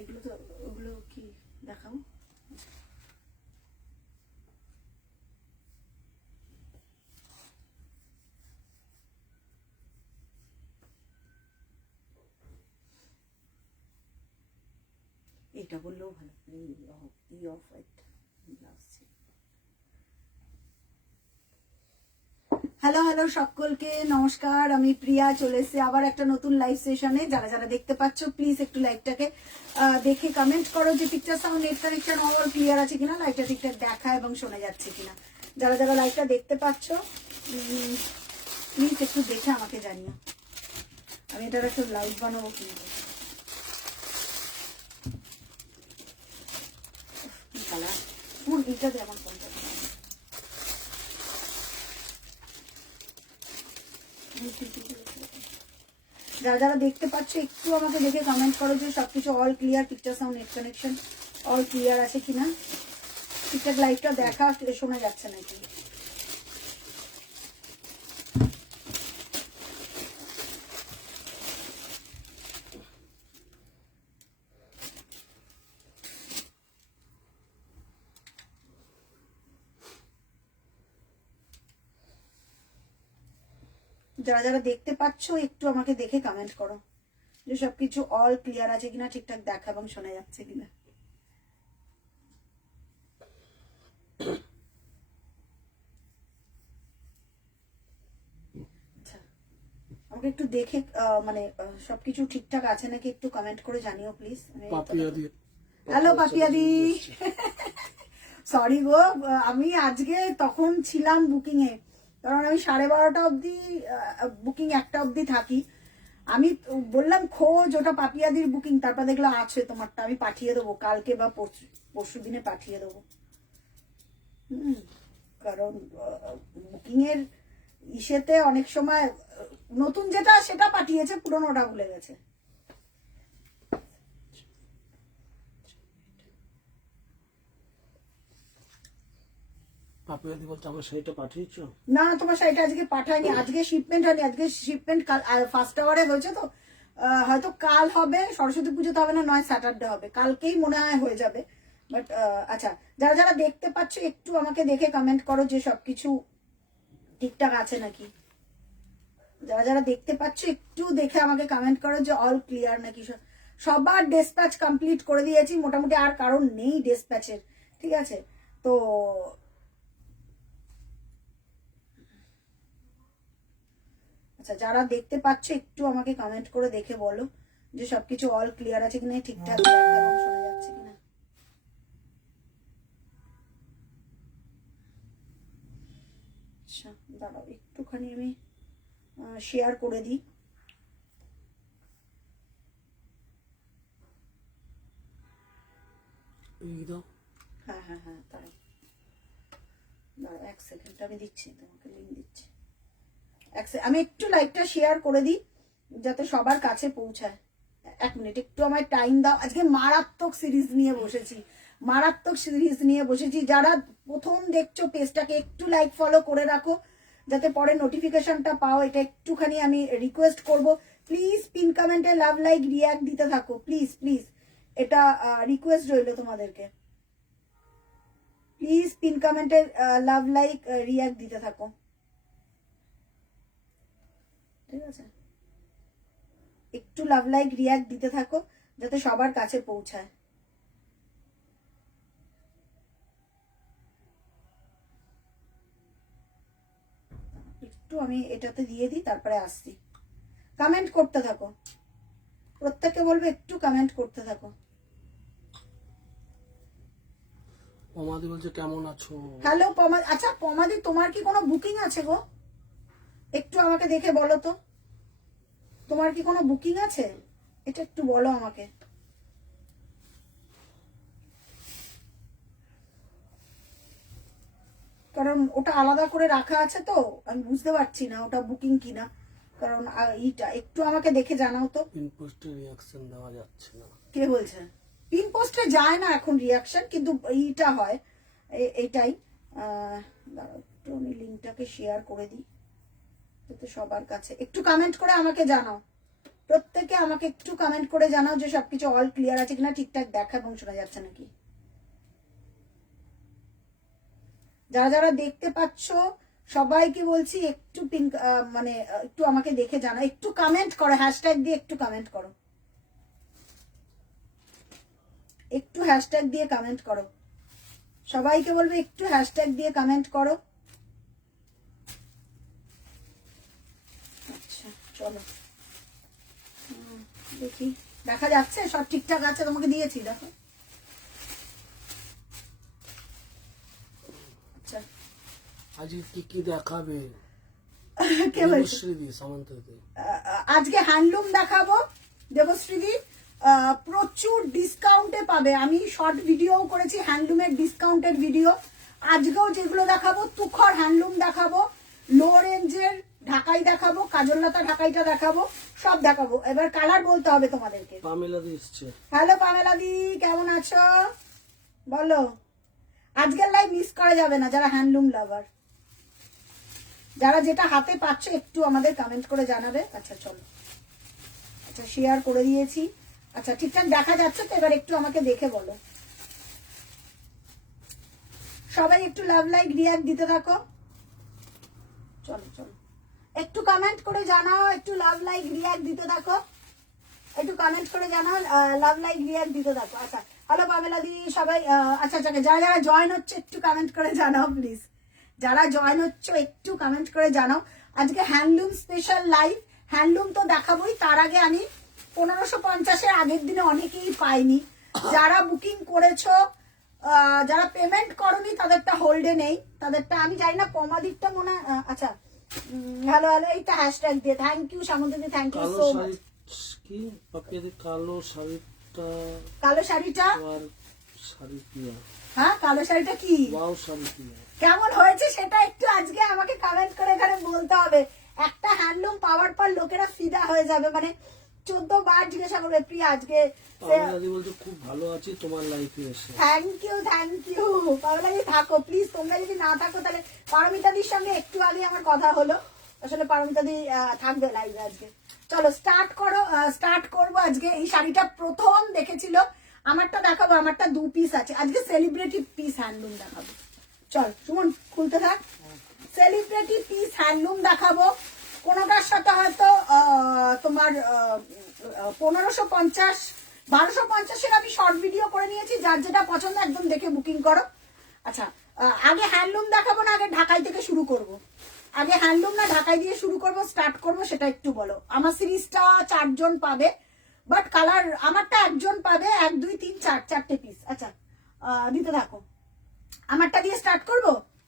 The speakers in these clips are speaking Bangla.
এগুলো তো ওগুলো কি দেখাও। এটা বললেও ভালো, off white blouse. Hello hello সকলকে নমস্কার, আমি প্রিয়া চলে এসেছি আবার একটা নতুন লাইভ সেশনে। যারা যারা দেখতে পাচ্ছ প্লিজ একটু লাইভটাকে দেখে কমেন্ট করো যে picture sound net connection overall clear আছে কিনা, লাইভটা ঠিকঠাক দেখা এবং শোনা যাচ্ছে কিনা। যারা যারা লাইভটা দেখতে পাচ্ছ প্লিজ একটু দেখে আমাকে জানিও। আমি এটার একটু লাইভ বানাবো কিন্তু কালার ফুল এটা দিয়ে আমার ফোনটা যারা যারা দেখতে পাচ্ছ একটু আমাকে দেখে কমেন্ট করো যে সবকিছু all clear, picture sound net connection all clear আছে কিনা, ঠিকঠাক লাইভটা দেখা শোনা যাচ্ছে নাকি। যারা যারা দেখতে পাচ্ছ একটু আমাকে দেখে কমেন্ট করো যে সবকিছু অল ক্লিয়ার আছে কিনা, ঠিকঠাক দেখা এবং শোনা যাচ্ছে কিনা। আচ্ছা, আমাকে একটু দেখে মানে সবকিছু ঠিকঠাক আছে নাকি একটু কমেন্ট করে জানিও প্লিজ। হ্যালো পাপিয়াদি, সরি গো, আমি আজকে তখন ছিলাম বুকিং এ, কারণ আমি 12:30 অবধি বুকিং 1টা অবধি থাকি। আমি বললাম খোঁজ ওটা পাপিয়াদির বুকিং, তারপর দেখলাম আছে তোমারটা, আমি পাঠিয়ে দেবো কালকে বা পরশু দিনে পাঠিয়ে দেবো। কারণ বুকিং এর ইসেতে অনেক সময় নতুন যেটা সেটা পাঠিয়েছে, পুরোনোটা ভুলে গেছে। পাপিয়াদি বলছে আমার শাড়িটা পাঠিয়েছো? না, তোমার শাড়িটা আজকে পাঠায়নি, আজকে শিপমেন্ট হয়নি, আজকে শিপমেন্ট কাল ফার্স্ট আওয়ারে হয়েছে তো, হয়তো কাল হবে, সরস্বতী পুজোতে হবে না, নয় স্যাটারডে হবে, কালকেই মনে হয় হয়ে যাবে। বাট আচ্ছা, যারা যারা দেখতে পাচ্ছ একটু আমাকে দেখে কমেন্ট করো যে সবকিছু ঠিকঠাক আছে নাকি। যারা যারা দেখতে পাচ্ছ একটু দেখে আমাকে কমেন্ট করো যে অল ক্লিয়ার নাকি। সবার ডেসপ্যাচ কমপ্লিট করে দিয়েছি মোটামুটি, আর কারণ নেই ডেসপ্যাচের, ঠিক আছে। তো আচ্ছা, যারা দেখতে পাচ্ছ একটু আমাকে কমেন্ট করে দেখে বলো যে সবকিছু অল ক্লিয়ার আছে কিনা, ঠিকঠাক দেখা এবং শোনা যাচ্ছে কিনা। আচ্ছা দাঁড়াও, একটুখানি আমি শেয়ার করে দিই। হ্যাঁ হ্যাঁ হ্যাঁ, তাই দাঁড়াও 1 সেকেন্ড, আমি দিচ্ছি তোমাকে, লিঙ্ক দিচ্ছি। আমি একটু লাইভটা শেয়ার করে দিই যাতে সবার কাছে পৌঁছায়। 1 মিনিট একটু আমায় টাইম দাও। আজকে মারাত্মক সিরিজ নিয়ে বসেছি, মারাত্মক সিরিজ নিয়ে বসেছি। যারা প্রথম দেখছো পেজটাকে একটু লাইক ফলো করে রাখো যাতে পরে নোটিফিকেশনটা পাও, এটা একটুখানি আমি রিকোয়েস্ট করব। প্লিজ পিন কমেন্টে লাভ লাইক রিয়াক্ট দিতে থাকো, প্লিজ প্লিজ, এটা রিকোয়েস্ট রইল তোমাদেরকে। প্লিজ পিন কমেন্টে লাভ লাইক রিয়াক্ট দিতে থাকো, ঠিক আছে। একটু লাভ লাইক রিয়াক্ট দিতে থাকো যাতে সবার কাছে পৌঁছায়। একটু আমি এটাতে দিয়ে দিই, তারপরে আসছি। কমেন্ট করতে থাকো, প্রত্যেককে বলবো একটু কমেন্ট করতে থাকো। পমাদি বলছে কেমন আছো? হ্যালো পমাদি। আচ্ছা পমাদি, তোমার কি কোনো বুকিং আছে গো? একটু আমাকে দেখে বলো তো, তোমার কি কোনো বুকিং আছে? এটা একটু বলো আমাকে। কারণ ওটা আলাদা করে রাখা আছে তো আমি বুঝতে পারছি না ওটা বুকিং কিনা। কারণ এইটা একটু আমাকে দেখে জানাও তো। পিন পোস্টে রিঅ্যাকশন দেওয়া যাচ্ছে না। কে বলছে? পিন পোস্টে যায় না এখন রিঅ্যাকশন, কিন্তু এইটা হয়, এইটাই। দাঁড়াও একটু আমি লিঙ্কটাকে শেয়ার করে দিই যাতে সবার কাছে। একটু কমেন্ট করে আমাকে জানাও প্রত্যেকে আমাকে একটু কমেন্ট করে জানাও যে সবকিছু অল ক্লিয়ার আছে কিনা, ঠিকঠাক দেখা এবং শোনা যাচ্ছে নাকি। যারা যারা দেখতে পাচ্ছ সবাইকে বলছি একটু পিঙ্ক মানে একটু আমাকে দেখে জানাও, একটু কমেন্ট করো, হ্যাশট্যাগ দিয়ে একটু কমেন্ট করো, একটু হ্যাশট্যাগ দিয়ে কমেন্ট করো। সবাইকে বলবে একটু হ্যাশট্যাগ দিয়ে কমেন্ট করো। আচ্ছা চলো দেখি দেখা যাচ্ছে সব ঠিকঠাক আছে, তোমাকে দিয়েছি দেখো। আচ্ছা আজকে কি কি দেখাবে? কে বলছে? দেবশ্রীদি, সামন্তদি। আজকে হ্যান্ডলুম দেখাবো দেবশ্রীদি, প্রচুর ডিসকাউন্টে পাবে। আমি শর্ট ভিডিও করেছি হ্যান্ডলুমের ডিসকাউন্টের ভিডিও। আজকেও যেগুলো দেখাবো তুখর হ্যান্ডলুম দেখাবো, লো রেঞ্জের ঢাকাই দেখাবো, কাজললতা ঢাকাইটা দেখাবো, সব দেখাবো। এবার কালার বলতে হবে তোমাদেরকে। পামেলা দি এসছে। হ্যালো পামেলা দি, কেমন আছো বলো? আজকের লাইভ মিস করা যাবে না যারা হ্যান্ডলুম লাভার। যারা যেটা হাতে পাচ্ছ একটু আমাদের কমেন্ট করে জানাবে। আচ্ছা চলো, আচ্ছা শেয়ার করে দিয়েছি। আচ্ছা ঠিকঠাক দেখা যাচ্ছে তো? এবার একটু আমাকে দেখে বলো। সবাই একটু লাভ লাইক রিয়াক্ট দিতে থাকো। চলো চলো একটু কমেন্ট করে জানাও, একটু লাভ লাইক রিয়াক্ট দিতে থাকো, একটু কমেন্ট করে জানাও, লাভ লাইক রিয়াক্ট দিতে থাকো। আচ্ছা হ্যালো পামেলা দি সবাই। আচ্ছা আচ্ছা যারা যারা জয়েন হচ্ছে একটু কমেন্ট করে জানাও প্লিজ। যারা জয়েন হচ্ছে একটু কমেন্ট করে জানাও। আজকে হ্যান্ডলুম স্পেশাল লাইভ। হ্যান্ডলুম তো দেখাবোই, তার আগে আমি 1550-এর আগের দিনে অনেকেই পাইনি। যারা বুকিং করেছো, যারা পেমেন্ট করনি তাদেরটা হোল্ডে নেই, তাদেরটা আমি জানি না কমাদিকটা মনে হয়। আচ্ছা হ্যালো হ্যালো, এইটা হ্যাশট্যাগ দিয়ে থ্যাংক ইউ সামন্তদি, থ্যাংক ইউ সো মাচ। কি পাপিয়াদি কালো শাড়িটা, কালো শাড়িটা আর শাড়ি পিয়া, হ্যাঁ কালো শাড়িটা কি ওয়াও শাড়ি পিয়া কেমন হয়েছে সেটা একটু আজকে আমাকে কমেন্ট করে এখানে বলতে হবে। একটা হ্যান্ডলুম পাওয়ার পর লোকেরা ফিদা হয়ে যাবে, মানে 14 বার জিজ্ঞাসা করবে প্রিয়া আজকে। পামেলাদি বলতে খুব ভালো আছি তোমার লাইফে এসে। থ্যাংক ইউ পামেলাদি, থাকো প্লিজ। তোমরা যদি না থাকো তাহলে পারমিতাদির সঙ্গে একটু আগে আমার কথা হলো, আসলে পারমিতাদি থাকবে লাইভে আজকে। চলো স্টার্ট করো, স্টার্ট করবো। আজকে এই শাড়িটা প্রথম দেখেছিল, আমারটা দেখাবো, আমারটা 2 পিস আছে আজকে, সেলিব্রিটি পিস হ্যান্ডলুম দেখাবো। চল সুমন খুলতে থাক। সেলিব্রিটি পিস হ্যান্ডলুম দেখাবো। কোনোটার সাথে হয়তো তোমার 1550 1250-এর আমি শর্ট ভিডিও করে নিয়েছি, যার যেটা পছন্দ একদম দেখে বুকিং করো। আচ্ছা আগে হ্যান্ডলুম দেখাবো না আগে ঢাকাই থেকে শুরু করব? আগে হ্যান্ডলুম না ঢাকাই দিয়ে শুরু করব, স্টার্ট করব সেটা একটু বলো। আমার সিরিজটা 4 জন পাবে, বাট কালার আমারটা 1 জন পাবে, 1 2 3 4 4টে পিস। আচ্ছা দিতে থাকো। আমারটা দিয়ে স্টার্ট করব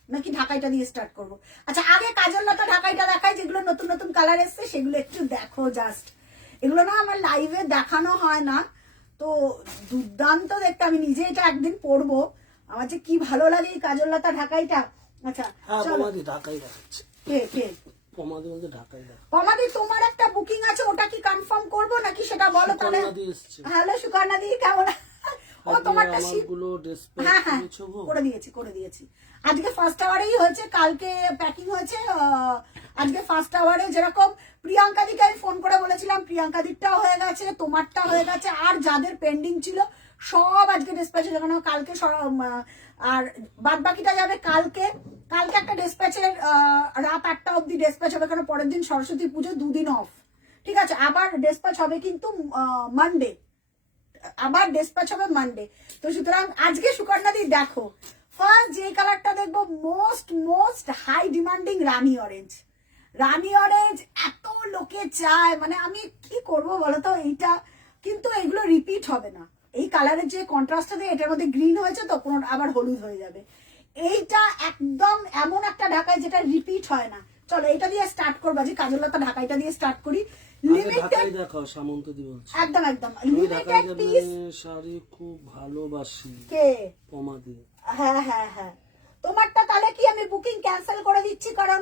নাকি ঢাকাইটা দিয়ে স্টার্ট করব? আচ্ছা আগে কাজললতা ঢাকাইটা দেখাই, যেগুলো নতুন নতুন কালার এসছে সেগুলো একটু দেখো জাস্ট। এগুলো না আমার লাইভে দেখানো হয় না, তো দুর্দান্ত দেখতে। আমি নিজে এটা একদিন পরবো, আমার যে কি ভালো লাগে এই কাজললতা ঢাকাইটা। আচ্ছা চলো। পমাদি ঢাকাই দেখাচ্ছে। কে কে পমাদি বলতে ঢাকাই দেখা। পমাদি তোমার একটা বুকিং আছে, ওটা কি কনফার্ম করব নাকি সেটা বলো তাহলে। সুকন্যাদি এসছে। হ্যালো সুকন্যা দি, কেমন? ও তোমারটা আমারগুলো ডিসপ্লে হ্যাঁ হ্যাঁ করেছো গো? করে দিয়েছি। আজকে ফার্স্ট আওয়ারেই হয়েছে, কালকে প্যাকিং হয়েছে। আজকে ফার্স্ট আওয়ারে যেরকম প্রিয়াঙ্কা দিকে আমি ফোন করে বলেছিলাম, প্রিয়াঙ্কা দিকটাও হয়ে গেছে, তোমারটা হয়ে গেছে, আর যাদের পেন্ডিং ছিল সব আজকে ডিসপ্যাচ হয়ে গেল। কালকে আর বাদ বাকিটা যাবে কালকে। কালকে একটা ডিসপ্যাচের রাত 8টা অবধি ডিসপ্যাচ হবে, কারণ পরের দিন সরস্বতী পুজো, 2 দিন অফ। ঠিক আছে, আবার ডিসপ্যাচ হবে কিন্তু মানডে, আবার ডিসপ্যাচ হবে মানডে। তো সুতরাং আজকে সুকন্যাদি দেখো, ফার্স্ট যে কালারটা দেখবো মোস্ট হাই ডিমান্ডিং রানী অরেঞ্জ। রানী অরেঞ্জ এত লোকে চায়, মানে আমি কি করব বলতো। এইটা কিন্তু এগুলো রিপিট হবে না, এই কালারের যে কন্ট্রাস্টটা দিয়ে এটার মধ্যে গ্রিন হয়েছে তো কোনো আবার হলুদ হয়ে যাবে। এইটা একদম এমন একটা ঢাকাই যেটা রিপিট হয় না। চলো এটা দিয়ে স্টার্ট করবো, যে কাজললতা ঢাকাইটা দিয়ে স্টার্ট করি। ঢাকাই দেখাও, সামন্তদি বলছে। একদম একদম ঢাকাই লিমিটেড পিস। শাড়ি খুব ভালোবাসি। কে? পমাদি। হ্যাঁ হ্যাঁ হ্যাঁ, তোমারটা তাহলে কি আমি বুকিং ক্যান্সেল করে দিচ্ছি, কারণ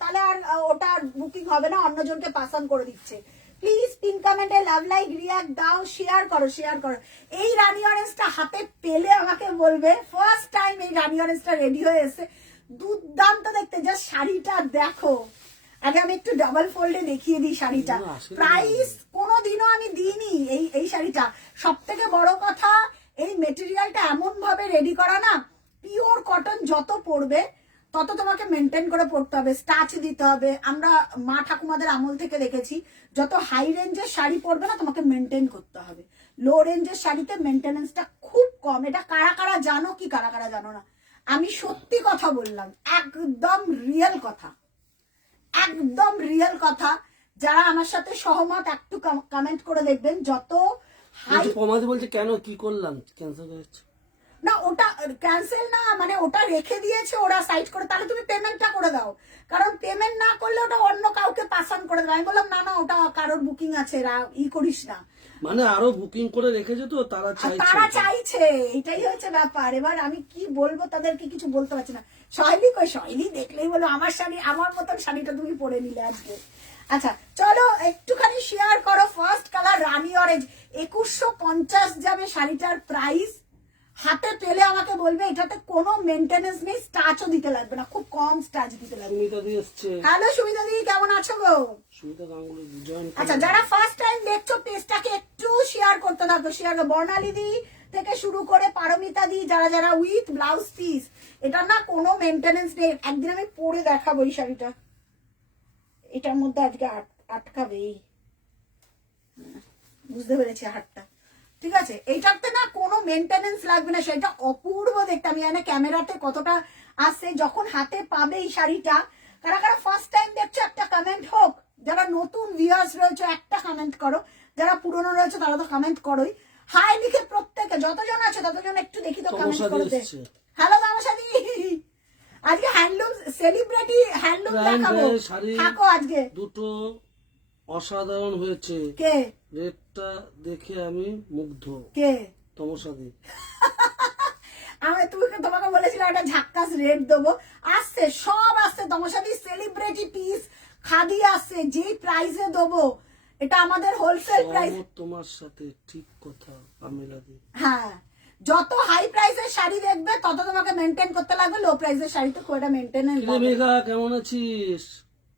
তাহলে আর ওটা বুকিং হবে না, অন্যজনকে পাস অন করে দিচ্ছে। প্লিজ পিন কমেন্টে লাভ লাইক রিয়াক্ট দাও, শেয়ার করো। এই রানী অরেঞ্জটা হাতে পেলে আমাকে বলবে। ফার্স্ট টাইম এই রানী অরেঞ্জটা রেডি হয়ে এসে, দুর্দান্ত দেখতে। যা শাড়িটা দেখো, আগে আমি একটু ডাবল ফোল্ডে দেখিয়ে দিই শাড়িটা। না, আসলে প্রাইস কোনোদিনও আমি দিইনি এই শাড়িটা। সব থেকে বড় কথা, এই মেটেরিয়ালটা এমন ভাবে রেডি করা না, পিওর কটন, যত পড়বে তত তোমাকে মেনটেন করে পড়তে হবে, স্টাচ দিতে হবে। আমরা মা ঠাকুমাদের আমল থেকে দেখেছি, যত হাই রেঞ্জের শাড়ি পরবে না তোমাকে মেনটেন করতে হবে। লো রেঞ্জের শাড়িতে মেনটেনেন্সটা খুব কম। এটা কারা কারা জানো কি কারা কারা জানো না? আমি সত্যি কথা বললাম, একদম রিয়েল কথা, একদম রিয়েল কথা। যারা আমার সাথে সহমত একটু কমেন্ট করে দেখবেন। যত হাই পমাদি বলছে কেন কি করলাম, ক্যান্সেল হয়েছে না, ওটা ক্যান্সেল না, মানে ওটা রেখে দিয়েছে ওরা সাইড করে। তাহলে তুমি পেমেন্টটা করে দাও, কারণ পেমেন্ট না করলে ওটা অন্য কাউকে পাস অন করে দেবে। আমি বললাম না না, ওটা কারোর বুকিং আছে, করিস না। মানে আরো বুকিং করে রেখেছে তো তারা তারা চাইছে, এটাই হচ্ছে ব্যাপার। এবার আমি কি বলবো, তাদেরকে কিছু বলতে পারছি না। শৈলী কই, শৈলী দেখলেই বলো আমার শাড়ি, আমার মতন শাড়িটা তুমি পরে নিলে আজকে। আচ্ছা চলো একটুখানি শেয়ার করো। ফার্স্ট কালার রানী অরেঞ্জ, 2150 যাবে শাড়িটার প্রাইস। হাতে পেলে আমাকে বলবে, এটাতে কোনো মেনটেনেন্স নেই, স্টাচও দিতে লাগবে না, খুব কম স্টাচ দিতে লাগবে। সুমিতা দি এসছে। হ্যালো সুমিতা দি, কেমন আছো গো? সুমিতা গাঙ্গুলি জয়েন। আচ্ছা, যারা ফার্স্ট টাইম দেখছো পেজটাকে একটু শেয়ার করতে থাকো। শেয়ার বর্ণালী দি থেকে শুরু করে পারমিতা দি, যারা যারা উইথ ব্লাউজ পিস। এটা না কোনো মেনটেনেন্স নেই। একদিন আমি পরে দেখাবো এই শাড়িটা, এটার মধ্যে আজকে আটকাবে। বুঝতে পেরেছি হাটটা, ঠিক আছে। এইটাতে না কোনো মেনটেনেন্স লাগবে না, সেটা অপূর্ব দেখতে। আমি জানি ক্যামেরাতে কতটা আসছে, যখন হাতে পাবে এই শাড়িটা। কারা কারা ফার্স্ট টাইম দেখছো একটা কমেন্ট হোক। যারা নতুন ভিউয়ার্স রয়েছে একটা কমেন্ট করো, যারা পুরনো রয়েছে তারা তো কমেন্ট করোই। হাই লিখে প্রত্যেকে যতজন আছে ততজন একটু দেখি তো কমেন্ট করতে। হ্যালো তামাশাদি, আজকে হ্যান্ডলুম সেলিব্রিটি, হ্যান্ডলুম দেখাবো, থাকো আজকে। দুটো অসাধারণ হয়েছে। কে? রেটটা দেখে আমি মুগ্ধ। কে? তমসাদি। আমি তোমাকে বলেছিলাম একটা ঝাক্কাস রেট দেবো। আসছে, সব আসছে। তমসাদি সেলিব্রিটি পিস খাদি আসছে, যেই প্রাইসে দেবো। এটা আমাদের হোলসেল প্রাইস। তোমার সাথে ঠিক কথা পামেলাদি। হ্যাঁ, যত হাই প্রাইসের শাড়ি দেখবে তত তোমাকে মেনটেন করতে লাগবে। লো প্রাইসের শাড়ি তো খুব একটা মেনটেনেন্স মেঘা কেমন আছিস?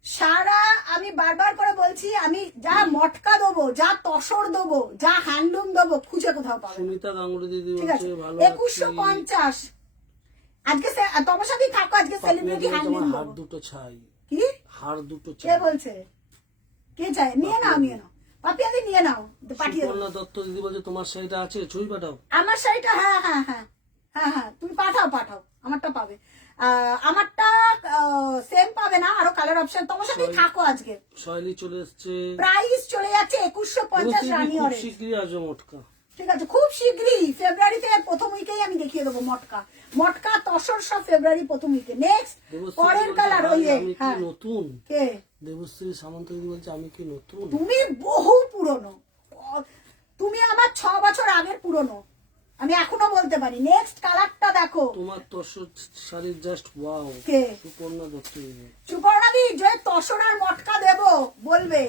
সারা আমি বারবার করে বলছি, আমি যা মটকা দেবো, যা তসর দেবো, যা হ্যান্ডলুম দেবো, খুঁজে কোথাও পাবো। সুমিতা গাঙ্গুলি দিদি ঠিক আছে, ভালো 2150 আজকে তোমার সাথেই থাকো। আজকে সেলিব্রিটি হ্যান্ডলুম হার দুটো চাই। কি হার দুটো চাই? কে বলছে? কে চাই? নিয়ে নাও, নিয়ে নাও পাপিয়াদি, নিয়ে নাও, পাঠিয়ে দাও। দত্ত দিদি বলছে তোমার শাড়িটা আছে, ছবি পাঠাও। আমার শাড়িটা, হ্যাঁ হ্যাঁ হ্যাঁ হ্যাঁ হ্যাঁ, তুমি পাঠাও পাঠাও, আমারটা পাবে। আমারটা সেম পাবে না, আরো কালার অপশন। তোমার সাথে থাকো আজকে। শৈলী চলে এসছে, প্রাইস চলে যাচ্ছে 2150 রানী অরেঞ্জ। শিগগিরই আসবে মটকা। ঠিক আছে, খুব শীঘ্রই ফেব্রুয়ারিতে প্রথম উইকেই আমি দেখিয়ে দেবো মটকা। মটকা তসর সব ফেব্রুয়ারি প্রথম উইকে। নেক্সট পরের কালার, ওই হ্যাঁ নতুন। কে? দেবশ্রী সামন্ত দিদি বলছে আমি কি নতুন? তুমি বহু পুরনো, তুমি আমার 6 বছর আগের পুরনো, আমি এখনো বলতে পারি। নেক্সট কালারটা দেখো। তোমার তসর শাড়ি জাস্ট ওয়াও। কে? সুপর্ণা দত্ত দিদি। সুপর্ণা দি, যে তসর আর মটকা দেবো বলবে।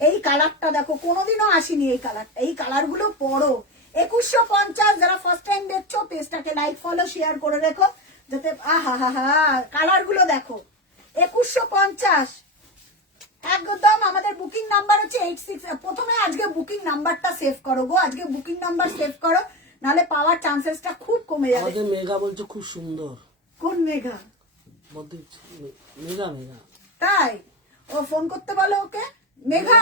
এই কালারটা দেখো, কোনোদিনও আসেনি এই কালারটা। এই কালার গুলো পরো। 2150। যারা ফার্স্ট টাইম দেখছো পেজটাকে লাইক ফলো শেয়ার করে রেখো, যাতে আহা হা হা কালার গুলো দেখো। 2150 একদম। আমাদের বুকিং নাম্বার হচ্ছে 86। প্রথমে আজকে বুকিং নাম্বারটা সেভ করো গো, আজকে বুকিং নাম্বার সেভ করো, নাহলে পাওয়ার চান্সেসটা খুব কমে যাবে। আমাদের মেঘা বলছে খুব সুন্দর। কোন মেঘা? মেঘা মেঘা তাই? ও ফোন করতে বলো ওকে। মেঘা,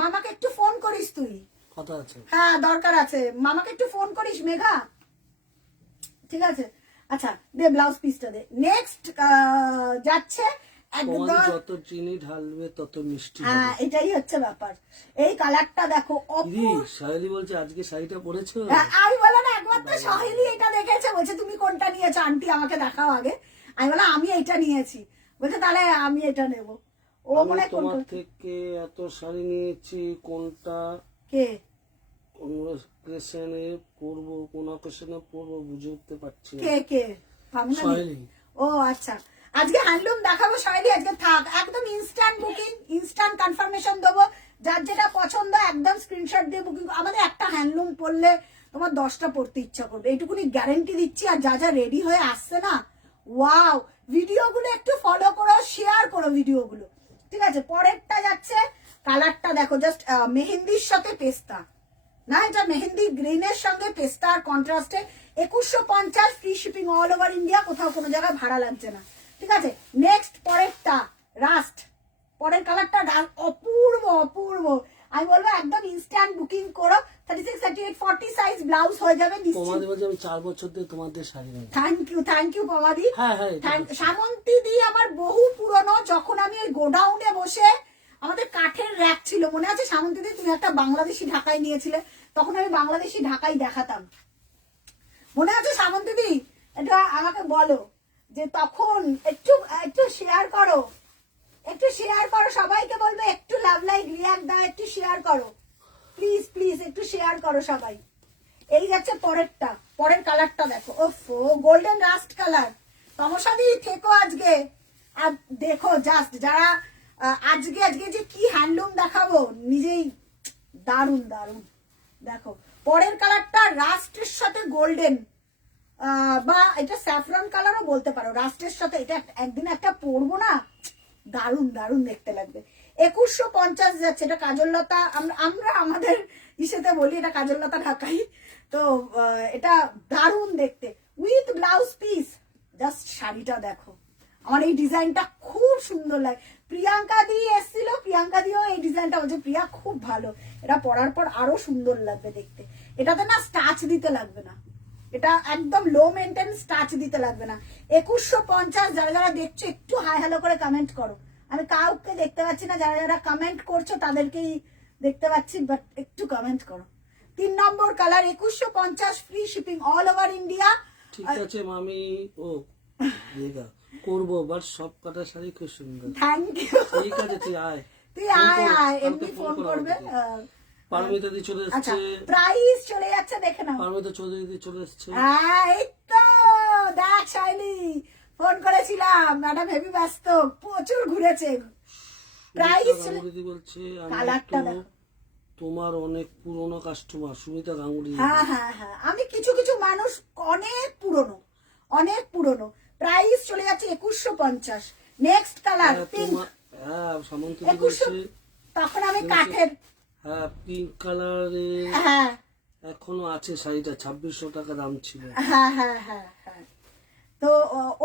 মামাকে একটু ফোন করিস তুই। কথা আছে, হ্যাঁ দরকার আছে, মামাকে একটু ফোন করিস মেঘা, ঠিক আছে। আচ্ছা দে ব্লাউজ পিসটা দে। নেক্সট যাচ্ছে একদম। যত চিনি ঢালবে তত মিষ্টি। হ্যাঁ, এটাই হচ্ছে ব্যাপার। এই কালারটা দেখো, অপূর্ব। শাইলি বলছে আজকে শাড়িটা পরেছো? আমি বললাম না, একবার তো সহেলি এটা দেখেছে, বলছে তুমি কোনটা নিয়েছো আন্টি, আমাকে দেখাও আগে। আমি বললাম আমি এটা নিয়েছি, বলছে তাহলে আমি এটা নেব। ও মনে হয় তোমার থেকে এত শাড়ি নিয়েছি, কোনটা কে কোন অকেশনে পরবো, কোন অকেশনে পরবো বুঝে উঠতে পারছি না। কে কে? শাইলি। ও আচ্ছা, আজকে হ্যান্ডলুম দেখাবো শাইলি। আজকে থাক, একদম ইনস্ট্যান্ট বুকিং, ইনস্ট্যান্ট কনফার্মেশন দেবো। যার যেটা পছন্দ একদম স্ক্রিনশট দিয়ে বুকিং। আমাদের একটা হ্যান্ডলুম পরলে তোমার 10টা পড়তে ইচ্ছা করবে, এইটুকুনি গ্যারেন্টি দিচ্ছি। আর যা যা রেডি হয়ে আসছে না, ওয়াও। ভিডিওগুলো একটু ফলো করো, শেয়ার করো ভিডিওগুলো। ঠিক আছে, পরেরটা যাচ্ছে, কালারটা দেখো জাস্ট মেহেন্দির সাথে পেস্তা, না এটা মেহেন্দি গ্রিনের সঙ্গে পেস্তা আর কন্ট্রাস্টে 2150 free shipping all over India, কোথাও কোনো জায়গায় ভাড়া লাগছে না। ঠিক আছে, নেক্সট পরেরটা রাস্ট, পরের কালারটা অপূর্ব অপূর্ব, আমি বলবো একদম ইনস্ট্যান্ট বুকিং করো, 36, 38, 40 সাইজ ব্লাউজ হয়ে যাবে তোমাদের বলছি আমি 4 বছর ধরে তোমাদের শাড়ি নিই। থ্যাংক ইউ পমাদি। হ্যাঁ হ্যাঁ সামন্তী দি আমার বহু পুরনো, যখন আমি ওই গোডাউনে বসে, আমাদের কাঠের র্যাক ছিল, মনে আছে সামন্তী দি তুমি একটা বাংলাদেশি ঢাকাই নিয়েছিলে, তখন আমি বাংলাদেশি ঢাকাই দেখাতাম, মনে আছে সামন্তী দি? এটা আমাকে বলো যে তখন একটু একটু শেয়ার করো, একটু শেয়ার করো, সবাইকে বলবে একটু লাভ লাইক রিয়াক্ট দাও, একটু শেয়ার করো প্লিজ প্লিজ, একটু শেয়ার করো সবাই। এই যাচ্ছে পরেরটা, পরের কালারটা দেখো, ওফো গোল্ডেন রাস্ট কালার। তমসাদি থেকো আজকে আর দেখো জাস্ট, যারা আজকে আজকে যে কি হ্যান্ডলুম দেখাবো, নিজেই দারুন দারুন। দেখো পরের কালারটা রাস্টের সাথে গোল্ডেন, বা এটা স্যাফরন কালারও বলতে পারো, রাস্টের সাথে এটা একদিন একটা পরবো না, দারুন দারুন দেখতে লাগবে। 2150 যাচ্ছে, এটা কাজললতা, আমরা আমাদের ইসেতে বলি এটা কাজললতা ঢাকাই। তো এটা দারুন দেখতে উইথ ব্লাউজ পিস। জাস্ট শাড়িটা দেখো, আমার এই ডিজাইনটা খুব সুন্দর লাগে। প্রিয়াঙ্কা দি এসেছিল, প্রিয়াঙ্কা দিও এই ডিজাইনটা বলছে প্রিয়া খুব ভালো, এটা পরার পর আরো সুন্দর লাগবে দেখতে। এটাতে না স্টাচ দিতে লাগবে না, এটা একদম লো মেনটেন, স্টাচ দিতে লাগবে না। 2150, যারা যারা দেখছো একটু হাই হ্যালো করে কমেন্ট করো, আমি কাউকে দেখতে পাচ্ছি না, যারা যারা কমেন্ট করছো তাদেরকেই দেখতে পাচ্ছি, বাট একটু কমেন্ট করো। 3 নম্বর colour 2150 free shipping all over India. ঠিক আছে মামি, ও দেগা করবো, বাট সব কাটা শাড়ি খুব সুন্দর। Thank you. ঠিক আছে তুই আয়, তুই আয় এমনি ফোন করবে। পারমিতা দি চলে আচ্ছা এসেছে, প্রাইস চলে যাচ্ছে দেখে নাও। পারমিতা চৌধুরী দি চলে এসেছে। হ্যাঁ এই তো দেখ শাইলি, ফোন করেছিলাম, ম্যাডাম হেভি ব্যস্ত, প্রচুর ঘুরেছে। প্রাইস গাঙ্গুলি বলছে আমি কালারটা তো দেখো। তোমার অনেক পুরনো কাস্টমার, সুমিতা গাঙ্গুলি। হ্যাঁ হ্যাঁ হ্যাঁ, আমি কিছু কিছু মানুষ অনেক পুরনো, অনেক পুরনো। প্রাইস চলে যাচ্ছে 2150। Next colour pink. হ্যাঁ সামন্ত দি 2100, বলছে, তখন আমি কাঠের, হ্যাঁ পিঙ্ক কালারে হ্যাঁ এখনো আছে শাড়িটা, 2600 টাকা দাম ছিল। হ্যাঁ হ্যাঁ হ্যাঁ হ্যাঁ। তো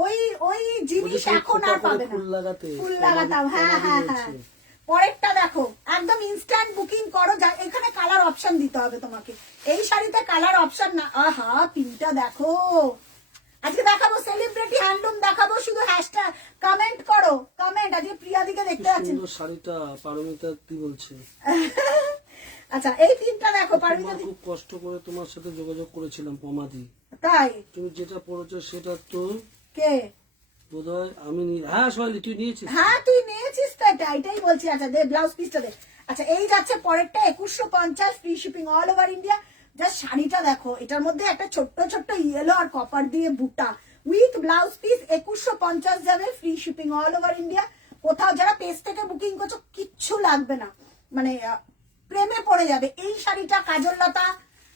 ওই ওই জিনিস ওই যে এখন খোপা আর করে পাবে না, ফুল লাগাতে, ফুল লাগাতাম। হ্যাঁ হ্যাঁ হ্যাঁ। পরেরটা দেখো, একদম ইনস্ট্যান্ট বুকিং করো, এখানে কালার অপশন দিতে হবে তোমাকে, এই শাড়িতে কালার অপশন না। আহা পিঙ্কটা দেখো, আজকে দেখাবো সেলিব্রিটি হ্যান্ডলুম দেখাবো, শুধু হ্যাশট্যাগ কমেন্ট করো, কমেন্ট। আজকে প্রিয়া দিকে দেখতে পাচ্ছেন। সুন্দর শাড়িটা পারমিতা দি বলছে। আচ্ছা এই পিঙ্কটা দেখো পারমিতা তোমার খুব কষ্ট করে তোমার সাথে যোগাযোগ করেছিলাম পমাদি, তাই তুমি যেটা পড়েছো সেটা তো কে? বোধহয় আমি হ্যাঁ সবাই তুই নিয়েছিস। হ্যাঁ তুই নিয়েছিস তো, এটাই বলছি। আচ্ছা দে ব্লাউজ পিসটা দে। আচ্ছা এই যাচ্ছে পরেরটা 2150 free shipping all over India. Just শাড়িটা দেখো, এটার মধ্যে একটা ছোট্ট ছোট্ট ইয়েলো আর কপার দিয়ে বুটা উইথ ব্লাউজ পিস, 2150 যাবে free shipping all over India. কোথাও যারা পেজ থেকে বুকিং করছো কিচ্ছু লাগবে না, মানে প্রেমে পড়ে যাবে এই শাড়িটা। কাজললতা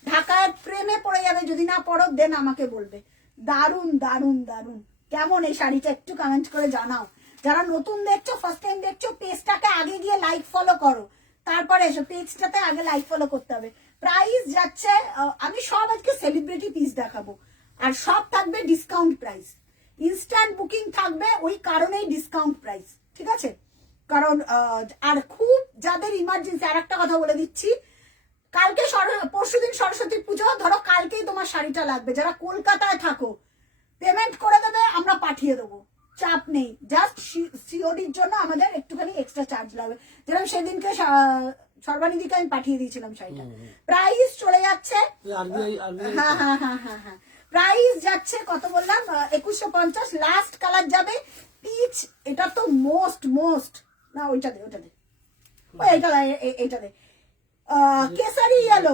ঢাকায় প্রেমে পড়ে যাবে, যদি না পড়ো দেন আমাকে বলবে। দারুন দারুন দারুন। কেমন এই শাড়িটা একটু কমেন্ট করে জানাও। যারা নতুন দেখছো, ফার্স্ট টাইম দেখছো, পেজটাকে আগে গিয়ে লাইক ফলো করো, তারপরে এসো, পেজটাতে আগে লাইক ফলো করতে হবে। প্রাইস যাচ্ছে, আমি সব আজকে সেলিব্রিটি পিস দেখাবো, আর সব থাকবে ডিসকাউন্ট প্রাইস। ইনস্ট্যান্ট বুকিং থাকবে, ওই কারণেই ডিসকাউন্ট প্রাইস, ঠিক আছে? কারণ আর খুব যাদের ইমার্জেন্সি, আর একটা কথা বলে দিচ্ছি, কালকে পরশুদিন সরস্বতী পুজো, ধরো কালকেই তোমার শাড়িটা লাগবে, যারা কলকাতায় থাকো পেমেন্ট করে দেবে, আমরা পাঠিয়ে দেবো, চাপ নেই। জাস্ট সিওডির জন্য আমাদের একটুখানি এক্সট্রা চার্জ লাগবে, যেরকম সেদিনকে সর্বানিধিকে আমি পাঠিয়ে দিয়েছিলাম শাড়িটা। প্রাইস চলে যাচ্ছে, হ্যাঁ হ্যাঁ হ্যাঁ হ্যাঁ হ্যাঁ, প্রাইস যাচ্ছে কত বললাম, 2150। লাস্ট কালার যাবে পিচ, এটা তো মোস্ট না, ওইটা দে ওইটা দে, ওই এইটা দে, কেসারি ইয়েলো।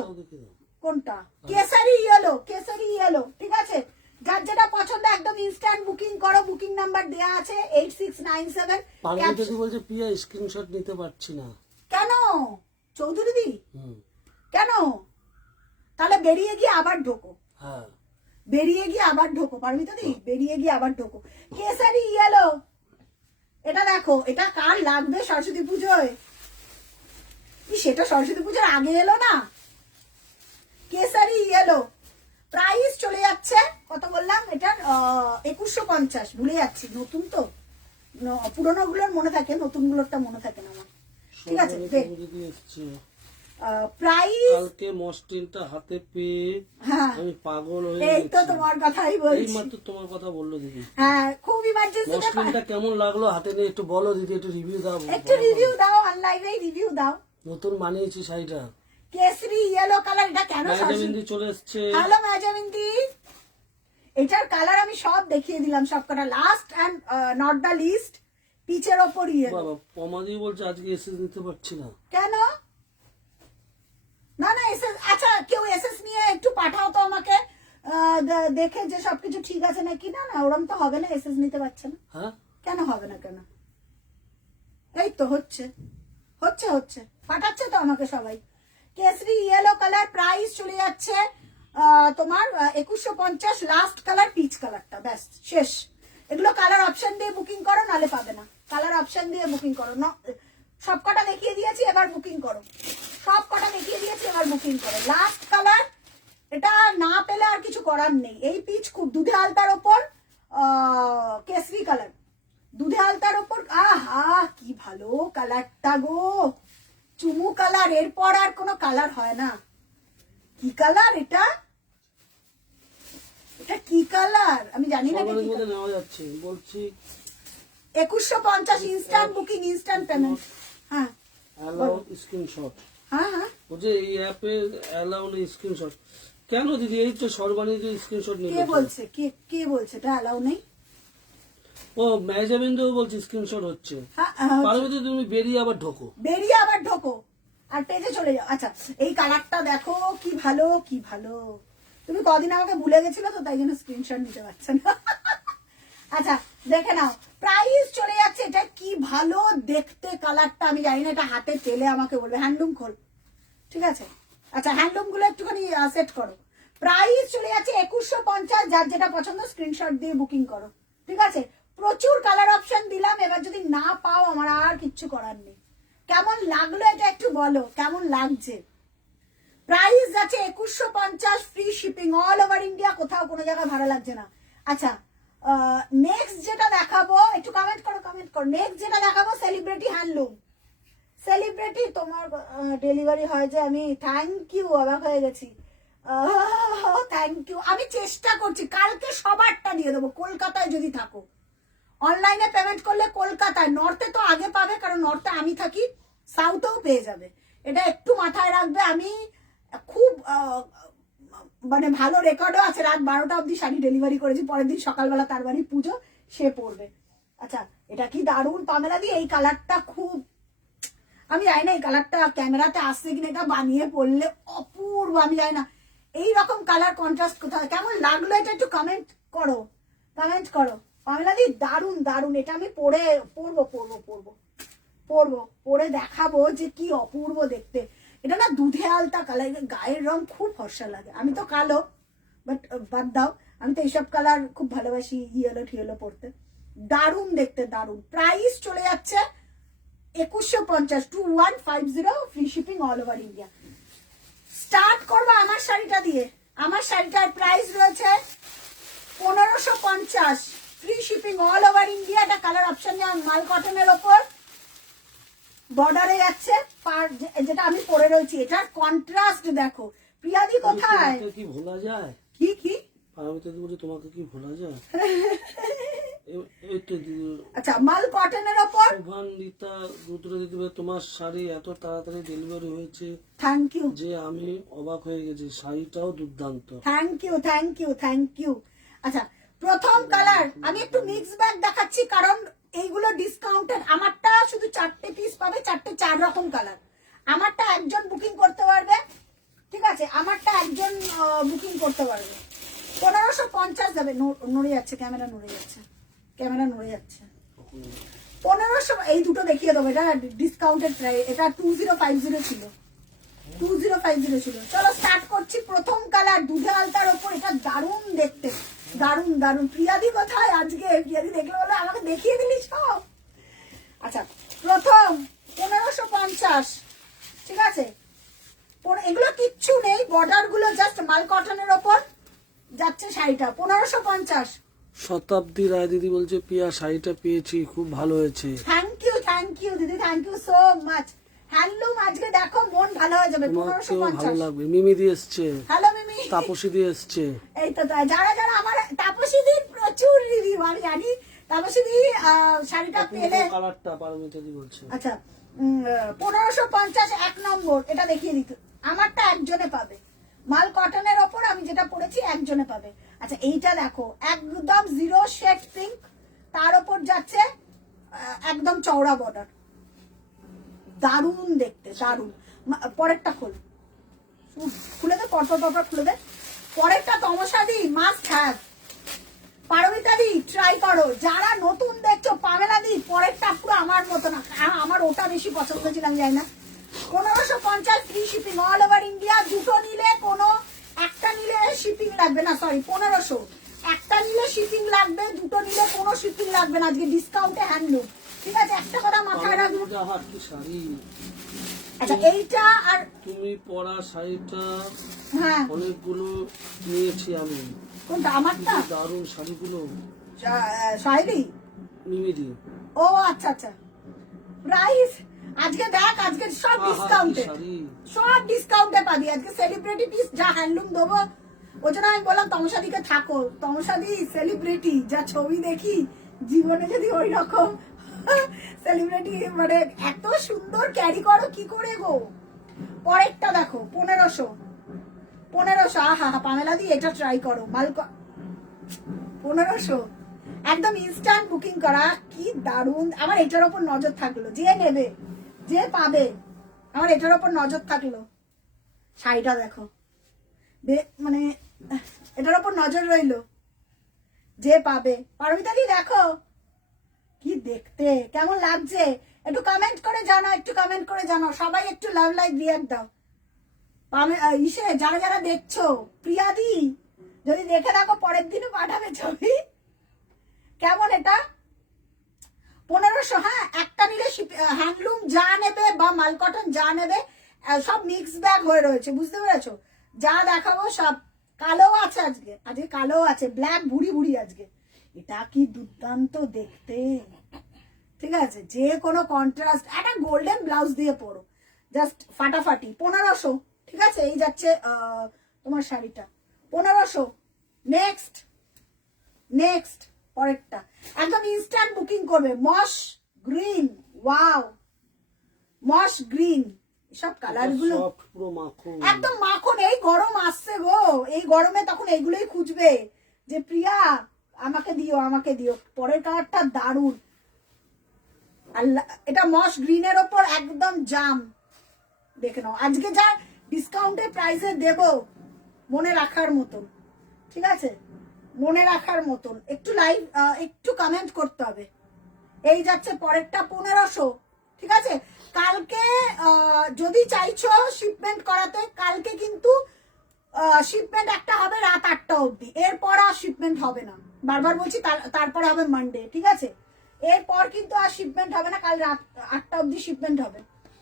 কোনটা? কেসারি ইয়েলো, ঠিক আছে? যার যেটা পছন্দ একদম ইনস্ট্যান্ট বুকিং করো, বুকিং নাম্বার দেয়া আছে 8697। পারমিতা দি বলছে প্রিয়া স্ক্রিনশট নিতে পারছি না। কেন চৌধুরী দি, কেন? তাহলে বেরিয়ে গিয়ে আবার ঢোকো, হ্যাঁ বেরিয়ে গিয়ে আবার ঢোকো পারমিতা দি, বেরিয়ে গিয়ে আবার ঢোকো। কেসারি ইয়েলো, এটা দেখো, এটা কার লাগবে সরস্বতী পুজোয়? সেটা সরস্বতী পুজোর আগে এলো না, কেসারি ইয়েলো। প্রাইস চলে যাচ্ছে কত বললাম এটার? 2150। ভুলে যাচ্ছি, নতুন তো, পুরোনো গুলোর মনে থাকে, নতুন গুলোরটা মনে থাকে না আমার। ঠিক আছে, প্রাইস কালকে মসলিনটা হাতে পেয়ে আমি পাগল হয়ে এই তো তোমার কথাই বলছি। এইমাত্র তোমার কথা বললো দিদি। হ্যাঁ, খুব ইমার্জেন্সি। মসলিনটা কেমন লাগলো হাতে নিয়ে একটু বলো দিদি, একটু রিভিউ দাও। একটু রিভিউ দাও, অনলাইনে রিভিউ দাও। নতুন বানিয়েছি শাড়িটা, কেসরি ইয়েলো কালার। এটা কেন ম্যাজেমেন্দি চলে এসেছে। হ্যালো ম্যাজেমেন্দি, এটার কালার আমি সব দেখিয়ে দিলাম, সব কটা। Last and not the least, পিচের ওপর ইয়েলো। বাবা পমাদি বলছে আজকে এসএস নিতে পারছি না। কেন? না না, এসএস, আচ্ছা কেউ এসএস নিয়ে একটু পাঠাও তো আমাকে, দেখে যে সবকিছু ঠিক আছে নাকি। না না, ওরম তো হবে না, এসএস নিতে পারছে না। হ্যাঁ, কেন হবে না? কেন? এই তো হচ্ছে হচ্ছে হচ্ছে, পাঠাচ্ছে তো আমাকে সবাই। কেসরি ইয়েলো কালার, প্রাইস চলে যাচ্ছে তোমার 2150। লাস্ট কালার পিচ কালারটা, ব্যাস শেষ। এগুলো কালার অপশন দিয়ে বুকিং করো, নালে পাবে না। কালার অপশন দিয়ে বুকিং করো না। সব কটা দেখিয়ে দিয়েছি, এবার বুকিং করো। সব কটা দেখিয়ে দিয়েছি, এবার বুকিং করো। লাস্ট কালার, এটা না পেলে আর কিছু করার নেই। এই পিচ খুব দুধে আলতার ওপর কেসরি কালার, দুধে আলতার ওপর। আহা কি ভালো কালারটা গো, চুমু কালার। এরপর আর কোনো কালার হয় না। কি কালার এটা? এটা কি কালার আমি জানি না। সবার মধ্যে নেওয়া যাচ্ছে বলছি। 2150 ইনস্ট্যান্ট বুকিং, ইনস্ট্যান্ট পেমেন্ট। হ্যাঁ, অ্যালাউ স্ক্রিনশট। হ্যাঁ হ্যাঁ, বলছে এই অ্যাপে অ্যালাউ নেই স্ক্রিনশট। কেন দিদি? এই তো সর্বাণী যে স্ক্রিনশট নিয়ে কে বলছে? কে বলছে এটা অ্যালাউ নেই? ও ম্যাজেমেন্দিও বলছে স্ক্রিনশট হচ্ছে। হ্যাঁ, পারবে তুমি বেরিয়ে আবার ঢোকো, বেরিয়ে আবার ঢোকো আর পেজে চলে যাও। আচ্ছা, এই কালারটা দেখো কি ভালো, কি ভালো। তুমি কদিন আমাকে ভুলে গেছিল তো, তাই জন্য স্ক্রিনশট নিতে পারছে না। আচ্ছা দেখে নাও, প্রাইস চলে যাচ্ছে। এটা কি ভালো দেখতে কালারটা, আমি জানি না, এটা হাতে পেলে আমাকে বলবে। হ্যান্ডলুম খোল, ঠিক আছে? আচ্ছা, হ্যান্ডলুম গুলো একটুখানি সেট করো। প্রাইস চলে যাচ্ছে 2150। যার যেটা পছন্দ স্ক্রিনশট দিয়ে বুকিং করো, ঠিক আছে? প্রচুর কালার অপশন দিলাম, এবার যদি না পাও আমার আর কিচ্ছু করার নেই। কেমন লাগলো এটা একটু বলো, কেমন লাগছে? প্রাইস আছে 2150, free shipping all over India, কোথাও কোনো জায়গায় ভাড়া লাগছে না। আচ্ছা, নেক্সট যেটা দেখাবো, একটু কমেন্ট করো, কমেন্ট করো। নেক্সট যেটা দেখাবো সেলিব্রিটি হ্যান্ডলুম। সেলিব্রিটি তোমার ডেলিভারি হয় যে, আমি থ্যাংক ইউ, অবাক হয়ে গেছি। Thank you. আমি চেষ্টা করছি কালকে সবারটা দিয়ে দেবো, কলকাতায় যদি থাকো। অনলাইনে পেমেন্ট করলে কলকাতায়, নর্থে তো আগে পাবে, কারণ নর্থে আমি থাকি, সাউথেও পেয়ে যাবে। এটা একটু মাথায় রাখবে। আমি খুব মানে ভালো রেকর্ডও আছে, রাত 12টা অবধি শাড়ি ডেলিভারি করেছি। পরের দিন সকালবেলা তার বাড়ি পুজো, সে পড়বে। আচ্ছা, এটা কি দারুণ পামেলা দি, এই কালারটা খুব, আমি জানি না এই কালারটা ক্যামেরাতে আসছে কিনা, এটা বানিয়ে পড়লে অপূর্ব। আমি জানি না এইরকম কালার কন্ট্রাস্ট কোথায়, কেমন লাগলো এটা একটু কমেন্ট করো, কমেন্ট করো। পামেলা দি দারুণ দারুণ। এটা আমি পরে দেখাবো যে কি অপূর্ব দেখতে। এটা না দুধে আলতা কালার, গায়ের রং খুব ফর্সা লাগে। আমি তো কালো, বাট বাদ দাও, আমি তো এইসব কালার খুব ভালোবাসি, ইয়েলো ঠিয়েলো পড়তে। দারুণ দেখতে, দারুণ। প্রাইস চলে যাচ্ছে 2150, 2150, free shipping all over India. Start করবো আমার শাড়িটা দিয়ে। আমার শাড়িটার প্রাইস রয়েছে 1550, free shipping all over India. এটা কালার অপশন নেই, মাল কটনের ওপর বর্ডারে যাচ্ছে, যেটা আমি পরে রয়েছি। এটার কন্ট্রাস্ট দেখো। প্রিয়াদি কোথায়? কি ভোলা যায়? কি কি তোমাকে কি ভোলা যায়? আচ্ছা, মাল কটনের ওপর। শোভান্বিতা রুদ্রদিদি, তোমার শাড়ি এত তাড়াতাড়ি ডেলিভারি হয়েছে, থ্যাংক ইউ, যে আমি অবাক হয়ে গেছি। শাড়িটাও দুর্দান্ত। Thank you, thank you, thank you. আচ্ছা, প্রথম কালার আমি একটু মিক্স ব্যাগ দেখাচ্ছি, কারণ এইগুলো ডিসকাউন্টেড। আমারটা শুধু 4টে পিস পাবে, 4টে 4 রকম কালার। আমারটা একজন বুকিং করতে পারবে, ঠিক আছে? আমারটা একজন বুকিং করতে পারবে। 1550 যাবে। নড়ে যাচ্ছে ক্যামেরা, নড়ে যাচ্ছে ক্যামেরা, নড়ে যাচ্ছে। 1500, এই দুটো দেখিয়ে দেবো। এটা ডিসকাউন্টেড প্রাইস, এটা 2050 ছিল, 2050 ছিল। চলো স্টার্ট করছি। প্রথম কালার দুধে আলতার ওপর, এটা দারুণ দেখতে, দারুণ দারুণ। প্রিয়াদি কোথায় আজকে? প্রিয়াদি দেখলে বলে আমাকে দেখিয়ে দিলি সব। আচ্ছা প্রথম 1550, ঠিক আছে? এগুলো কিচ্ছু নেই, বর্ডার গুলো জাস্ট মাল কটনের ওপর যাচ্ছে শাড়িটা 1550। শতাব্দী রায় দিদি বলছে পিয়া শাড়িটা পেয়েছি, খুব ভালো হয়েছে। থ্যাংক ইউ দিদি, thank you so much. Handloom আজকে দেখো মন ভালো হয়ে যাবে। তোমাকেও ভালো 1550। লাগবে। মিমি দিয়ে এসছে, হ্যালো মিমি। তাপসী দিয়ে এসছে। এই তো যারা যারা আমার তাপসী দির প্রচুর রিভিউ আমি জানি। তাপসী দি শাড়িটা পেলে কালারটা পারমিতা দি বলছে। আচ্ছা 1550 এক নম্বর, এটা দেখিয়ে দিত। আমারটা একজনে পাবে, মাল কটনের ওপর আমি যেটা পরেছি একজনে পাবে। আচ্ছা এইটা দেখো একদম জিরো শেড পিঙ্ক, তার ওপর যাচ্ছে একদম চওড়া বর্ডার, দারুণ দেখতে, দারুণ। পরেরটা খুলে দে, পরপর খুলে দে। পরেরটা তমসাদি মাস্ট হ্যাভ। পারমিতা দি ট্রাই করো, যারা নতুন দেখছো। পামেলা দি পরেরটা পুরো আমার মতো না, আমার ওটা বেশি পছন্দ ছিল, আমি জানি না। 1550 free shipping all over India. দুটো নিলে কোনো একটা নিলে শিপিং লাগবে না, সরি 1500। একটা নিলে শিপিং লাগবে, দুটো নিলে কোনো শিপিং লাগবে না। আজকে ডিসকাউন্টে হ্যান্ডলুম, ঠিক আছে? একটা কথা মাথায় রাখবো। কি শাড়ি! আচ্ছা এইটা আর তুমি পরা শাড়িটা হ্যাঁ অনেকগুলো নিয়েছি আমি। কোনটা? আমারটা? দারুণ শাড়িগুলো। শাড়ি মিমিদি। ও আচ্ছা আচ্ছা। প্রাইস আজকে দেখ, আজকে সব ডিসকাউন্টে, সব ডিসকাউন্টে পাবি আজকে। সেলিব্রিটি পিস যা হ্যান্ডলুম দেবো, ওই জন্য আমি বললাম তমসাদিকে থাকো। তমসাদি সেলিব্রিটি, যা ছবি দেখি জীবনে যদি ওই রকম সেলিব্রিটি মানে এত সুন্দর ক্যারি করো কি করে গো। পরেরটা দেখো 1500। আহা পামেলা দি এটা ট্রাই করো, মাল 1500 একদম ইনস্ট্যান্ট বুকিং করা, কি দারুণ। আমার এটার উপর নজর থাকলো, যে নেবে যে পাবে, আমার এটার উপর নজর থাকলো। শাড়িটা দেখো, মানে এটার উপর নজর রইলো, যে পাবে। পারমিতা দি দেখো কি দেখতে, কেমন লাগছে একটু কমেন্ট করে জানাও, একটু কমেন্ট করে জানাও সবাই, একটু লাভ লাইক রিয়াক্ট দাও। ইসে যারা যারা দেখছো, প্রিয়াদি যদি দেখে থাকো পরের দিনও পাঠাবে ছবি। কেমন এটা? 1500। হ্যাঁ একটা নিলে হ্যান্ডলুম যা নেবে বা মাল কটন যা নেবে সব মিক্স ব্যাগ হয়ে রয়েছে, বুঝতে পেরেছো? যা দেখাবো সব। কালো আছে আজকে, আজকে কালো আছে, ব্ল্যাক ভুড়ি ভুড়ি আজকে। এটা কি দুর্দান্ত দেখতে, ঠিক আছে? যে কোনো কন্ট্রাস্ট, একটা গোল্ডেন ব্লাউজ দিয়ে পরো, জাস্ট ফাটাফাটি। 1500, ঠিক আছে? এই যাচ্ছে তোমার শাড়িটা 1500। নেক্সট পরেরটা একদম ইনস্ট্যান্ট বুকিং করবে। মশ গ্রিন, ওয়াও মশ গ্রিন, সব কালার গুলো একদম মাখন। এই গরম আসছে গো, এই গরমে তখন এইগুলোই খুঁজবে যে প্রিয়া আমাকে দিও, আমাকে দিও। পরের কালারটা দারুণ, আল্লাহ। এটা মশ গ্রিনের ওপর একদম জাম, দেখে নাও। আজকে যা ডিসকাউন্টে প্রাইসে দেব, মনে রাখার মতন, ঠিক আছে? মনে রাখার মতন। একটু লাইভ, একটু কমেন্ট করতে হবে। এই যাচ্ছে পরেরটা 1500, ঠিক আছে? কালকে যদি চাইছো শিপমেন্ট করাতে, কালকে কিন্তু শিপমেন্ট একটা হবে রাত 8টা অবধি, এরপর আর শিপমেন্ট হবে না। বারবার বলছি, তারপরে হবে মানডে, ঠিক আছে? এরপর কিন্তু আর শিপমেন্ট হবে না, কাল রাত 8টা অবধি শিপমেন্ট হবে,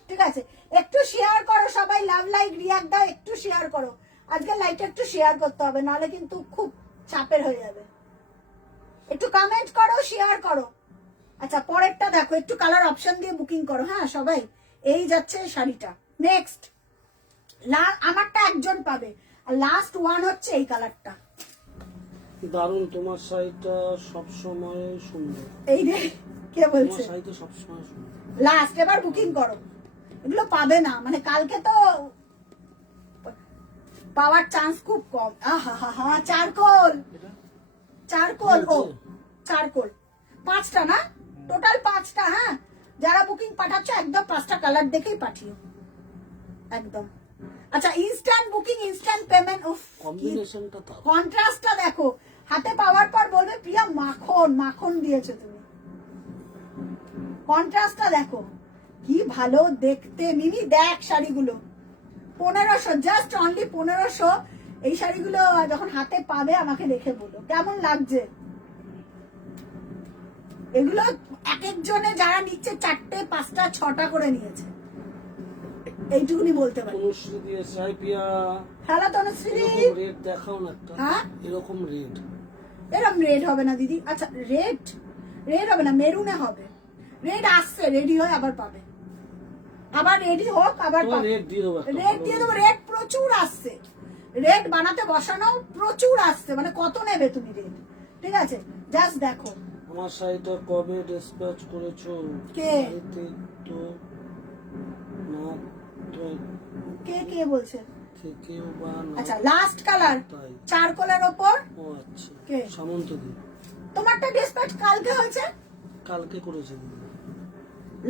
ঠিক আছে? একটু শেয়ার করো সবাই, লাভ লাইক রিয়াক্ট দাও, একটু শেয়ার করো। আজকে লাইকটা একটু শেয়ার করতে হবে, নাহলে কিন্তু খুব চাপের হয়ে যাবে। একটু কমেন্ট করো, শেয়ার করো। আচ্ছা পরেরটা দেখো, একটু কালার অপশন দিয়ে বুকিং করো, হ্যাঁ সবাই। এই যাচ্ছে শাড়িটা। নেক্সট আমারটা একজন পাবে, আর লাস্ট ওয়ান হচ্ছে এই কালারটা। দারুণ, তোমার শাড়িটা সব সময় সুন্দর। এই রে কে বলছে? শাড়িটা সব সময় সুন্দর। লাস্ট এবার বুকিং করো, এগুলো পাবে না, মানে কালকে তো পাওয়ার চান্স খুব কম। আহা চারকোল, ও চারকোল 5টা না, টোটাল 5টা। হ্যাঁ যারা বুকিং পাঠাচ্ছ একদম 5টা কালার দেখেই পাঠিও একদম। আচ্ছা ইনস্ট্যান্ট বুকিং, ইনস্ট্যান্ট পেমেন্ট। কম্বিনেশনটা তো, কন্ট্রাস্টটা দেখো, হাতে পাওয়ার পর বলবে প্রিয়া মাখন দিয়েছো তুমি। কন্ট্রাস্টটা দেখো কি ভালো দেখতে। মিমি দেখ শাড়িগুলো 1500, জাস্ট অনলি 1500। এই শাড়িগুলো যখন হাতে পাবে আমাকে দেখে বলো কেমন লাগছে। এগুলো এক একজনে যারা নিচ্ছে 4টে 5টা 6টা করে নিয়েছে, এইটুকুনি বলতে পারি। তনুশ্রী দিয়ে সাইপিয়া হ্যালো তনুশ্রী, এরকম রেড দেখাও না একটা, হ্যাঁ এরকম রেড। এরকম রেড হবে না দিদি। আচ্ছা রেড হবে না, মেরুনে হবে। রেড আসছে, রেডি হয় আবার পাবে, আবার রেডি হোক আবার পাবে। রেড দিয়ে দেবো একটা রেড দিয়ে দেবো, রেড প্রচুর আসছে, রেড বানাতে বসানো প্রচুর আসছে, মানে কত নেবে তুমি রেড, ঠিক আছে জাস্ট দেখো। আমার শাড়িটা কবে ডিসপ্যাচ করেছো? কে? শাড়িতে তো না তো কে কে বলছে? থেকেও বা না। আচ্ছা লাস্ট কালার তাই। চারকোলের ওপর। ও আচ্ছা, কে? সামন্ত দি তোমারটা ডিসপ্যাচ কালকে হয়েছে, কালকে করেছে দিদি।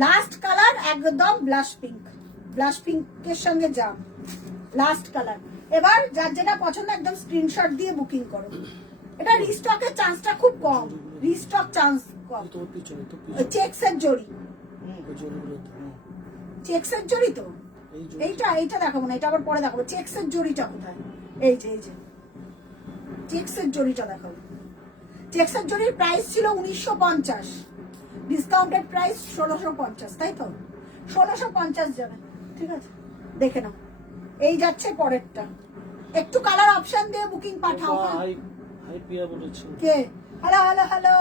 লাস্ট কালার একদম ব্লাশ পিঙ্কের সঙ্গে জাম, লাস্ট কালার। এবার যার যেটা পছন্দ একদম স্ক্রিনশট দিয়ে বুকিং করো। এটা রিস্টকের চান্সটা খুব কম, রিস্টক চান্স কম। তোর পিছনে তো চেক্সের জড়ি, ওই জড়িগুলো তো, চেক্সের জড়ি তো এই জড়ি। এইটা দেখাবো না, এটা আবার পরে দেখাবো। চেক্সের জড়িটা কোথায়? এই যে চেক্সের জড়িটা দেখাবো। চেক্সের জড়ির প্রাইস ছিল 1950, ডিসকাউন্টেড প্রাইস 1650, তাই তো? 1650 যাবে, ঠিক আছে দেখে নাও। এই যাচ্ছে পরেরটা, একটু কালার অপশন দিয়ে বুকিং পাঠাও। হাই পিয়া বলেছে। কে? হ্যালো,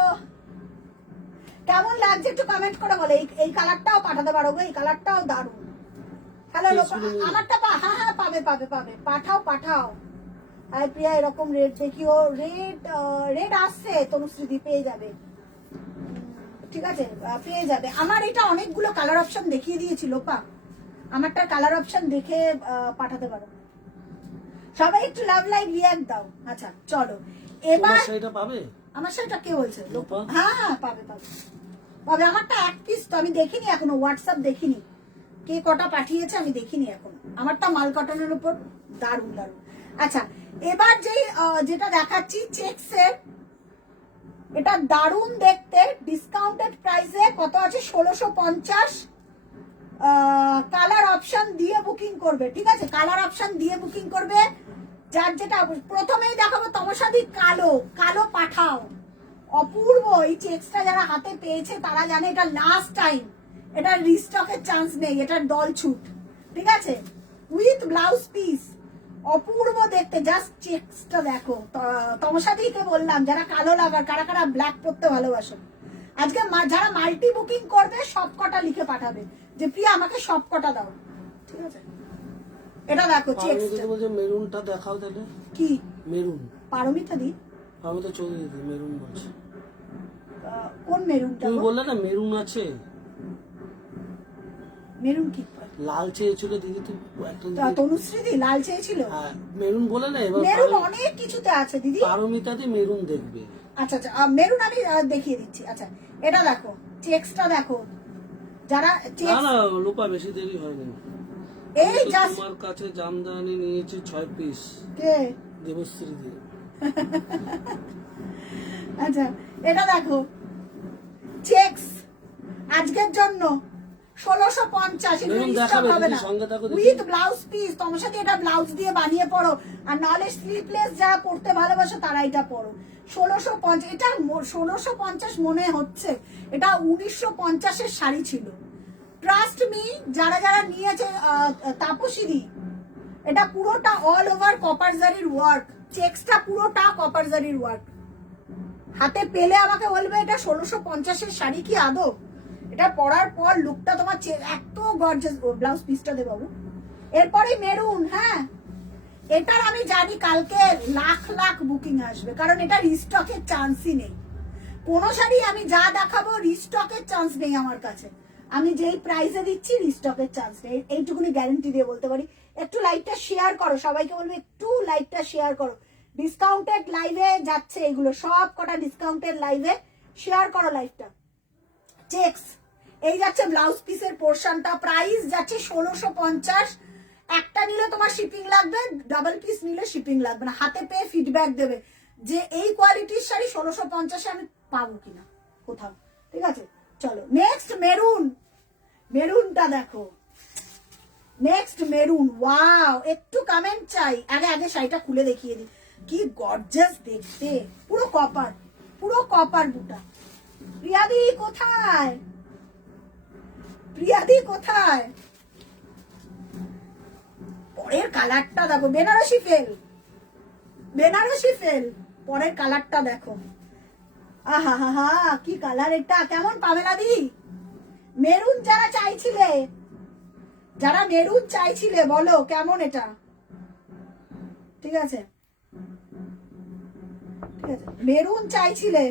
কেমন লাগছে একটু কমেন্ট করে বলে। এই কালারটাও পাঠাতে পারো গো, এই কালারটাও দারুণ। হ্যালো আমারটা হ্যাঁ পাবে, পাঠাও। হাই প্রিয়া এরকম রেড দেখিও, রেড আসছে তনুশ্রী, পেয়ে যাবে, ঠিক আছে পেয়ে যাবে। আমার এটা অনেকগুলো কালার অপশন দেখিয়ে দিয়েছি লোপা, আমারটা কালার অপশন দেখে পাঠাতে পারো। সবাই একটু লাভ লাইক রিয়াক্ট দাও। আচ্ছা চলো এবার শাড়িটা পাবে। আমার শাড়িটা কে বলছে? লোপা? হ্যাঁ পাবে। আমারটা এক পিস তো, আমি দেখিনি এখনো, হোয়াটসঅ্যাপ দেখিনি কে কটা পাঠিয়েছে, আমি দেখিনি এখনো। আমারটা মাল কটনের উপর দারুণ। আচ্ছা এবার যেটা দেখাচ্ছি চেক্সের, এটা দারুণ দেখতে, ডিসকাউন্টেড প্রাইসে কত আছে? 1650। কালার অপশন দিয়ে বুকিং করবে, ঠিক আছে কালার অপশন দিয়ে বুকিং করবে। যার যেটা প্রথমেই দেখাবো তমসাদি কালো পাঠাও, অপূর্ব। এই চেক্সটা যারা হাতে পেয়েছে তারা জানে এটা লাস্ট টাইম, এটা রিস্টকের চান্স নেই, এটার দল ছুট, ঠিক আছে উইথ ব্লাউজ পিস, অপূর্ব দেখতে। জাস্ট চেক্সটা দেখো। তমসাদিকে বললাম যারা কালো লাগার, কারা ব্ল্যাক পরতে ভালোবাসো, আজকে যারা মাল্টি বুকিং করবে সব কটা লিখে পাঠাবে যে প্রিয়া আমাকে সব কটা দাও, ঠিক আছে। এটা দেখো চেক্সটা, মেরুনটা দেখাও তাহলে। কি মেরুন? পারমিতা দি, আমি তো চৌধুরী দি মেরুন বলছি। কোন মেরুনটা? তুমি বললে না মেরুন আছে। মেরুন কি? লাল চেয়েছিল দিদি তো একটা। তনুশ্রী দি লাল চেয়েছিল। হ্যাঁ মেরুন বলে না, এবার মেরুন অনেক কিছুতে আছে দিদি। পারমিতা দি মেরুন দেখবে। আচ্ছা মেরুন আমি দেখিয়ে দিচ্ছি। আচ্ছা এটা দেখো, চেক্সটা দেখো, যারা না লোপা বেশি দেরি হয়নি। এই জাস্ট তোমার কাছে জামদানি নিয়েছি 6 পিস। কে? দেবশ্রী দি। আচ্ছা এটা দেখো চেক্স আজকের জন্য 1650 হবে না, উইথ ব্লাউজ পিস। তোমার সাথে এটা ব্লাউজ দিয়ে বানিয়ে পড়ো, আর নাহলে স্লিভলেস যারা পড়তে ভালোবাসো তারা এটা পড়ো। 1650, এটা 1650 মনে হচ্ছে, এটা 1950-এর শাড়ি ছিল। ট্রাস্ট মি, যারা নিয়েছে তাপসীদি, এটা পুরোটা অল ওভার কপার জারির ওয়ার্ক, চেক্সটা পুরোটা কপার জারির ওয়ার্ক। হাতে পেলে আমাকে বলবে এটা 1650-এর শাড়ি কি আদৌ? এটা পরার পর লুকটা তোমার এত গর্জাস। ব্লাউজ পিসটা দে বাবু। এরপরে মেরুন, হ্যাঁ এটার আমি জানি কালকে লাখ বুকিং আসবে, কারণ এটা রিস্টকের চান্সই নেই। কোন শাড়ি আমি যা দেখাবো রিস্টকের চান্স নেই আমার কাছে, আমি যেই প্রাইসে দিচ্ছি রিস্টকের চান্স নেই, এইটুকুনি গ্যারান্টি দিয়ে বলতে পারি। একটু লাইভটা শেয়ার করো, সবাইকে বলবো একটু লাইভটা শেয়ার করো। ডিসকাউন্টেড লাইভে যাচ্ছে এগুলো, সব কটা ডিসকাউন্টেড লাইভে শেয়ার করো লাইভটা। চেক্স এই যাচ্ছে ব্লাউজ পিসের পোর্শনটা, প্রাইস যাচ্ছে 1650। একটা নিলে তোমার শিপিং লাগবে, ডাবল পিস নিলে শিপিং লাগবে না। হাতে পেয়ে ফিডব্যাক দেবে যে এই কোয়ালিটির শাড়ি 1650-এ আমি পাবো কিনা কোথাও, ঠিক আছে। চলো নেক্সট মেরুনটা দেখো, নেক্সট মেরুন। ওয়াও, একটু কমেন্ট চাই। আগে শাড়িটা খুলে দেখিয়ে দিই, কি গর্জাস দেখতে, পুরো কপার বুটা, প্রিয়াদি কোথায়? প্রিয়াদি কোথায়? পরের কালারটা দেখো, বেনারসি ফেল, বেনারসি ফেল। পরের কালারটা দেখো, আহা হা হা, কি কালার এটা! কেমন পামেলা দি? মেরুন যারা চাইছিলে, যারা মেরুন চাইছিলে বলো কেমন এটা? ঠিক আছে, ঠিক আছে, মেরুন চাইছিলে।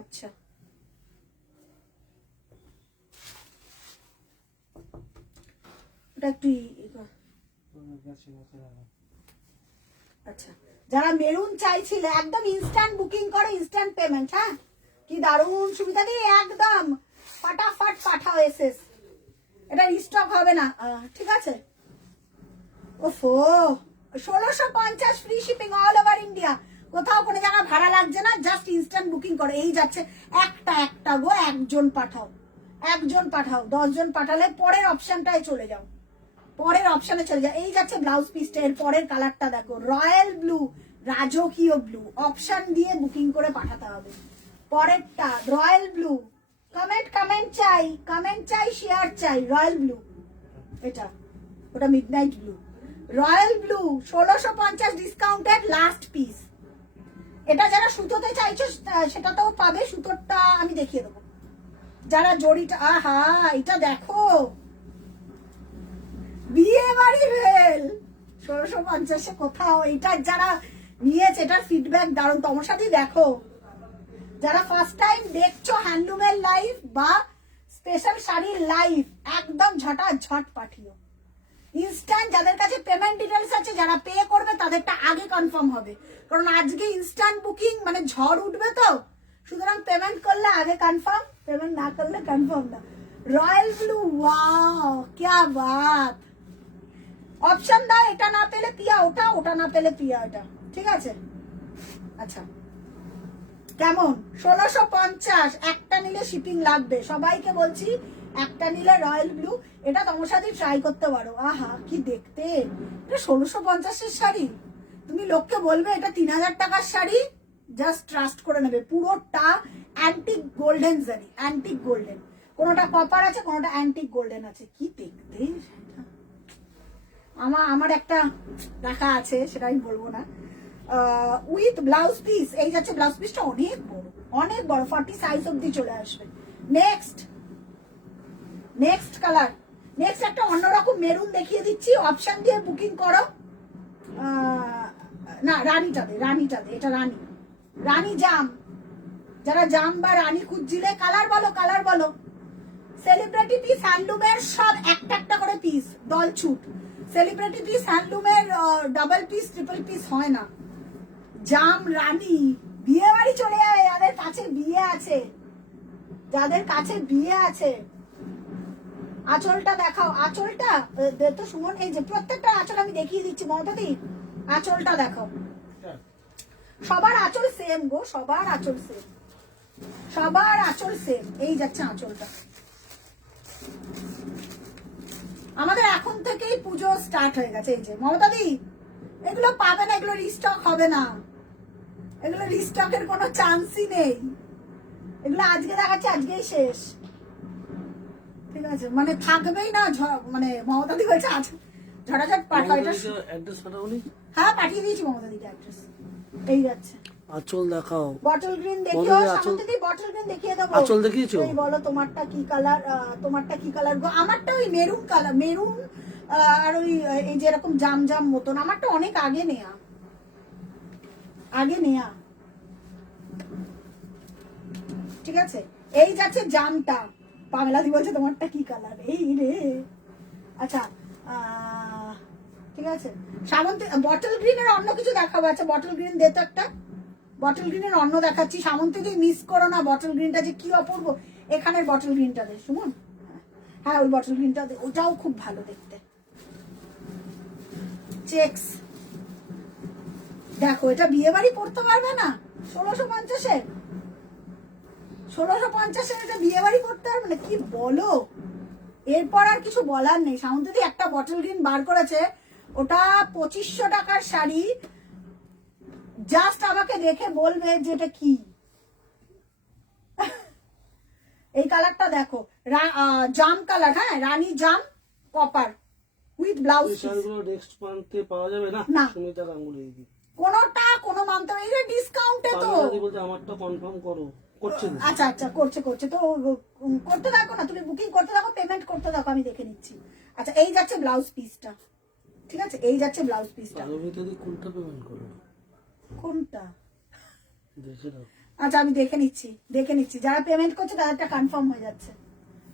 আচ্ছা, ওটা একটু আচ্ছা, যারা মেরুন চাইছিলে একদম ইনস্ট্যান্ট বুকিং করে, ইনস্ট্যান্ট পেমেন্ট। হ্যাঁ, কি দারুণ সুবিধা দিয়ে একদম ফাটাফাট পাঠাও এসএস। এটা রিস্টক হবে না, ঠিক আছে? ওফো, 1650 free shipping all over India. কোথাও কোনো জায়গা ভাড়া লাগছে না, জাস্ট ইনস্ট্যান্ট বুকিং করে। এই যাচ্ছে একটা একটা গো, একজন পাঠাও, একজন পাঠাও, 10 জন পাঠালে পরের অপশনটায় চলে যাও, পরের অপশনে চলে যাও। এই যাচ্ছে ব্লাউজ পিসটা, এর পরের কালারটা দেখো, রয়্যাল ব্লু, রাজকীয় ব্লু। অপশন দিয়ে বুকিং করে পাঠাতে হবে। পরেরটা রয়্যাল ব্লু, কমেন্ট কমেন্ট চাই, কমেন্ট চাই, শেয়ার চাই। রয়্যাল ব্লু, এটা, ওটা midnight blue. Royal blue 1650 discounted last piece. এটা যারা সুতোতে চাইছো সেটাতেও পাবে, সুতোরটা আমি দেখিয়ে দেবো। যারা জড়িটা, আহা এটা দেখো, বিয়ে বাড়ি ভেল 1650 কোথাও। এটা যারা নিয়েছে এটার ফিডব্যাক দারুণ। তোমার সাথেই দেখো, যারা ফার্স্ট টাইম দেখছো হ্যান্ডলুমের লাইভ বা স্পেশাল শাড়ির লাইভ, একদম ঝটাঝট পাঠিও ইনস্ট্যান্ট। যাদের কাছে পেমেন্ট ডিটেলস আছে, যারা পে করবে তাদেরটা আগে কনফার্ম হবে, কারণ আজকে ইনস্ট্যান্ট বুকিং মানে ঝড় উঠবে তো, সুতরাং পেমেন্ট করলে আগে কনফার্ম, পেমেন্ট না করলে কনফার্ম না। রয়্যাল ব্লু, ওয়াও क्या बात! অপশন দাও, এটা না পেলে পিয়া ওটা, ওটা না পেলে পিয়া এটা, ঠিক আছে? আচ্ছা, কেমন? 1650, একটা নিলে শিপিং লাগবে। সবাইকে বলছি একটা নিলে রয়্যাল ব্লু, এটা তোমার সাথে ট্রাই করতে পারো। আহা কি দেখতে! এটা 1650 শাড়ি, তুমি লোককে বলবে এটা 3000 টাকার শাড়ি, জাস্ট ট্রাস্ট করে নেবে। পুরোটা অ্যান্টিক গোল্ডেন জারি, অ্যান্টিক গোল্ডেন, কোনোটা কপার আছে, কোনোটা অ্যান্টিক গোল্ডেন আছে। কি দেখতে! আমার একটা দেখা আছে, সেটা আমি বলবো না। উইথ ব্লাউজ পিস, এই যাচ্ছে ব্লাউজ পিসটা, অনেক বড়, অনেক বড়, 40 সাইজ অব্দি চলে আসবে। নেক্সট, নেক্সট কালার, নেক্সট একটা অন্যরকম মেরুন দেখিয়ে দিচ্ছি। অপশন দিয়ে বুকিং করো। না, রানীটা দে, রানীটা দে, এটা রানী, রানী জাম। যারা জাম বা রানী খুঁজছিলে, কালার বলো, কালার বলো। সেলিব্রিটি পিস হ্যান্ডলুমের সব একটা একটা করে পিস, দল ছুট। সেলিব্রিটি পিস হ্যান্ডলুমের ডাবল পিস, ট্রিপল পিস হয় না। জাম, রানী, বিয়ে বাড়ি চলে যাবে যাদের কাছে বিয়ে আছে, যাদের কাছে বিয়ে আছে। আঁচলটা দেখাও, আঁচলটা তো সুমন, এই যে প্রত্যেকটা আঁচল আমি দেখিয়ে দিচ্ছি। মমতাদি, আঁচলটা দেখো, সবার আঁচল সেম গো, সবার আঁচল সেম, সবার আঁচল সেম। এই যাচ্ছে আঁচলটা। আমাদের এখন থেকেই পুজো স্টার্ট হয়ে গেছে। এই যে মমতাদি, এগুলো পাবে না, এগুলো রিস্টক হবে না, এগুলো রিস্টকের কোনো চান্সই নেই। এগুলো আজকে দেখাচ্ছে, আজকেই শেষ, ঠিক আছে? মানে থাকবেই না, মানে মমতাদি বলছে আজ ঝটাঝট পাঠাও। এটা অ্যাড্রেস পাঠাওনি? হ্যাঁ, পাঠিয়ে দিয়েছি মমতাদিকে অ্যাড্রেস। এই যাচ্ছে আঁচল দেখাও, বটল গ্রিন দেখিও, সামন্তিদি বটল গ্রিন দেখিয়ে দেবো। আঁচল দেখিয়েছো? এই বলো তোমারটা কি কালার, তোমারটা কি কালার গো? আমারটা ওই মেরুন কালার, মেরুন আর ওই এই যে এরকম জাম জাম মতন। আমারটা অনেক আগে নেয়া, আগে নেয়া, ঠিক আছে? এই যাচ্ছে জামটা। পাগলাদি বলছে তোমারটা কি কালার, এই রে। আচ্ছা, ঠিক আছে। সামন্ত বটল গ্রিনের অন্য কিছু দেখাবো। আচ্ছা, বটল গ্রিন দে তো একটা, বটল গ্রিনের অন্য দেখাচ্ছি। সামন্তীদি মিস করো না, বটল গ্রিনটা যে কি অপূর্ব। এখানের বটল গ্রিনটা দে সুমন, হ্যাঁ ওই বটল গ্রিনটা দে, ওটাও খুব ভালো দেখতে। চেক্স দেখো, এটা বিয়ে বাড়ি পড়তে পারবে না 1650-এ, 1650-এ এটা বিয়ে বাড়ি পড়তে পারবে না, কি বলো? এরপর আর কিছু বলার নেই। সামন্তদি একটা বটল গ্রিন বার করেছে, ওটা 2500 টাকার শাড়ি। জাস্ট আমাকে দেখে বলবে যে এটা কি। এই কালারটা দেখো, জাম কালার, হ্যাঁ রানী জাম কপার উইথ ব্লাউজ। এই শাড়িগুলো নেক্সট মান্থে পাওয়া যাবে না? না। সুমিতা গাঙ্গুলি দিদি কোনোটা কোনো মানতে হবে, এটা ডিসকাউন্টে তো। দিদি বলতে আমারটা কনফার্ম করো, করছে না? আচ্ছা আচ্ছা, করছে তো, করতে থাকো না, তুমি বুকিং করতে থাকো, পেমেন্ট করতে থাকো, আমি দেখে নিচ্ছি। আচ্ছা, এই যাচ্ছে ব্লাউজ পিসটা, ঠিক আছে, এই যাচ্ছে ব্লাউজ পিসটা। পারমিতা দি কোনটা পেমেন্ট করবে? কোনটা? দেখে নাও। আচ্ছা আমি দেখে নিচ্ছি, যারা পেমেন্ট করছে তাদেরটা কনফার্ম হয়ে যাচ্ছে,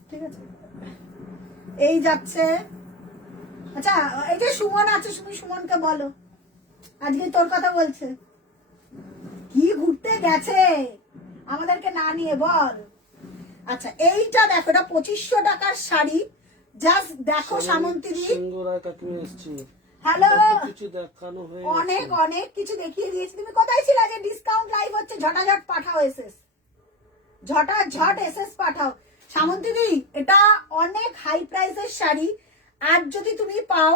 ঠিক আছে। এই যাচ্ছে। আচ্ছা, এই যে সুমন আছে, সুমনকে বলো, আজকে তোর কথা বলছে, কি ঘুরতে গেছে আমাদেরকে না নিয়ে, বল। আচ্ছা, এইটা দেখো, এটা 2500 টাকার শাড়ি। জাস্ট দেখো সামন্তীদি, সিংহরায় কাকিমা এসছে। হ্যালো, কিছু দেখানো হয়ে অনেক অনেক কিছু দেখিয়ে দিয়েছি। তুমি কোথায় ছিলে? যে ডিসকাউন্ট লাইভ হচ্ছে, ঝটাঝট পাঠাও এসএস, ঝটাঝট এসএস পাঠাও। সামন্তীদি, এটা অনেক হাই প্রাইসের শাড়ি, আর যদি তুমি পাও,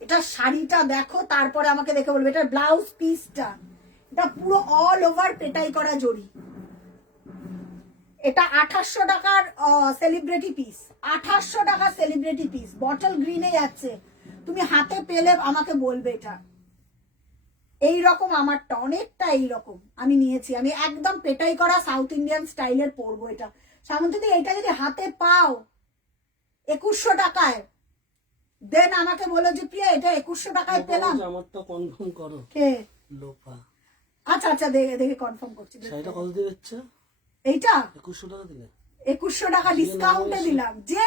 এটা শাড়িটা দেখো, তারপরে আমাকে দেখে বলবে। এটা ব্লাউজ পিসটা, এটা পুরো অল ওভার পেটাই করা জড়ি। এটা 2800 টাকার সেলিব্রিটি পিস, 2800 টাকা সেলিব্রিটি পিস, বটল গ্রিনে যাচ্ছে। তুমি হাতে পেলে আমাকে বলবে। এটা এই রকম, আমারটা অনেকটা এইরকম আমি নিয়েছি। আমি একদম পেটাই করা সাউথ ইন্ডিয়ান স্টাইলের পরবো এটা। সামন্তী, এটা যদি হাতে পাও 2100 টাকায়, দেন আমাকে বলো যে প্রিয়া এটা 2100 টাকায় পেলাম। আমারটা কনফার্ম করো। কে? লোপা। আচ্ছা আচ্ছা, দেখে কনফার্ম করছি। শাড়িটা কত দিয়ে দিচ্ছে? এইটা 2100 টাকা দিলে। 2100 টাকা ডিসকাউন্টে দিলাম। যে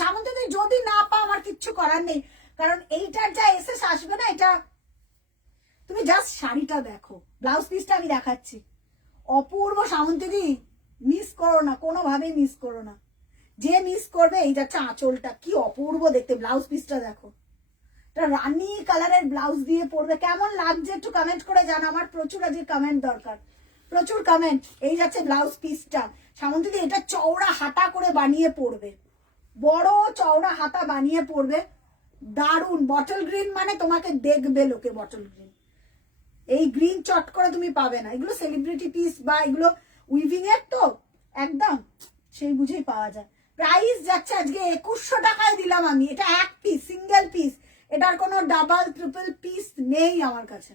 সামন্তী, যদি না পাও আমার কিচ্ছু করার নেই, কারণ এইটার যা এসএস আসবে না, এটা তুমি জাস্ট শাড়িটা দেখো, ব্লাউজ পিসটা আমি দেখাচ্ছি, অপূর্ব। সামন্তী, মিস করো না, কোনোভাবেই মিস করো না। যে মিস করবে, এই যাচ্ছে আঁচলটা, কি অপূর্ব দেখতে। ব্লাউজ পিসটা দেখো, এটা রানী কালারের ব্লাউজ দিয়ে পরবে, কেমন লাগছে একটু কমেন্ট করে জানো। আমার প্রচুর আজকে কমেন্ট দরকার, প্রচুর কমেন্ট। এই যাচ্ছে ব্লাউজ পিসটা। সামন্তী, এটা চওড়া হাতা করে বানিয়ে পরবে, বড় চওড়া হাতা বানিয়ে পরবে, দারুন। বটল গ্রিন মানে তোমাকে দেখবে লোকে, বটল গ্রিন। এই গ্রিন চট করে তুমি পাবে না, এগুলো সেলিব্রিটি পিস বা এগুলো উইভিং এর তো একদম সেই বুঝেই পাওয়া যায়। প্রাইস যাচ্ছে আজকে 2100 টাকায় দিলাম আমি। এটা এক পিস, সিঙ্গেল পিস, এটার কোনো ডাবল ট্রিপল পিস নেই আমার কাছে,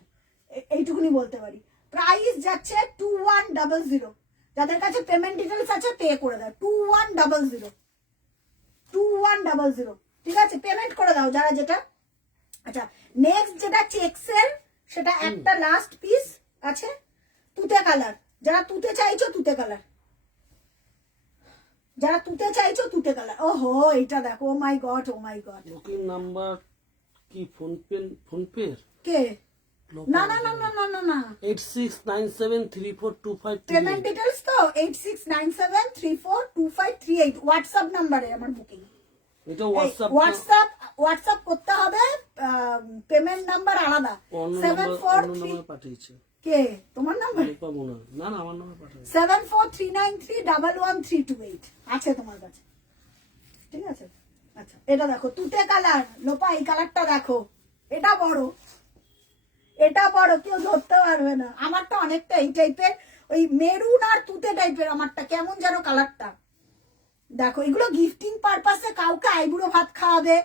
এইটুকুনি বলতে পারি। প্রাইস যাচ্ছে 2100। যাদের কাছে পেমেন্ট ডিটেলস আছে পে করে দাও, 2100, ঠিক আছে, পেমেন্ট করে দাও যারা যেটা। আচ্ছা, নেক্সট যেটা চেক্সের, সেটা একটা লাস্ট পিস আছে, তুতে কালার। যারা তুতে চাইছো তুতে কালার, যারা তুতে চাইছো তুতে কালার। ওহো, এটা দেখো, ও মাই গড, ও মাই গড। বুকিং নাম্বার কি ফোনপে? কে? না না না না না না না, 8697342538 পেমেন্ট ডিটেলস তো 8697342538 হোয়াটসঅ্যাপ নাম্বারে আমার বুকিং। এটা হোয়াটসঅ্যাপ করতে হবে, পেমেন্ট নাম্বার আলাদা। 743 পাঠিয়েছে। কে? তোমার নাম্বার? না না, আমার নাম্বার পাঠিয়েছে। 7439311328 আছে তোমার কাছে, ঠিক আছে। আচ্ছা, এটা দেখো, তুতে কালার। লোপা, এই কালারটা দেখো, এটা বড়, এটা বড়, কেউ ধরতে পারবে না। আমারটা অনেকটা এই টাইপের, ওই মেরুন আর তুতে টাইপের আমারটা, কেমন যেন কালারটা। দেখো, এগুলো গিফটিং পারপাসে, কাউকে আইবুড়ো ভাত খাওয়াবে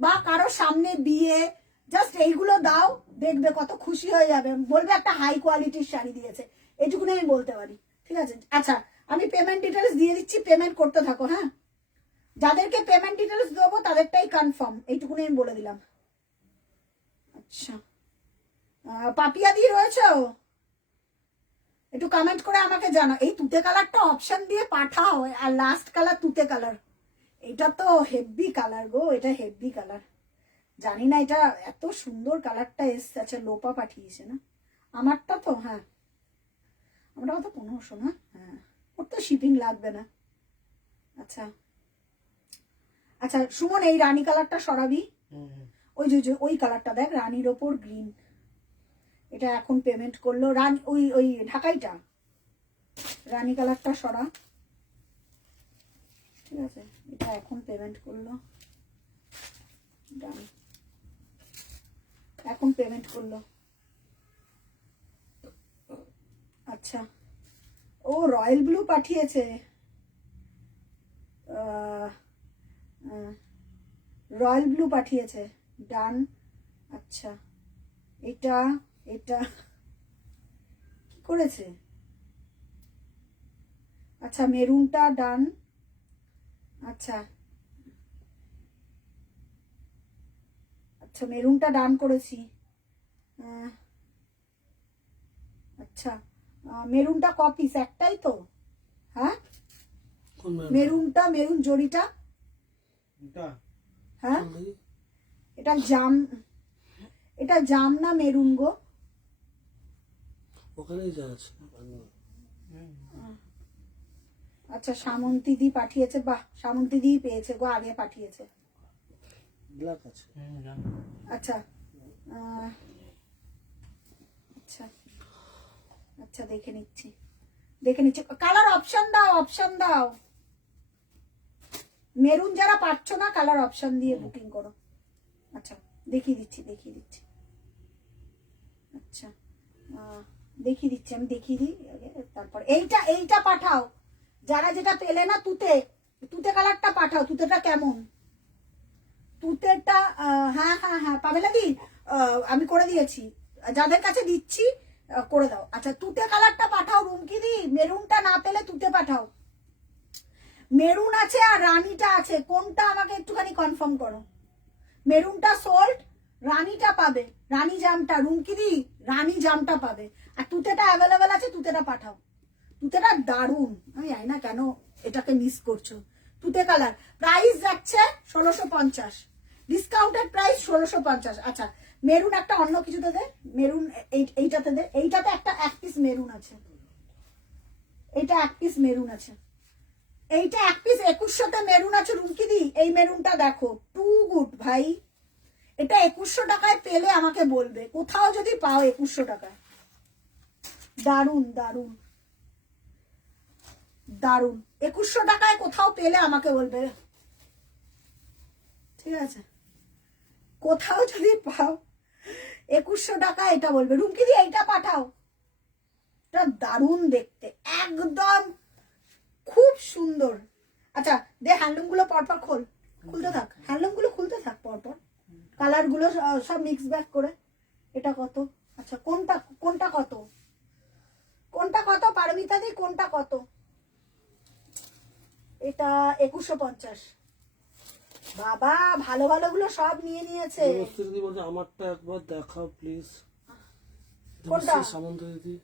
বা কারো সামনে বিয়ে, জাস্ট এইগুলো দাও, দেখবে কত খুশি হয়ে যাবে, বলবে একটা হাই কোয়ালিটির শাড়ি দিয়েছে। এইটুকুনি আমি বলতে পারি, ঠিক আছে। আচ্ছা, আমি পেমেন্ট ডিটেলস দিয়ে দিচ্ছি, পেমেন্ট করতে থাকো। হ্যাঁ, যাদেরকে পেমেন্ট ডিটেলস দেবো তাদেরটাই কনফার্ম, এইটুকুনি আমি বলে দিলাম। আচ্ছা, পাপিয়া দি রয়েছে, একটু কমেন্ট করে আমাকে জানো। এই তুতে কালারটা অপশন দিয়ে পাঠাও, আর লাস্ট কালার তুতে কালার, এটা তো হেভি কালার গো, এটা হেভি কালার। জানি না এটা এত সুন্দর কালারটা এসছে। আচ্ছা, লোপা পাঠিয়েছে না আমারটা তো, হ্যাঁ আমারটা কত 1500 না, হ্যাঁ, ওর তো শিপিং লাগবে না। আচ্ছা আচ্ছা, সুমন এই রানী কালারটা সরাবি, ওই যে ওই কালারটা দেখ, রানীর ওপর গ্রিন, এটা এখন পেমেন্ট করলো। রানী, ওই ঢাকাইটা, রানী কালারটা সরা। ঠিক আছে, এটা এখন পেমেন্ট করলো, ডান, এখন পেমেন্ট করলো। আচ্ছা, ও রয়্যাল ব্লু পাঠিয়েছে, রয়্যাল ব্লু পাঠিয়েছে, ডান। আচ্ছা, এটা এটা কি করেছে? আচ্ছা, মেরুনটা ডান। আচ্ছা আচ্ছা, মেরুনটা ডান করেছি। আচ্ছা, মেরুনটা ক পিস? একটাই তো? হ্যাঁ, কোন মেরুন? মেরুনটা, মেরুন জড়িটা, হ্যাঁ এটা জাম, এটা জাম না মেরুন গো? ওখানেই যা আছে। আচ্ছা, সামন্তী দি পাঠিয়েছে, বাহ, সামন্তী দি পেয়েছে গো, আগে পাঠিয়েছে। ব্ল্যাক আছে। আচ্ছা আচ্ছা আচ্ছা, দেখে নিচ্ছি, দেখে নিচ্ছি। কালার অপশন দাও, অপশন দাও। মেরুন যারা পাচ্ছ না, কালার অপশন দিয়ে বুকিং করো। আচ্ছা, দেখিয়ে দিচ্ছি, দেখিয়ে দিচ্ছি। আচ্ছা, দেখিয়ে দিচ্ছি, আমি দেখিয়ে দিই আগে, তারপর এইটা, এইটা পাঠাও। যারা যেটা পেলে না, তুতে, তুতে কালারটা পাঠাও। তুতেটা কেমন? তুতেটা হ্যাঁ হ্যাঁ হ্যাঁ, পাবেলা দি, আমি করে দিয়েছি, যাদের কাছে দিচ্ছি করে দাও। আচ্ছা, তুতে কালারটা পাঠাও রুমকি দি। মেরুনটা না পেলে তুতে পাঠাও। মেরুন আছে আর রানীটা আছে, কোনটা আমাকে একটুখানি কনফার্ম করো। মেরুনটা সোল্ড, রানীটা পাবে, রানী জামটা, রুমকি দি রানী জামটা পাবে। আর তুতেটা অ্যাভেলেবেল আছে, তুতেটা পাঠাও। তুতেটা দারুন, আমি জানি না কেন এটাকে মিস করছো। তুতে কালার, প্রাইস যাচ্ছে 1650, ডিসকাউন্টেড প্রাইস 1650। আচ্ছা, মেরুন একটা অন্য কিছুতে দে, মেরুন এইটাতে দে, এইটাতে একটা এক পিস মেরুন আছে, এইটা এক পিস মেরুন আছে, এইটা এক পিস 2100তে মেরুন আছে রুমকি দি। এই মেরুনটা দেখো, টু গুড ভাই। এটা 2100 টাকায় পেলে আমাকে বলবে, কোথাও যদি পাও 2100 টাকায়। দারুন দারুন দারুন, 2100 টাকায় কোথাও পেলে আমাকে বলবে, ঠিক আছে? কোথাও যদি পাও 2100 টাকা, এটা বলবে। রুমকি দি এইটা পাঠাও, এটা দারুন দেখতে, একদম খুব সুন্দর। আচ্ছা, দে হ্যান্ডলুম গুলো পরপর খোল, খুলতে থাক, হ্যান্ডলুম গুলো খুলতে থাক পরপর, কালার গুলো সব মিক্স ব্যাক করে। এটা কত? আচ্ছা, কোনটা কোনটা কত? কোনটা কত পারমিতা দি, কোনটা কত? এটা 2150। বাবা, ভালো ভালো গুলো সব নিয়ে নিয়েছে। দেবশ্রী দিদি বলছে আমারটা একবার দেখাও প্লিজ। কোনটা? সামন্ত দিদি।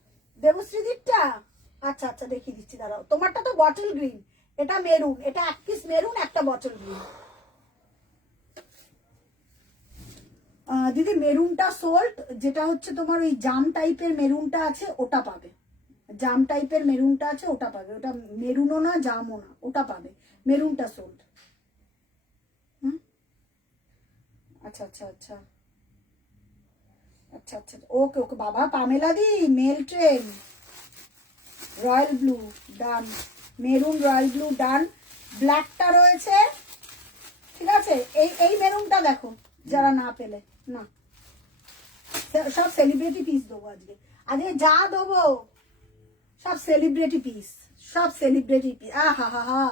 দেবশ্রী দিকটা? আচ্ছা আচ্ছা, দেখিয়ে দিচ্ছি, দাঁড়াও। তোমারটা তো বটল গ্রিন, এটা মেরুন, এটা এক পিস মেরুন, একটা বটল গ্রিন। দিদি, মেরুনটা সোল্ট, যেটা হচ্ছে তোমার ওই জাম টাইপের মেরুনটা আছে, ওটা পাবে। জাম টাইপের মেরুনটা আছে, ওটা পাবে। ওটা মেরুনও না, জামও না, ওটা পাবে। মেরুনটা সোল্ট। আচ্ছা আচ্ছা আচ্ছা আচ্ছা আচ্ছা, ওকে ওকে বাবা, পামেলা দি, মেল ট্রেন, রয়্যাল ব্লু ডান, মেরুন রয়্যাল ব্লু ডান, ব্ল্যাকটা রয়েছে, ঠিক আছে? এই এই মেরুনটা দেখো, যারা না পেলে না, সব সেলিব্রিটি পিস দেবো আজকে, আজকে যা দেবো সব সেলিব্রিটি পিস, সব সেলিব্রিটি পিস। আহা হা হা,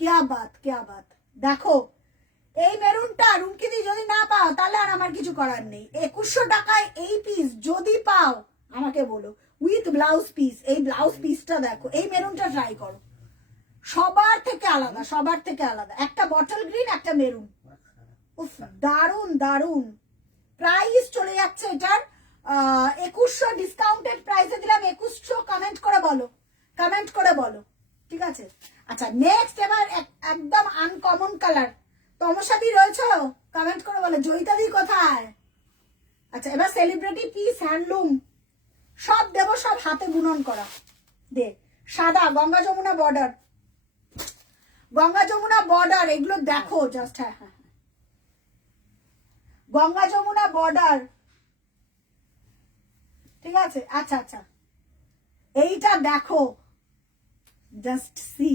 কেয়া বাত, কেয়া বাত। দেখো, এই মেরুনটা রুমকি দি যদি না পাও, তাহলে আর আমার কিছু করার নেই। 2100 টাকায় এই পিস যদি পাও আমাকে বলো, উইথ ব্লাউজ পিস। এই ব্লাউজ পিসটা দেখো, এই মেরুনটা ট্রাই করো, সবার থেকে আলাদা, সবার থেকে আলাদা। একটা বটল গ্রিন, একটা মেরুন, উফ, দারুন দারুন। প্রাইস চলে যাচ্ছে এটার 2100, ডিসকাউন্টেড প্রাইসে দিলাম 2100। কমেন্ট করে বলো, কমেন্ট করে বলো, ঠিক আছে? আচ্ছা, নেক্সট এবার একদম আনকমন কালার, তমসাদি রয়েছে, কমেন্ট করে বলো। জয়িতাদি কোথায়? আচ্ছা, এবার সেলিব্রিটি পিস হ্যান্ডলুম সব দেবো, সব হাতে বুনন করা। দে, সাদা, গঙ্গা যমুনা বর্ডার, গঙ্গা যমুনা বর্ডার, এগুলো দেখো জাস্ট। হ্যাঁ হ্যাঁ, গঙ্গা যমুনা বর্ডার, ঠিক আছে? আচ্ছা আচ্ছা, এইটা দেখো, just see,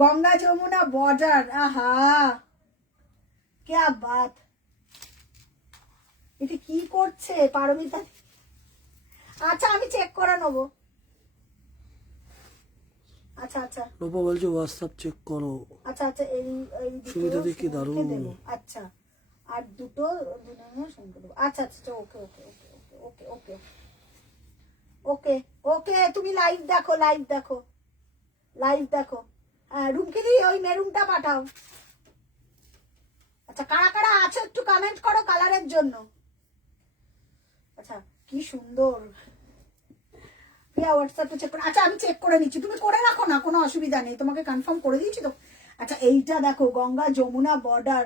Ganga Jamuna border, আহা क्या बात। এটা কি করছে পারমিতা? আচ্ছা আমি চেক করে নেবো। আচ্ছা আচ্ছা রূপা বলছে হোয়াটসঅ্যাপ চেক করো। আচ্ছা আচ্ছা এই এই দুটো সুবিধা দেখি সুমনকে দারুণ। দেবো। আচ্ছা আর দুটো সুমনকে দেবো। আচ্ছা আচ্ছা ওকে ওকে ওকে ওকে ওকে ওকে ওকে তুমি লাইভ দেখো, লাইভ দেখো, লাইভ দেখো। রুমকে দিয়ে ওই মেরুনটা পাঠাও। আচ্ছা কারা কারা আছো একটু কমেন্ট করো কালারের জন্য। আচ্ছা কি সুন্দর প্রিয়া হোয়াটসঅ্যাপে চেক করো। আচ্ছা আমি চেক করে নিচ্ছি, তুমি করে রাখো না, কোনো অসুবিধা নেই, তোমাকে কনফার্ম করে দিয়েছি তো। আচ্ছা এইটা দেখো গঙ্গা যমুনা বর্ডার,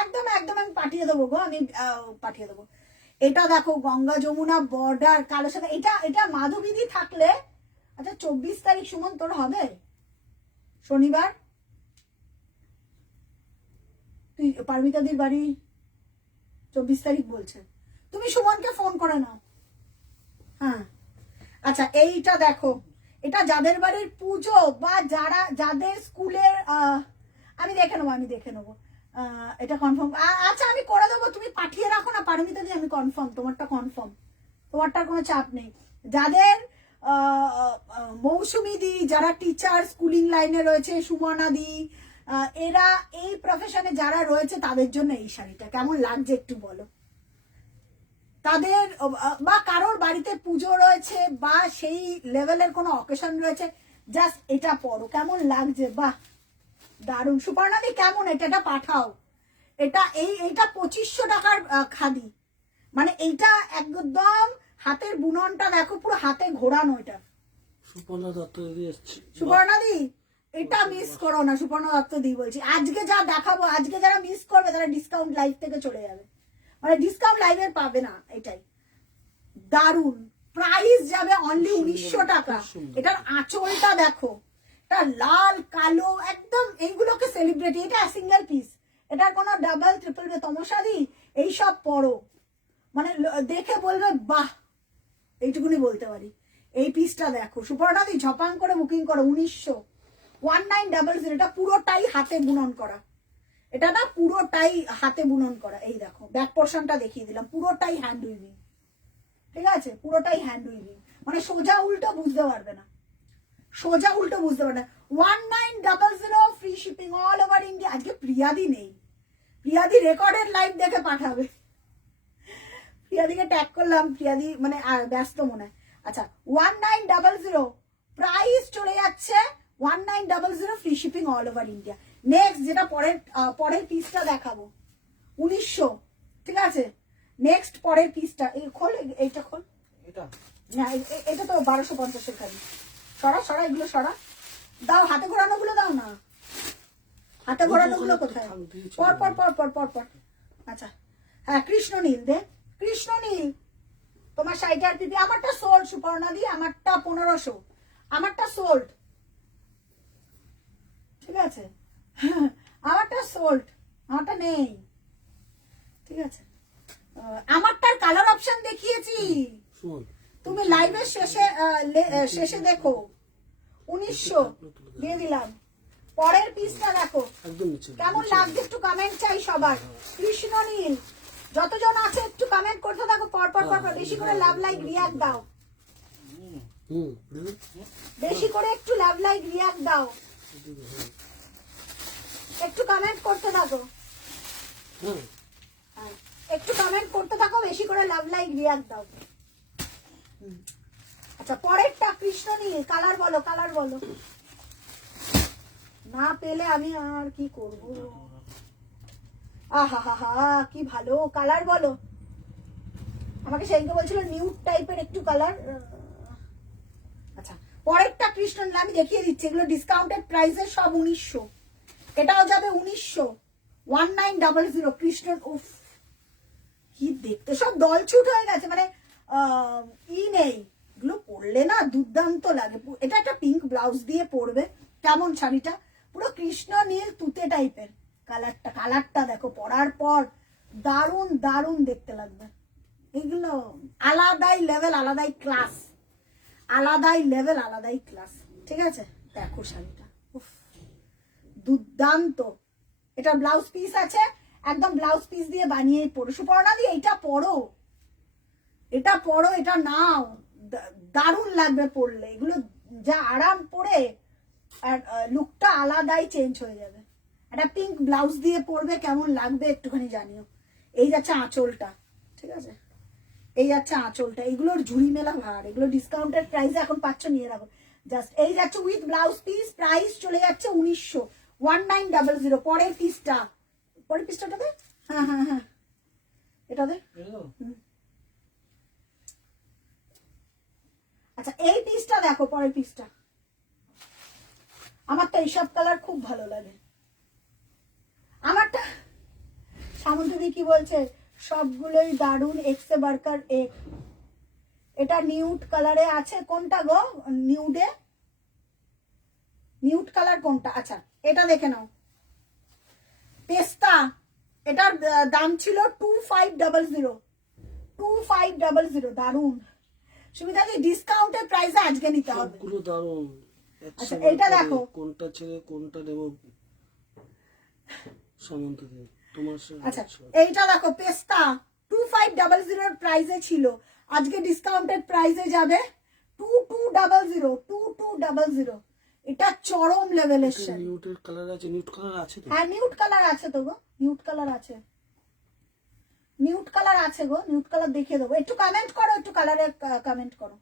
একদম একদম আমি পাঠিয়ে দেবো গো, আমি পাঠিয়ে দেবো। এটা দেখো গঙ্গা যমুনা বর্ডার কালোর সাথে, এটা এটা মাধবীদি থাকলে। আচ্ছা 24 তারিখ সুমন তোর হবে শনিবার, তুই পারমিতাদির বাড়ি 24 তারিখ বলছে, তুমি সুমনকে ফোন করে নাও। হ্যাঁ আচ্ছা এইটা দেখো, এটা যাদের বাড়ির পুজো বা যারা যাদের স্কুলের আমি দেখে নেবো, আমি দেখে নেবো। এটা কনফার্ম, আচ্ছা আমি করে দেবো, তুমি পাঠিয়ে রাখো না পারমিতা দি, আমি কনফার্ম, তোমারটা কনফার্ম, তোমারটার কোনো চাপ নেই। যাদের মৌসুমি দি, যারা টিচার স্কুলিং লাইনে রয়েছে, সুমনা দি, এরা এই প্রফেশনে যারা রয়েছে তাদের জন্য এই শাড়িটা কেমন লাগছে একটু বলো। তাদের বা কারোর বাড়িতে পুজো রয়েছে বা সেই লেভেলের কোনো অকেশন রয়েছে, জাস্ট এটা পরো, কেমন লাগছে, বাহ দারুণ। সুপর্ণাদি কেমন, এটা পাঠাও। এটা এইটা 2500 টাকার খাদি, মানে এইটা একদম হাতের বুননটা দেখো, পুরো হাতে ঘোরানো। এটা সুপর্ণা দত্ত দিদি এসছে। সুপর্ণাদি এটা মিস করো না, সুপর্ণা দত্ত দি বলছি, আজকে যা দেখাবো, আজকে যারা মিস করবে তারা ডিসকাউন্ট লাইভ থেকে চলে যাবে, মানে ডিসকাউন্ট লাইভে পাবে না। এটাই দারুন, প্রাইস যাবে অনলি 1900 টাকা। এটার আঁচলটা দেখো, এটা লাল কালো একদম, এইগুলোকে সেলিব্রিটি, এটা সিঙ্গেল পিস, এটার কোনো ডাবল ট্রিপল তমসাদি এইসব পরো, মানে দেখে বলবে বাহ, এইটুকুনি বলতে পারি। এই পিসটা দেখো সুপর্ণাদি, ঝপাং করে বুকিং করো, 1900 এটা পুরোটাই হাতে বুনন করা, এটা না পুরোটাই হাতে বুনন করা। এই দেখো ব্যাক পোর্শনটা দেখিয়ে দিলাম, পুরোটাই হ্যান্ড উইভিং, ঠিক আছে, পুরোটাই হ্যান্ড উইভিং, মানে সোজা উল্টো বুঝতে পারবে না, সোজা উল্টো বুঝতে পারবে না। 1900 free shipping all over India. আজকে প্রিয়াদি নেই, প্রিয়াদি রেকর্ডের লাইভ দেখে পাঠাবে, প্রিয়াদিকে ট্যাগ করলাম, প্রিয়াদি মানে ব্যস্ত মনে হয়। আচ্ছা 1900 প্রাইস চলে যাচ্ছে, 1900 free shipping all over India. Next যেটা পরের পিসটা দেখাবো 1900, ঠিক আছে। নেক্সট পরের পিসটা এই খোল, এইটা খোল, এটা না এটা তো 1250 খালি, সরা সরা এগুলো সরা, দাও হাতে ঘোরানো গুলো দাও না, হাতে ঘোরানো গুলো কোথায়, পর পর পর পর পর পর। আচ্ছা হ্যাঁ কৃষ্ণ নীল দে, কৃষ্ণ নীল তোমার শাড়িটার পিপি, আমারটা সোল্ড সুপর্ণা দি, আমারটা 1500, আমারটা সোল্ড, ঠিক আছে, আমারটা সোল্ড, আমারটা নেই, ঠিক আছে। আমারটার কালার অপশন দেখিয়েছি, তুমি লাইভের শেষে দেখো, 1900 দিয়ে দিলাম। পরের পিসটা দেখো কেমন লাগছে, একটু কমেন্ট চাই সবার। কৃষ্ণ নীল যতজন আছে একটু কমেন্ট করতে থাকো, পর পর পর পর, বেশি করে লাভ লাইক রিয়াক্ট দাও, বেশি করে একটু লাভ লাইক রিয়াক্ট দাও, একটু কমেন্ট করতে থাকো, একটু কমেন্ট করতে থাকো, বেশি করে লাভ লাইক রিয়াক্ট দাও। আচ্ছা পরেরটা কৃষ্ণ নীল, কালার বলো, কালার বলো, না পেলে আমি আর কি করব। আহা হা হা কি ভালো কালার বলো, আমাকে সেদিনকে বলছিল নিউড টাইপের একটু কালার। আচ্ছা পরেরটা কৃষ্ণ নীল আমি দেখিয়ে দিচ্ছি, এগুলো ডিসকাউন্টেড প্রাইসে সব 1900, এটাও যাবে 1900, 1900 কৃষ্ণ। উফ কি দেখতে সব দলছুট হয়ে গেছে, মানে নেই, এগুলো পরলে না দুর্দান্ত লাগে। এটা একটা পিঙ্ক ব্লাউজ দিয়ে পরবে, কেমন শাড়িটা, পুরো কৃষ্ণ নীল তুতে টাইপের কালারটা, কালারটা দেখো পরার পর দারুণ দারুণ দেখতে লাগবে। এগুলো আলাদাই লেভেল, আলাদাই ক্লাস, আলাদাই লেভেল, আলাদাই ক্লাস, ঠিক আছে। দেখো শাড়িটা, উফ দুর্দান্ত। এটা ব্লাউজ পিস আছে, একদম ব্লাউজ পিস দিয়ে বানিয়ে পরো। সুপর্ণা দিয়ে এটা পরো, এটা পরো, এটা নাও, দারুণ লাগবে পরলে। এগুলো যা আরাম পরে আর লুকটা আলাদাই চেঞ্জ হয়ে যাবে। একটা পিঙ্ক ব্লাউজ দিয়ে পরবে, কেমন লাগবে একটুখানি জানিও। এই যাচ্ছে আঁচলটা, ঠিক আছে, এই যাচ্ছে আঁচলটা। এগুলোর ঝুড়ি মেলা ভার, এগুলো ডিসকাউন্টেড প্রাইসে এখন পাচ্ছ, নিয়ে রাখো জাস্ট। এই যাচ্ছে উইথ ব্লাউজ পিস, প্রাইস চলে যাচ্ছে 1900 পরের পিসটা, পরের পিসটা দে। হ্যাঁ হ্যাঁ হ্যাঁ, এটা দে। আচ্ছা এই পিসটা দেখো, পরের পিসটা। আমার তো এইসব কালার খুব ভালো লাগে। আমারটা সামন্তী কি বলছে, সবগুলোই দারুণ, এক্সে বার্কার এক। এটা নিউড কালারে আছে, কোনটা গো? নিউডে, নিউড কালার কোনটা? আচ্ছা এটা দেখে নাও, পেস্তা। এটার দাম ছিল 2500, 2500, দারুণ। সুবিধা কি ডিসকাউন্টের প্রাইসে আজকে নিতে হবে। সবগুলো দারুণ। আচ্ছা এইটা দেখো, কোনটা ছেড়ে কোনটা নেব সামন্তী দি, তোমার আচ্ছা এইটা দেখো, পেস্তা 2500 প্রাইসে ছিল, আজকে ডিসকাউন্টেড প্রাইসে যাবে 2200, 2200। এটা চরম লেভেলের শাড়ি। নিউড কালার আছে, নিউড কালার আছে তো? হ্যাঁ নিউড কালার আছে তো গো, নিউড কালার আছে, নিউড কালার আছে গো, নিউড কালার দেখিয়ে দেবো। একটু কমেন্ট করো, একটু কালারে কমেন্ট করো,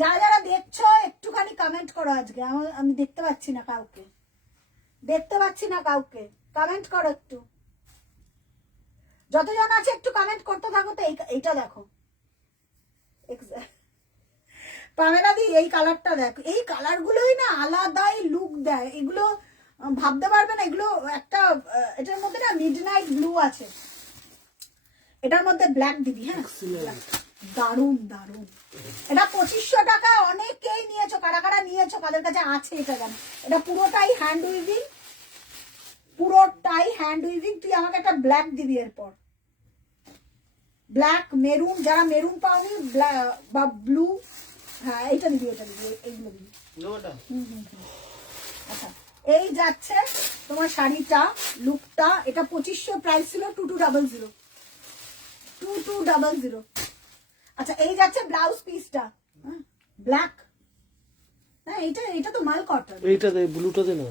যারা যারা দেখছো একটুখানি কমেন্ট করো। আজকে আমি দেখতে পাচ্ছি না কাউকে, দেখতে পাচ্ছি না কাউকে, কমেন্ট করো একটু। যতজন আছে একটু কমেন্ট করতে থাকো। তো এইটা দেখো, পামেলা দি এই কালারটা দেখো, এই কালার গুলোই না আলাদাই লুক দেয়। এগুলো ভাবতে পারবে না, এগুলো একটা এটার মধ্যে না মিডনাইট ব্লু আছে, এটার মধ্যে ব্ল্যাক দিবি। হ্যাঁ দারুন দারুন। এটা 2500 টাকা, অনেকেই নিয়েছো, কারা কারা নিয়েছো, কাদের কাছে আছে এটা জানো। এটা পুরোটাই হ্যান্ড উইভিং, পুরোটাই হ্যান্ড উইভিং। তুই আমাকে একটা ব্ল্যাক দিবি এরপর, ব্ল্যাক, মেরুন, যারা মেরুন পাওনি বা ব্লু, হ্যাঁ এইটা দিবি, এটা দিবি, এইগুলো দিবি। আচ্ছা এই যাচ্ছে তোমার শাড়িটা, লুকটা। এটা 2500 প্রাইস ছিল, 2200, 2200। আচ্ছা এই যাচ্ছে ব্লাউজ পিসটা, ব্ল্যাক। হ্যাঁ এটা এটা তো মাল কটন। এইটা দে, ব্লুটা দে না,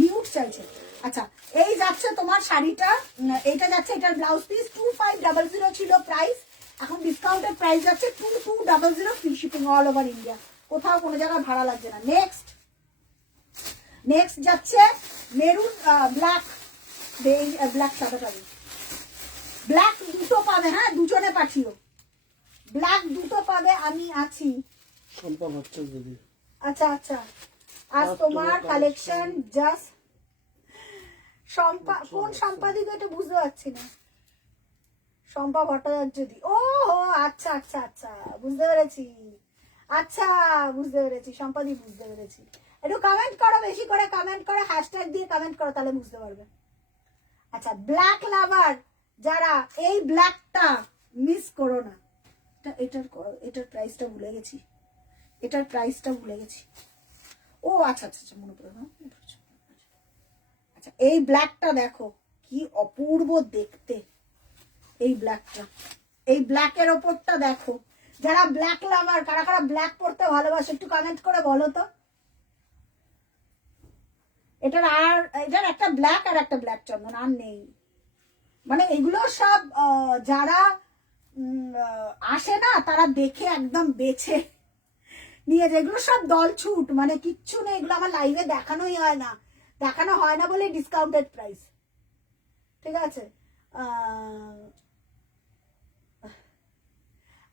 নিউড চাইছে। আচ্ছা এই যাচ্ছে তোমার শাড়িটা, এইটা যাচ্ছে, এটার ব্লাউজ পিস 2500 ছিল প্রাইস, এখন ডিসকাউন্টের প্রাইস যাচ্ছে 2200, free shipping all over India, কোথাও কোনো জায়গায় ভাড়া লাগছে না। নেক্সট নেক্সট যাচ্ছে মেরুন, ব্ল্যাক, ব্ল্যাক সাদাটা, ব্ল্যাক দুটো পাবে। হ্যাঁ দুজনে পাঠিও, ব্ল্যাক দুটো পাবে, আমি আছি। সম্পা হচ্ছে দিদি। আচ্ছা আচ্ছা, আজ তোমার কালেকশন জাস্ট শম্পা, কোন সম্পাদিক এটা বুঝতে পারছি না। শম্পা ভট্টাচার্য দি, ও হো আচ্ছা আচ্ছা আচ্ছা, বুঝতে পেরেছি, আচ্ছা বুঝতে পেরেছি, সম্পাদি বুঝতে পেরেছি। একটু কমেন্ট করো, বেশি করে কমেন্ট করো, হ্যাশট্যাগ দিয়ে কমেন্ট করো, তাহলে বুঝতে পারবে। আচ্ছা ব্ল্যাক লাভার যারা, এই ব্ল্যাকটা মিস করো না। এটার প্রাইসটা ভুলে গেছি, এটার প্রাইসটা ভুলে গেছি। ও আচ্ছা আচ্ছা আচ্ছা, মনে পড়ে। আচ্ছা এই ব্ল্যাকটা দেখো কি অপূর্ব দেখতে, এই ব্ল্যাকটা, এই ব্ল্যাকের ওপরটা দেখো। যারা ব্ল্যাক লাভার, কারা কারা ব্ল্যাক পরতে ভালোবাসে একটু কমেন্ট করে বলো তো। এটার একটা ব্ল্যাক আর একটা ব্ল্যাক চন্দন আর নেই। মানে এগুলো সব যারা আসে না, তারা দেখে একদম বেছে নিয়ে যায়। এগুলো সব দল ছুট, মানে কিচ্ছু নেই, এগুলো আমার লাইভে দেখানোই হয় না, দেখানো হয় না বলে ডিসকাউন্টেড প্রাইস, ঠিক আছে।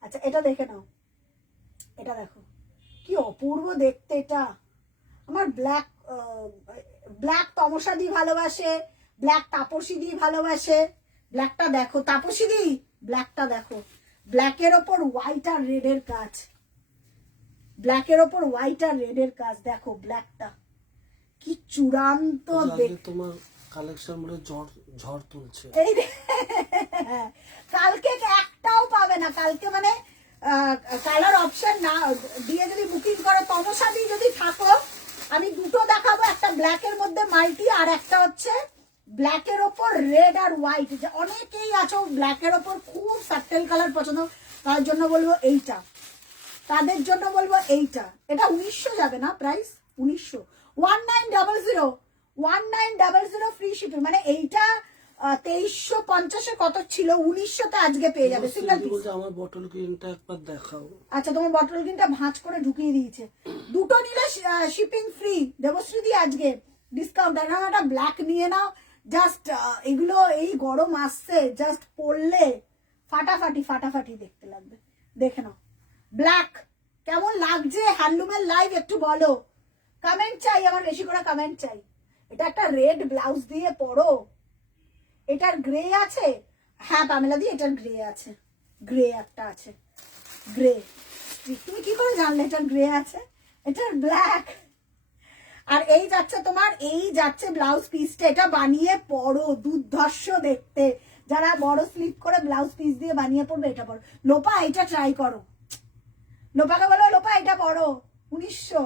আচ্ছা এটা দেখে নাও, এটা দেখো কি অপূর্ব দেখতে। এটা আমার ব্ল্যাক, ব্ল্যাক তমসা দি ভালোবাসে, ব্ল্যাক তাপসী দি ভালোবাসে। ব্ল্যাকটা দেখো তাপসী দি, ব্ল্যাকটা দেখো, ব্ল্যাকের ওপর হোয়াইট আর রেডের কাজ, ব্ল্যাকের ওপর হোয়াইট আর রেডের কাজ, দেখো ব্ল্যাকটা কি চূড়ান্ত দেখতে। তোমার কালেকশন বলে ঝড় তুলছে। এই কালকে একটাও পাবে না, কালকে মানে কালার অপশন না দিয়ে যদি বুকিং করো, তমসা দিয়ে যদি থাকো আমি দুটো দেখাবো, একটা ব্ল্যাকের মধ্যে মাল্টি আর একটা হচ্ছে ব্ল্যাকের ওপর রেড আর হোয়াইট। যে অনেকেই আছো ব্ল্যাকের ওপর খুব সাটেল কালার পছন্দ, তার জন্য বলবো এইটা, তাদের জন্য বলবো এইটা। এটা 1900 যাবে না প্রাইস, 1900, 1900 ফ্রি শিপিং। মানে এইটা 2350 কত ছিল, 1900 আজকে পেয়ে যাবে সিঙ্গেল পিস। বলছে আমার বটল গ্রিনটা একবার দেখাও। আচ্ছা, তোমার বটল গ্রিনটা ভাঁজ করে ঢুকিয়ে দিয়েছে। দুটো নিলে শিপিং ফ্রি দেবশ্রীদি আজকে ডিসকাউন্ট। আর একটা ব্ল্যাক নিয়ে নাও, জাস্ট এগুলো এই গরম আসছে, জাস্ট পরলে ফাটাফাটি ফাটাফাটি দেখতে লাগবে। দেখে নাও ব্ল্যাক কেমন লাগছে। হ্যান্ডলুমের লাইভ একটু বলো, কমেন্ট চাই, আমার বেশি করে কমেন্ট চাই। এটা একটা রেড ব্লাউজ দিয়ে পরো, এটার গ্রে আছে। হ্যাঁ পামেলা দি, এটার গ্রে আছে, গ্রে একটা আছে, গ্রে। তুমি কি করে জানলে এটার গ্রে আছে? এটার ব্ল্যাক। আর এই যাচ্ছে তোমার, এই যাচ্ছে ব্লাউজ পিসটা। এটা বানিয়ে পরো, দুর্ধর্ষ দেখতে। যারা বড় স্লিপ করে ব্লাউজ পিস দিয়ে বানিয়ে পড়বে, এটা পরো। লোপা এটা ট্রাই করো, লোপাকে বলো লোপা এটা পরো, 1900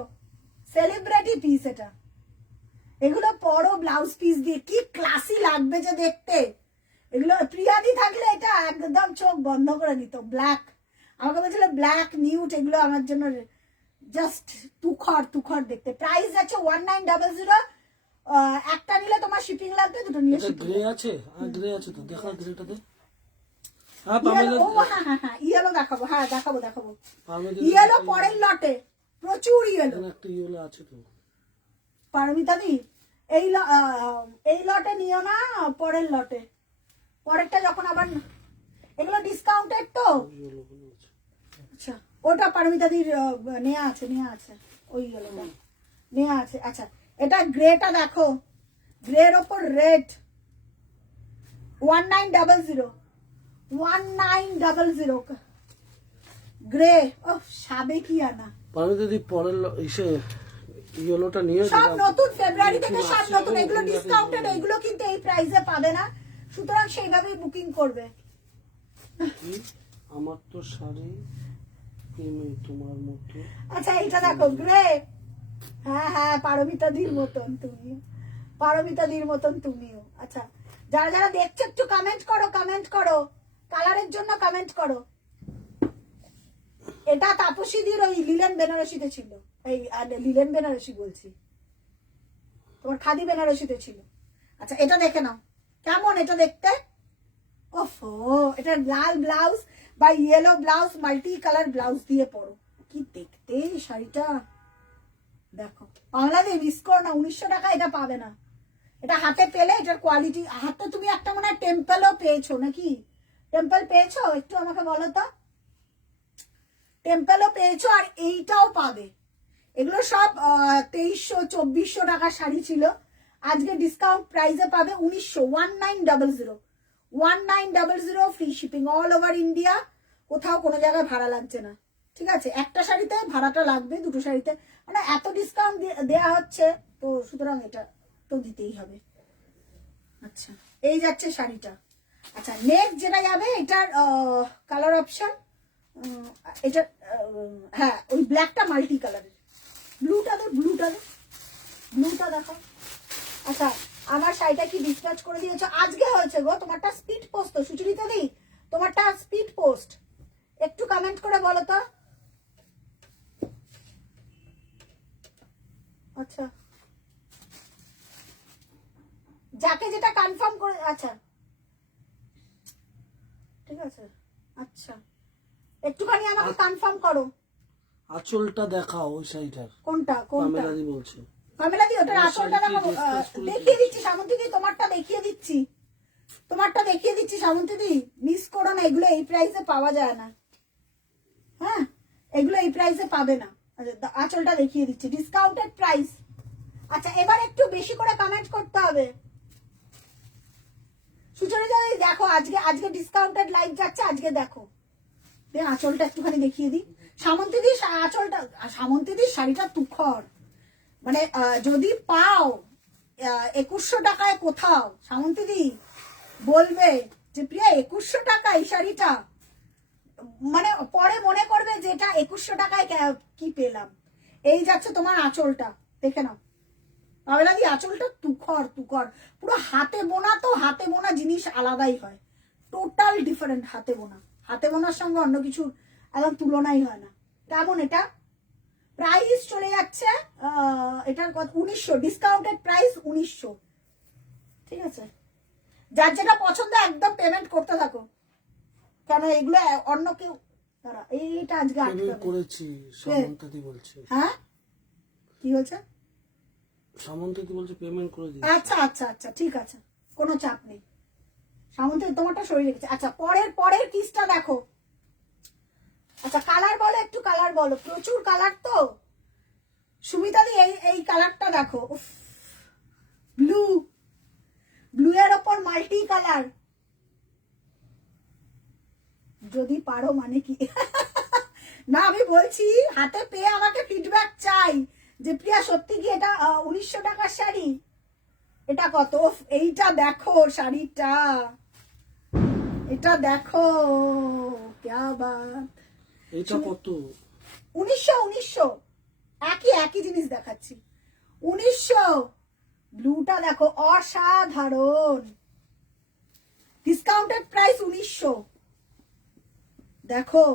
সেলিব্রিটি পিস এটা। এগুলো পরো ব্লাউজ পিস দিয়ে, কি ক্লাসি লাগবে যে দেখতে। এগুলো প্রিয়াদি থাকলে এটা একদম চোখ বন্ধ করে নিত। ব্ল্যাক আমাকে বলছিল ব্ল্যাক নিউট, এগুলো আমার জন্য জাস্ট তুখর তুখর দেখতে। প্রাইস আছে 1900। একটা নিলে তোমার শিপিং লাগবে, দুটো নিলে গ্রে আছে। গ্রে আছে তো, দেখা গ্রেটাতে। ইয়েলো দেখাবো, হ্যাঁ দেখাবো দেখাবো। ইয়েলো পরের লটে, প্রচুর ইয়েলো। একটা ইয়েলো আছে তো পারমিতা দি, এই লটে নিও না, পরের লটে। পরেরটা যখন আবার, এগুলো ডিসকাউন্টেড তো। আচ্ছা ওটা পারমিতা দির নেওয়া আছে, নেওয়া আছে, ওই ইয়েলোটা নেওয়া আছে। আচ্ছা এটা গ্রেটা দেখো, গ্রের ওপর রেড, 1900, 1900 গ্রে। ও সাবেকি আনা। পারমিতা দি পরের ইসে ইয়েলোটা নিয়ে সব নতুন, ফেব্রুয়ারি থেকে সব নতুন। এগুলো ডিসকাউন্টেড, এগুলো কিন্তু এই প্রাইসে পাবে না, সুতরাং সেইভাবেই বুকিং করবে। আমার তো শাড়ি তোমার মতো। আচ্ছা এইটা দেখো গ্রে। হ্যাঁ হ্যাঁ পারমিতা দির মতন তুমি, পারমিতা দির মতন তুমিও। আচ্ছা যারা যারা দেখছো একটু কমেন্ট করো, কমেন্ট করো, কালারের জন্য কমেন্ট করো। এটা তাপসীদির ওই লিলেন বেনারসিতে ছিল, এই লিলেন বেনারসি বলছি, তোমার খাদি বেনারসিতে ছিল। আচ্ছা এটা দেখে নাও কেমন এটা দেখতে। ওফো, এটা লাল ব্লাউজ বা yellow blouse, multi colour blouse দিয়ে পরো, কি দেখতে শাড়িটা। দেখো বাংলাদেশ মিস করো না, 1900 টাকা এটা পাবে না। এটা হাতে পেলে এটার কোয়ালিটি, হাতে তুমি একটা মনে হয় টেম্পলও পেয়েছো নাকি? টেম্পল পেয়েছো একটু আমাকে বলো তো। টেম্পলও পেয়েছো আর এইটাও পাবে। এগুলো সব 2300 2400 টাকার শাড়ি ছিল, আজকে ডিসকাউন্ট প্রাইসে পাবে 1900, 1900, 1900 free shipping all over India. কোথাও কোনো জায়গায় ভাড়া লাগছে না, ঠিক আছে? একটা শাড়িতে ভাড়াটা লাগবে, দুটো শাড়িতে মানে এত ডিসকাউন্ট দেওয়া হচ্ছে, তো সুতরাং এটা তো দিতেই হবে। আচ্ছা এই যাচ্ছে শাড়িটা। আচ্ছা নেক্সট যেটা যাবে, এটার কালার অপশন, এটা হ্যাঁ ওই ব্ল্যাকটা মাল্টি কালারের, ব্লুটা দে, ব্লুটা দে, ব্লুটা দেখো। আচ্ছা আমার শাড়িটা কি ডিসপ্যাচ করে দিয়েছো? আজকে হয়েছে গো, তোমারটা স্পিড পোস্ট তো সুচরিতা দি, তোমারটা স্পিড পোস্ট। একটু কমেন্ট করে বলো তো। আচ্ছা যাকে যেটা কনফার্ম করে, আচ্ছা ঠিক আছে। আচ্ছা একটুখানি আমাকে কনফার্ম করো। আঁচলটা দেখাও ওই শাড়িটার। কোনটা কোনটা? পামেলা দি বলছে। পামেলা দি ওটার আঁচলটা দেখো, দেখিয়ে দিচ্ছি সামন্তী দি, তোমারটা দেখিয়ে দিচ্ছি, তোমারটা দেখিয়ে দিচ্ছি সামন্তী দি, মিস করো না। এগুলো এই প্রাইসে পাওয়া যায় না, হ্যাঁ এগুলো এই প্রাইসে পাবে না। আচ্ছা আঁচলটা দেখিয়ে দিচ্ছি, ডিসকাউন্টেড প্রাইস। আচ্ছা এবার একটু বেশি করে কমেন্ট করতে হবে। সুচরিতা দি দেখো, আজকে আজকে ডিসকাউন্টেড লাইভ যাচ্ছে, আজকে দেখো। আঁচলটা একটুখানি দেখিয়ে দিই। সামন্তী দি আঁচলটা, সামন্তী দির শাড়িটা তুখর, মানে যদি পাও 2100 টাকায় কোথাও, সামন্তী দি বলবে যে প্রিয়া 2100 টাকা এই শাড়িটা, মানে পরে মনে করবে যে এটা 2100 টাকায় কি পেলাম। এই যাচ্ছে তোমার আঁচলটা, দেখে নাও পাবেলা দি আঁচলটা তুখর তুখর, পুরো হাতে বোনা, তো হাতে বোনা জিনিস আলাদাই হয়, টোটাল ডিফারেন্ট। হাতে বোনা, হাতে বোনার সঙ্গে অন্য কিছুর একদম তুলনাই হয় না। কেমন এটা? প্রাইস চলে যাচ্ছে এটার 1900, ডিসকাউন্টেড প্রাইস 1900। ঠিক আছে, যার যেটা পছন্দ একদম পেমেন্ট করতে থাকো, কেন এগুলো অন্য কেউ তারা এইটা আজকে পেমেন্ট করেছি, সামন্তাদি বলছে। হ্যাঁ কি বলছে? সামন্তাদি বলছে পেমেন্ট করে দিই। আচ্ছা আচ্ছা আচ্ছা ঠিক আছে, কোনো চাপ নেই। সামন্ত তোমারটা সরিয়ে রেখেছে। আচ্ছা পরের পিসটা দেখো। আচ্ছা কালার বলো, একটু কালার বলো, প্রচুর কালার তো। সুমিতা দি এই কালারটা দেখো, ব্লু, ব্লু এর ওপর মাল্টি কালার। যদি পারো মানে কি না আমি বলছি হাতে পেয়ে আমাকে ফিডব্যাক চাই যে প্রিয়া সত্যি কি এটা 1900 টাকার শাড়ি? এটা কত? এইটা দেখো শাড়িটা, এটা দেখো क्या बात। এটা কত? 1900 একই জিনিস দেখাচ্ছি। 1900, ব্লুটা দেখো অসাধারণ, ডিসকাউন্টেড প্রাইস 1900। দেখো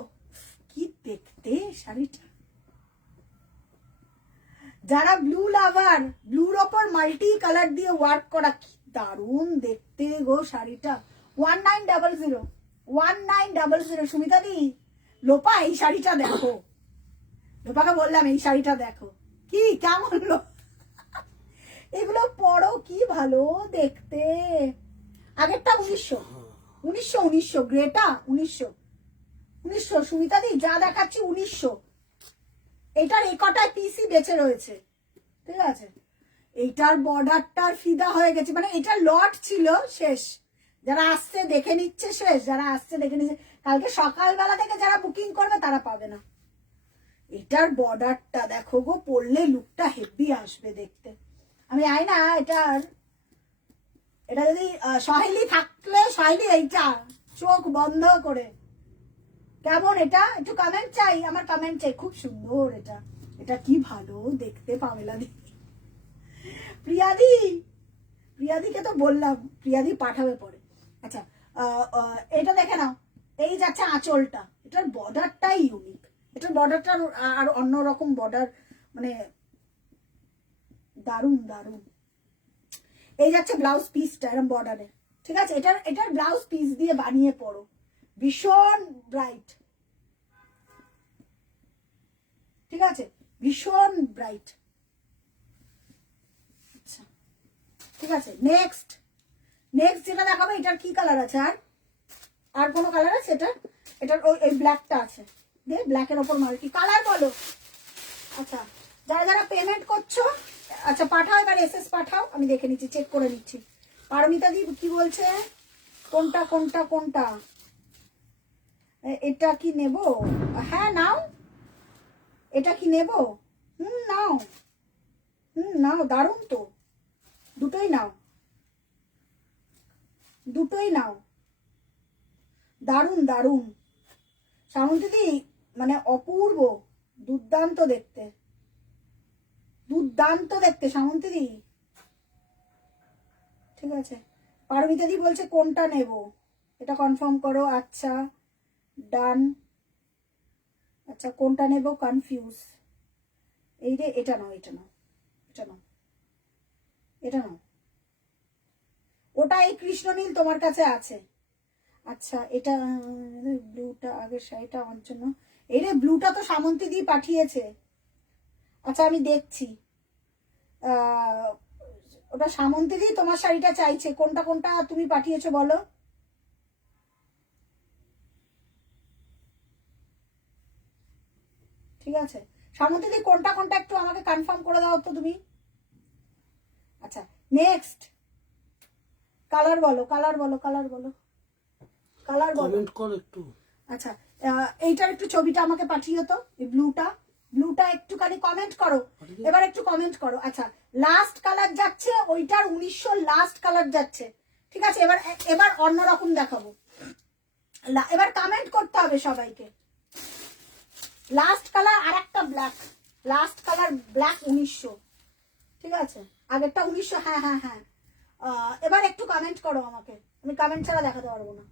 কি দেখতে শাড়িটা, যারা ব্লু লাভার, ব্লুর ওপর মাল্টি কালার দিয়ে ওয়ার্ক করা, কি দারুণ দেখতে গো শাড়িটা। 1900 সুমিতা দি, লোপা এই শাড়িটা দেখো, লোপাকে বললাম এই শাড়িটা দেখো, কি কেমন এগুলো পরো, কি ভালো দেখতে। আগেরটা 1900 গ্রেটা 1900 সুমিতা দি যা দেখাচ্ছি 1900। এটার কটায় পিসি বেঁচে রয়েছে, ঠিক আছে। এইটার বর্ডারটার ফিদা হয়ে গেছে, মানে এটার লট ছিল শেষ, যারা আসছে দেখে নিচ্ছে শেষ, যারা আসছে দেখে নিচ্ছে, কালকে সকালবেলা থেকে যারা বুকিং করবে তারা পাবে না। এটার বর্ডারটা দেখো গো, পরলে লুকটা হেভি আসবে দেখতে। আমি আই না এটা যদি সহেলি থাকলে, সহেলি এইটা চোখ বন্ধ করে, কেমন এটা একটু কমেন্ট চাই, আমার কমেন্ট চাই। খুব সুন্দর এটা, এটা কি ভালো দেখতে পাবেলা দি। প্রিয়াদিকে তো বললাম, প্রিয়াদি পাঠাবে পরে। আচ্ছা এটা দেখে নাও, এই যাচ্ছে আঁচলটা, এটার বর্ডারটাই ইউনিক, এটার বর্ডারটা আর অন্যরকম বর্ডার, মানে দারুন দারুন। এই যাচ্ছে ব্লাউজ পিসটা এরকম বর্ডারে, ঠিক আছে। এটার ব্লাউজ পিস দিয়ে বানিয়ে পরো, ভীষণ ব্রাইট, ঠিক আছে, ভীষণ ব্রাইট। আচ্ছা ঠিক আছে, নেক্সট যেটা দেখাবো, এটার কি কালার আছে? আর কোনো কালার আছে? এটার ওই ব্ল্যাকটা আছে, দে ব্ল্যাকের ওপর মাল্টি কালার বলো। আচ্ছা যারা পেমেন্ট করছো, আচ্ছা পাঠাও, এবার এসএস পাঠাও, আমি দেখে নিচ্ছি, চেক করে নিচ্ছি। পারমিতা দি কি বলছে? কোনটা এটা কি নেব? হ্যাঁ নাও, এটা কি নেব? নাও দারুন তো, দুটোই নাও দারুন। সামন্তীদি মানে অপূর্ব, দুর্দান্ত দেখতে সামন্তীদি, ঠিক আছে। পারমিতা দি বলছে কোনটা নেব, এটা কনফার্ম করো। আচ্ছা ডান। আচ্ছা কোনটা নেব কনফিউজ, এই রে, এটা নাও ওটা এই কৃষ্ণনীল তোমার কাছে আছে। আচ্ছা এটা ব্লুটা, আগের শাড়িটা আমার জন্য, এই রে ব্লুটা তো সামন্তী দি পাঠিয়েছে। আচ্ছা আমি দেখছি, ওটা সামন্তী দি তোমার শাড়িটা চাইছে, কোনটা তুমি পাঠিয়েছো বলো। ঠিক আছে সামন্তী দি, কোনটা একটু আমাকে কনফার্ম করে দাও তো তুমি। আচ্ছা নেক্সট কালার বলো। কমেন্ট কর একটু। আচ্ছা এইটার একটু ছবিটা আমাকে পাঠিও তো, এই ব্লুটা একটুখানি কমেন্ট করো, এবার একটু কমেন্ট করো। আচ্ছা লাস্ট কালার যাচ্ছে ওইটার 1900, লাস্ট কালার যাচ্ছে, ঠিক আছে। এবার অন্যরকম দেখাবো, এবার কমেন্ট করতে হবে সবাইকে। লাস্ট কালার আর একটা ব্ল্যাক, লাস্ট কালার ব্ল্যাক 1900, ঠিক আছে, আগেরটা 1900। হ্যাঁ হ্যাঁ হ্যাঁ। এবার একটু কমেন্ট করো আমাকে, আমি কমেন্ট ছাড়া দেখাতে পারবো না।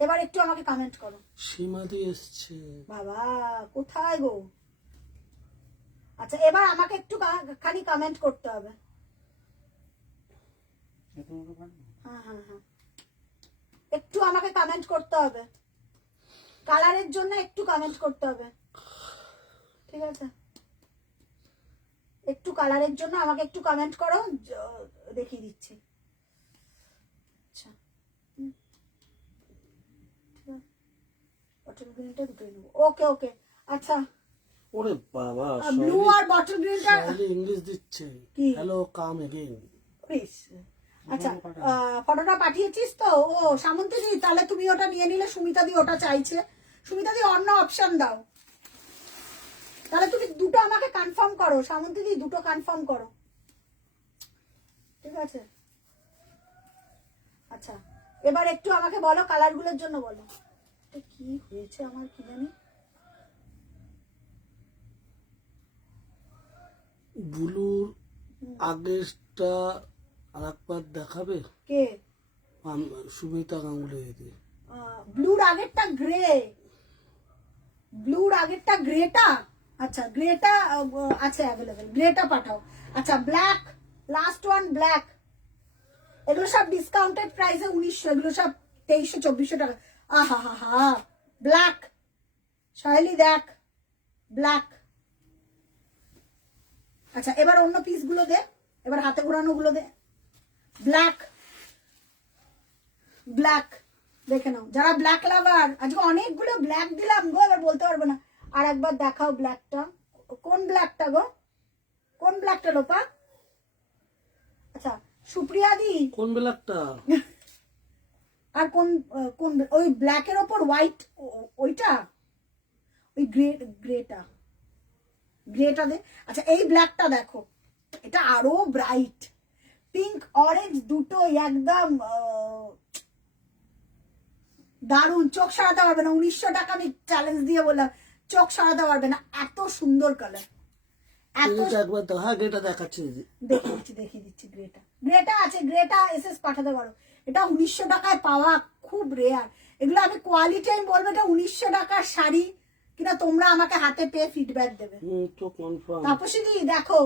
এবার একটু আমাকে কমেন্ট করো। সীমাদি এসছে। বাবা কোথায় গো? আচ্ছা এবার আমাকে একটু খালি কমেন্ট করতে হবে। হ্যাঁ হ্যাঁ হ্যাঁ, একটু আমাকে কমেন্ট করতে হবে, কালারের জন্য একটু কমেন্ট করতে হবে, ঠিক আছে? একটু কালারের জন্য আমাকে একটু কমেন্ট করো, দেখিয়ে দিচ্ছি। আচ্ছা বটল গ্রিনটা দুটোই নেবো, ওকে ওকে। আচ্ছা ওরে বাবা, ব্লু আর বটল গ্রিনটা ইংলিশ দিচ্ছে। কি? Hello come again. আচ্ছা ফটোটা পাঠিয়েছিস তো? ও সামন্তী দি, তাহলে তুমি ওটা নিয়ে নিলে, সুমিতা দি ওটা চাইছে। সুমিতা দি অন্য অপশন দাও, তাহলে তুমি দুটো আমাকে কনফার্ম করো। সামন্তী দি দুটো কনফার্ম করো, ঠিক আছে? আচ্ছা এবার একটু আমাকে বলো কালারগুলোর জন্য বলো। এটা কি হয়েছে আমার কি জানি। ব্লুর আগেরটা আরেকবার দেখাবে? কে? সুমিতা গাঙ্গুলি দিদি। ব্লুর আগেরটা গ্রে, ব্লুর আগেরটা গ্রেটা। আচ্ছা গ্রেটা আছে অ্যাভেলেবেল, গ্রেটা পাঠাও। আচ্ছা ব্ল্যাক, লাস্ট ওয়ান ব্ল্যাক। এগুলো সব ডিসকাউন্টেড প্রাইসে 1900, এগুলো সব 2300-2400 টাকা। আহা হা হা, ব্ল্যাক শৈলী দেখ, ব্ল্যাক। আচ্ছা এবার অন্য পিস গুলো দে, এবার হাতে ঘোরানো গুলো দে। ব্ল্যাক, ব্ল্যাক দেখে নাও যারা ব্ল্যাক লাভার। আজকে অনেকগুলো ব্ল্যাক দিলাম গো, এবার বলতে পারবে না। আর একবার দেখাও ব্ল্যাকটা, কোন ব্ল্যাকটা গো, কোন ব্ল্যাকটা লোপা? আচ্ছা সুপ্রিয়া দি কোন ব্ল্যাকটা? আর কোন কোন ওই ব্ল্যাকের ওপর হোয়াইট, ওইটা ওই গ্রেটা, গ্রেটা দে। আচ্ছা এই ব্ল্যাকটা দেখো, এটা আরো ব্রাইট, পিঙ্ক অরেঞ্জ দুটোই একদম দারুণ। চোখ সরাতে পারবে না, 1900 টাকা আমি চ্যালেঞ্জ দিয়ে বললাম, চোখ সরাতে পারবে না, এত সুন্দর কালার। একবার তো হ্যাঁ গ্রেটা দেখাচ্ছি দিদি। দেখিয়ে দিচ্ছি গ্রেটা, গ্রেটা আছে, গ্রেটা এসএস পাঠাতে পারো। এটা 1900 টাকায় পাওয়া খুব রেয়ার। এগুলো আমি কোয়ালিটি আমি বলবো, এটা 1900 টাকার শাড়ি কিনা তোমরা আমাকে হাতে পেয়ে ফিডব্যাক দেবে। তো কনফার্ম। তাপসী দি দেখো,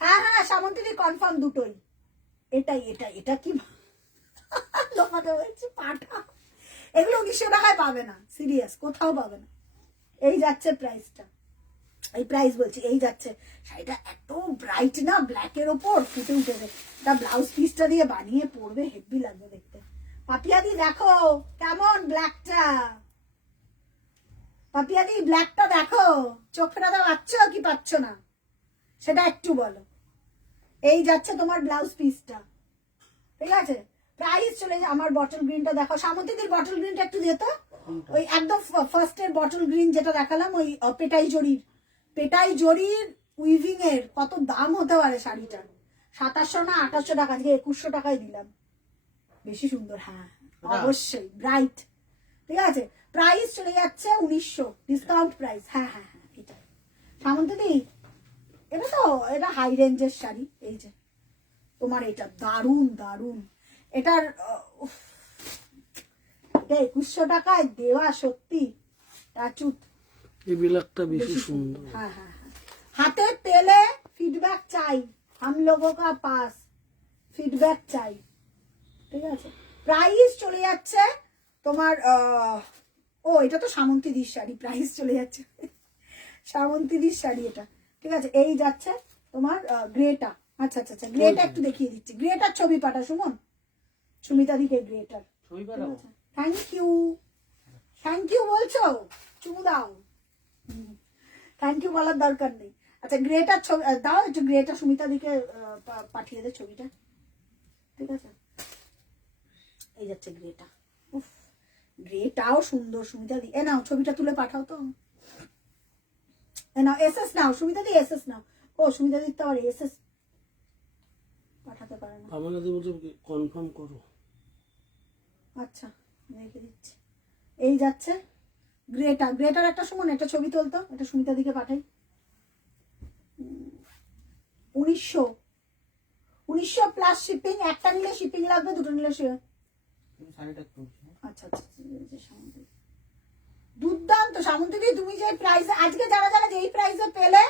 হ্যাঁ হ্যাঁ সামন্তী দি কনফার্ম দুটোই। এটাই এটা, এটা কি তোমাকে বলছি পাঠা, এগুলো 1900 টাকায় পাবে না, সিরিয়াস কোথাও পাবে না। এই যাচ্ছে প্রাইসটা, এই প্রাইস বলছি, এই যাচ্ছে। শাড়িটা এত ব্রাইট না, ব্ল্যাকের ওপর ফুটে উঠেছে। এটা ব্লাউজ পিসটা দিয়ে বানিয়ে পরবে, হেভি লাগবে দেখতে। পাপিয়া দি দেখো কেমন ব্ল্যাকটা, পাপিয়া দি ব্ল্যাকটা দেখো, চোখ ফেরাতে পাচ্ছ কি পাচ্ছ না সেটা একটু বলো। এই যাচ্ছে তোমার ব্লাউজ পিসটা, ঠিক আছে? প্রাইস চলে যায়। আমার বটল গ্রিনটা দেখো, সামন্তীদের বটল গ্রিনটা একটু দিতে। ওই একদম ফার্স্টের বটল গ্রিন যেটা দেখালাম, ওই পেটাই জরির, পেটাই জরির উইভিং এর কত দাম হতে পারে শাড়িটার? 2700 না 2800 টাকা, আজকে 2100 টাকায় দিলাম। বেশি সুন্দর, হ্যাঁ অবশ্যই ব্রাইট, ঠিক আছে? প্রাইস চলে যাচ্ছে 1900, ডিসকাউন্ট প্রাইস। হ্যাঁ হ্যাঁ হ্যাঁ এটা সামন্তী, এটা তো এটা হাই রেঞ্জের শাড়ি। এই যে তোমার এটা দারুন দারুন, এটার 2100 টাকায় দেওয়া সত্যি টাচুত। এই ব্ল্যাকটা বেশি সুন্দর। হ্যাঁ হ্যাঁ হ্যাঁ, হাতে পেলে ফিডব্যাক চাই, हम लोगों का पास ফিডব্যাক চাই, ঠিক আছে? প্রাইস চলে যাচ্ছে তোমার ও এটা তো সামন্তীদির শাড়ি, প্রাইস চলে যাচ্ছে সামন্তীদির শাড়ি এটা, ঠিক আছে? এই যাচ্ছে তোমার গ্রেটা। আচ্ছা আচ্ছা আচ্ছা, গ্রেটা একটু দেখিয়ে দিচ্ছি, গ্রেটার ছবি পাঠা সুমন, সুমিতা দিকে গ্রেটার ছবি পাঠাবো। থ্যাংক ইউ, থ্যাংক ইউ বলছো, চুমু দাও। থ্যাংক ইউ বলার দরকার নেই। আচ্ছা গ্রেটার ছবি দাও একটু, গ্রেটা সুমিতা দিকে পাঠিয়ে দে ছবিটা, ঠিক আছে? এই যাচ্ছে গ্রেটা, উফ গ্রেটাও সুন্দর। সুমিতা দি এ নাও ছবিটা তুলে পাঠাও তো, এ নাও এসএস নাও, সুমিতা দি এসএস নাও। ও সুমিতা দি তো আর এসএস পাঠাতে পারে না। আমার কাছে বলছে কনফার্ম করো। আচ্ছা রেখে দিচ্ছি। এই যাচ্ছে গ্রেটা, গ্রেটার একটা সুমন একটা ছবি তুলতো, এটা সুমিতা দিকে পাঠাই। 1900 1900 প্লাস শিপিং। একটা নিলে শিপিং লাগবে, দুটো নিলে আচ্ছা আচ্ছা, সামন্তী দুর্দান্ত। সামন্তী তুমি যে প্রাইসে আজকে যারা যারা যেই প্রাইসে পেলে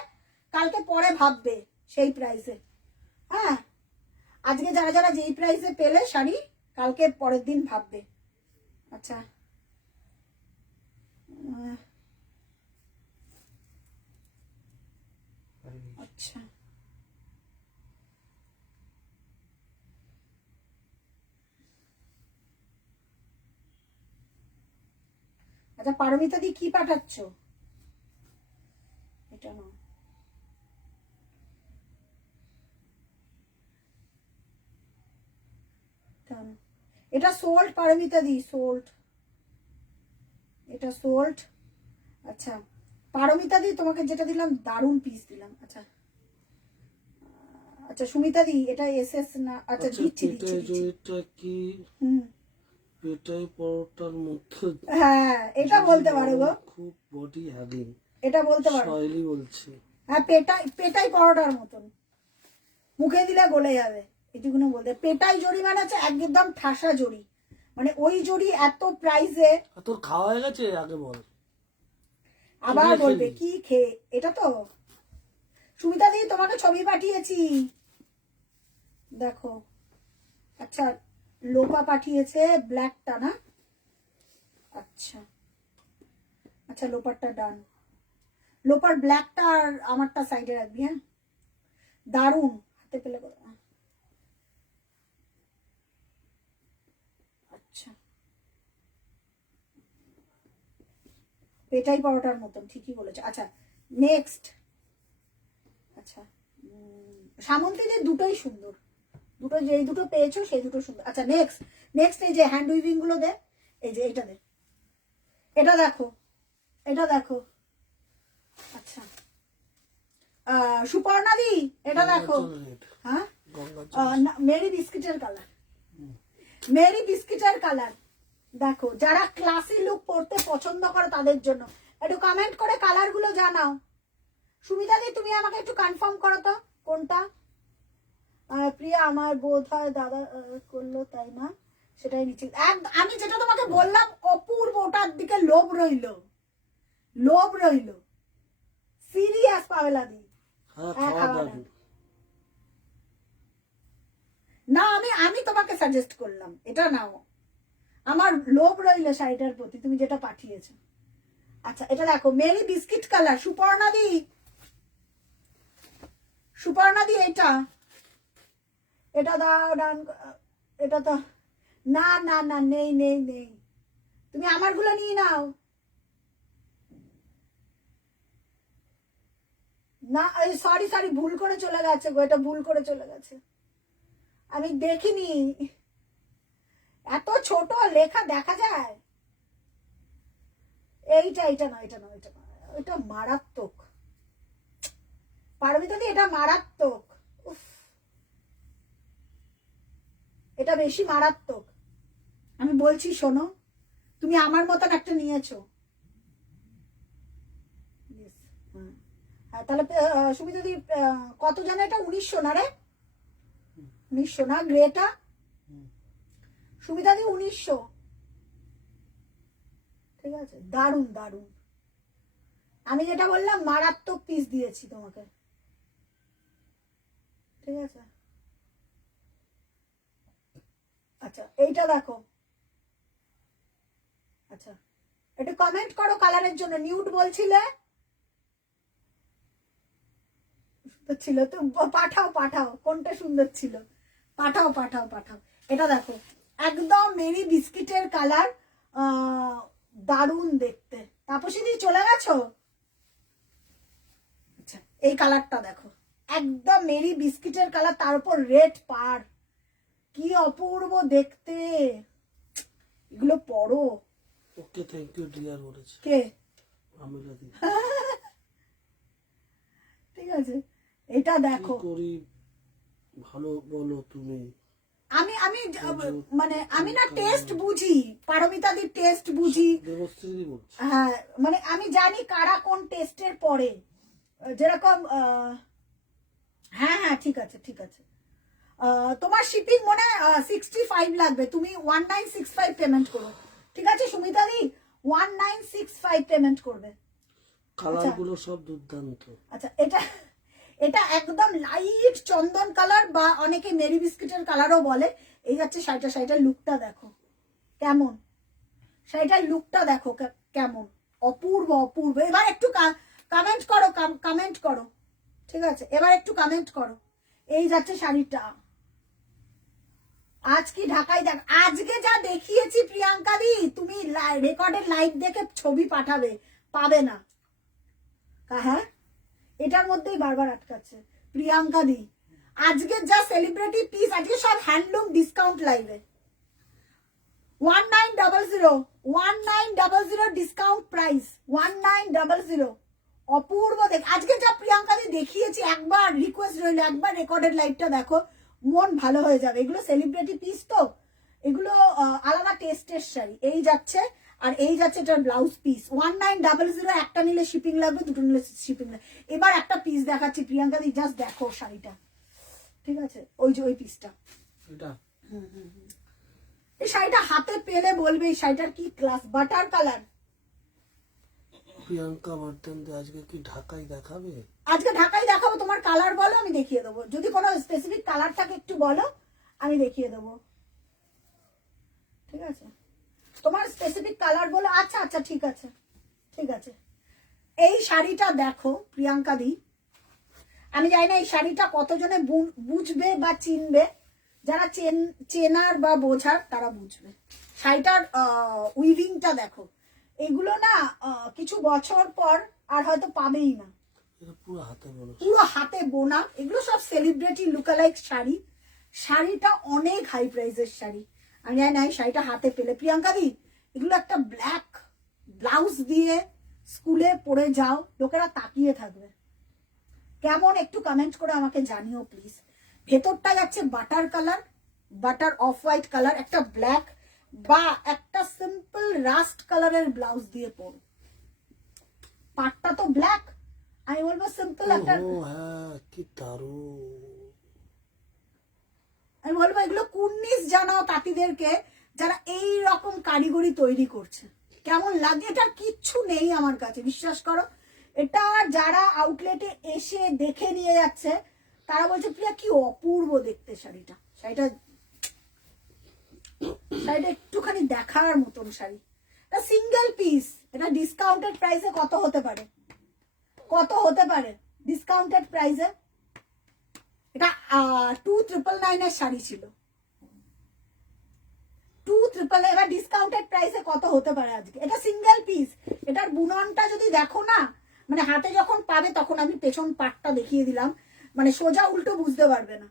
কালকে পরে ভাববে সেই প্রাইসে। হ্যাঁ, আজকে যারা যারা যেই প্রাইসে পেলে শাড়ি কালকে পরের দিন ভাববে। আচ্ছা আচ্ছা আচ্ছা, পারমিতা দি কি পাঠাচ্ছ? এটা না, এটা সোল্ড পারমিতা দি, সোল্ড, এটা সোল্ড। আচ্ছা পারমিতা দি তোমাকে যেটা দিলাম দারুণ পিস দিলাম। আচ্ছা আচ্ছা সুমিতা দি এটা এসএস না? আচ্ছা দিচ্ছি দিচ্ছি। এটা কি পেটাই পরোটার মধ্যে? হ্যাঁ এটা বলতে পারো গো, খুব বডি হ্যাগিং, এটা বলতে পারো। শৈলী বলছে হ্যাঁ পেটাই, পেটাই পরোটার মতন, মুখে দিলে গলে যাবে, এটুকুনো বলতে। পেটাই জড়ি মানে হচ্ছে একদম ঠাসা জড়ি, মানে ওই জড়ি এত প্রাইসে। তোর খাওয়া হয়ে গেছে? আগে বল, আবার বলবে কি খেয়ে। এটা তো সুমিতা দি তোমাকে ছবি পাঠিয়েছি দেখো। আচ্ছা লোপা পাঠিয়েছে ব্ল্যাকটা না? আচ্ছা আচ্ছা লোপারটা ডান, লোপার ব্ল্যাকটা আর আমারটা সাইডে রাখবি। হ্যাঁ দারুন, হাতে পেলে। আচ্ছা পেটাই পরোটার মতন, ঠিকই বলেছে। আচ্ছা নেক্সট। আচ্ছা সামন্তীদের দুটোই সুন্দর, দুটো যেই দুটো পেয়েছো সেই দুটো সুন্দর। আচ্ছা নেক্সট, নেক্সট এই যে হ্যান্ড উইভিং গুলো দে, এই যে এটা দে, এটা দেখো, এটা দেখো। আচ্ছা সুপর্ণা দি এটা দেখো। হ্যাঁ মেরি বিস্কিটের কালার, মেরি বিস্কিটের কালার দেখো। যারা ক্লাসি লুক পড়তে পছন্দ করে তাদের জন্য। একটু কমেন্ট করে কালার গুলো জানাও। সুমিতা দি তুমি আমাকে একটু কনফার্ম করো তো কোনটা। প্রিয়া আমার বোধ হয় দাদা করলো তাই না, সেটাই নিচ্ছি। আমি যেটা তোমাকে বললাম অপূর্ব, ওটার দিকে লোভ রইল, লোভ রইল সিরিয়াস পাবেলা দি। না আমি তোমাকে সাজেস্ট করলাম এটা নাও, আমার লোভ রইল শাড়িটার প্রতি, তুমি যেটা পাঠিয়েছো। আচ্ছা এটা দেখো মেরি বিস্কিট কালার, সুপর্ণা দি, সুপর্ণা দি এটা, এটা দাও ডান। এটা তো না না না, নেই নেই নেই, তুমি আমারগুলো নিয়ে নাও। না সরি সরি, ভুল করে চলে গেছে গো, এটা ভুল করে চলে গেছে, আমি দেখিনি। এত ছোট লেখা দেখা যায়। এইটা এটা না, এটা না, এটা না, এটা মারাত্মক পারমিতা দি, এটা মারাত্মক। উফ এটা বেশি মারাত্মক, আমি বলছি শোনো, তুমি আমার মতন একটা নিয়েছো। হ্যাঁ তাহলে সুমিতা দি কত জানো এটা? 1900 না রে? 1900 না গ্রেটা? সুমিতা দি 1900। ঠিক আছে দারুন দারুন, আমি যেটা বললাম মারাত্মক পিস দিয়েছি তোমাকে। ঠিক আছে আচ্ছা এইটা দেখো। আচ্ছা একটু কমেন্ট করো কালারের জন্য। নিউড বলছিলে ছিল তো, পাঠাও পাঠাও কোনটা সুন্দর ছিল, পাঠাও পাঠাও পাঠাও। এটা দেখো একদম মেরি বিস্কিটের কালার, দারুণ দেখতে। তাপসী দি চলে গেছো? আচ্ছা এই কালারটা দেখো, একদম মেরি বিস্কিটের কালার, তার উপর রেড পাড়, কি অপূর্ব দেখতে। এগুলো পরো। ওকে থ্যাংক ইউ ডিয়ার বলেছে কে? আমিলা দি। ঠিক আছে এটা দেখো, করি ভালো বলো তুমি। আমি আমি মানে আমি না টেস্ট বুঝি, পারমিতা দি টেস্ট বুঝি। দেবশ্রী বলছে হ্যাঁ মানে আমি জানি কারা কোন টেস্টের পরে। যেরকম হ্যাঁ হ্যাঁ ঠিক আছে ঠিক আছে। তোমার শিপিং মনে হয় 65 লাগবে, তুমি 1965 পেমেন্ট করো, ঠিক আছে সুমিতা দি? 1965 পেমেন্ট করবে। কালার গুলো সব দুর্দান্ত। আচ্ছা এটা এটা একদম লাইট চন্দন কালার বা অনেকে মেরি বিস্কিটের কালারও বলে। এই যাচ্ছে শাড়িটা, শাড়িটার লুকটা দেখো কেমন, শাড়িটার লুকটা দেখো কেমন, অপূর্ব অপূর্ব। এবার একটু কমেন্ট করো, কমেন্ট করো, ঠিক আছে? এবার একটু কমেন্ট করো। এই যাচ্ছে শাড়িটা। আজ কি ঢাকায় দেখ, আজকে যা দেখিয়েছি প্রিয়াঙ্কা দি, তুমি রেকর্ডের লাইভ দেখে ছবি পাঠাবে, পাবে না। হ্যাঁ এটার মধ্যেই বারবার আটকাচ্ছে প্রিয়াঙ্কা দি। আজকে যা সেলিব্রিটি পিস, আজকে সব হ্যান্ডলুম ডিসকাউন্ট লাইভে 1900 ডিসকাউন্ট প্রাইস 1900। অপূর্ব দেখ, আজকে যা প্রিয়াঙ্কা দি দেখিয়েছি, একবার রিকোয়েস্ট রইল, একবার রেকর্ডেড লাইভটা দেখো, মন ভালো হয়ে যাবে। এগুলো সেলিব্রিটি পিস তো, এগুলো আলাদা টেস্টের শাড়ি। এই যাচ্ছে, আর এই যাচ্ছে এটার ব্লাউজ পিস 1900। একটা নিলে শিপিং লাগবে, দুটো নিলে শিপিং লাগবে। এবার একটা পিস দেখাচ্ছি প্রিয়াঙ্কা দি, জাস্ট দেখো শাড়িটা, ঠিক আছে? ওই যে ওই পিসটা, এটা এই শাড়িটা হাতে পেলে বলবে এই শাড়িটার কি class. Butter colour. Priyanka Bardhan আজকে কি ঢাকায় দেখাবে? আজকে ঢাকায় দেখাবো। তোমার কালার বলো, আমি দেখিয়ে দেবো। যদি কোনো স্পেসিফিক কালার থাকে একটু বলো, আমি দেখিয়ে দেবো, ঠিক আছে? তোমার স্পেসিফিক কালার বলো। আচ্ছা আচ্ছা ঠিক আছে ঠিক আছে। এই শাড়িটা দেখো প্রিয়াঙ্কা দি, আমি জানি না এই শাড়িটা কতজনে বুঝবে বা চিনবে। যারা চেনার বা বোঝার তারা বুঝবে। শাড়িটার উইভিংটা দেখো, এগুলো না কিছু বছর পর আর হয়তো পাবেই না। পুরো হাতে বোনা, পুরো হাতে বোনা, এগুলো সব সেলিব্রিটি লুকালাইক শাড়ি। শাড়িটা অনেক হাই প্রাইসের শাড়ি। আমি জানি না এই শাড়িটা হাতে পেলে প্রিয়াঙ্কা দি, এগুলো একটা ব্ল্যাক ব্লাউজ দিয়ে স্কুলে পরে যাও, লোকেরা তাকিয়ে থাকবে। কেমন একটু কমেন্ট করে আমাকে জানিও প্লিজ। ভেতরটা যাচ্ছে butter colour, butter off white colour, একটা ব্ল্যাক বা একটা সিম্পল রাস্ট কালারের ব্লাউজ দিয়ে পরো। পাটটা তো ব্ল্যাক, আমি বলবো সিম্পল একটা, হ্যাঁ কি দারুণ। আমি বলবো এগুলো কুর্নিশ জানাও তাঁতিদেরকে যারা এই রকম কারিগরি তৈরি করছে। কেমন লাগে? এটা কিচ্ছু নেই আমার কাছে, বিশ্বাস করো। এটা যারা আউটলেটে এসে দেখে নিয়ে যাচ্ছে তারা বলছে প্রিয়া কি অপূর্ব দেখতে শাড়িটা। শাড়িটা একটুখানি দেখার মতন শাড়ি। এটা সিঙ্গেল পিস, এটা ডিসকাউন্টেড প্রাইসে কত হতে পারে, কত হতে পারে ডিসকাউন্টেড প্রাইসে? এটা 2999 এর শাড়ি ছিল, 2999। এবার ডিসকাউন্টেড প্রাইসে কত হতে পারে আজকে? এটা সিঙ্গেল পিস। এটার বুননটা যদি দেখো না, মানে হাতে যখন পাবে তখন আমি পেছন পাটটা দেখিয়ে দিলাম, মানে সোজা উল্টো বুঝতে পারবে না,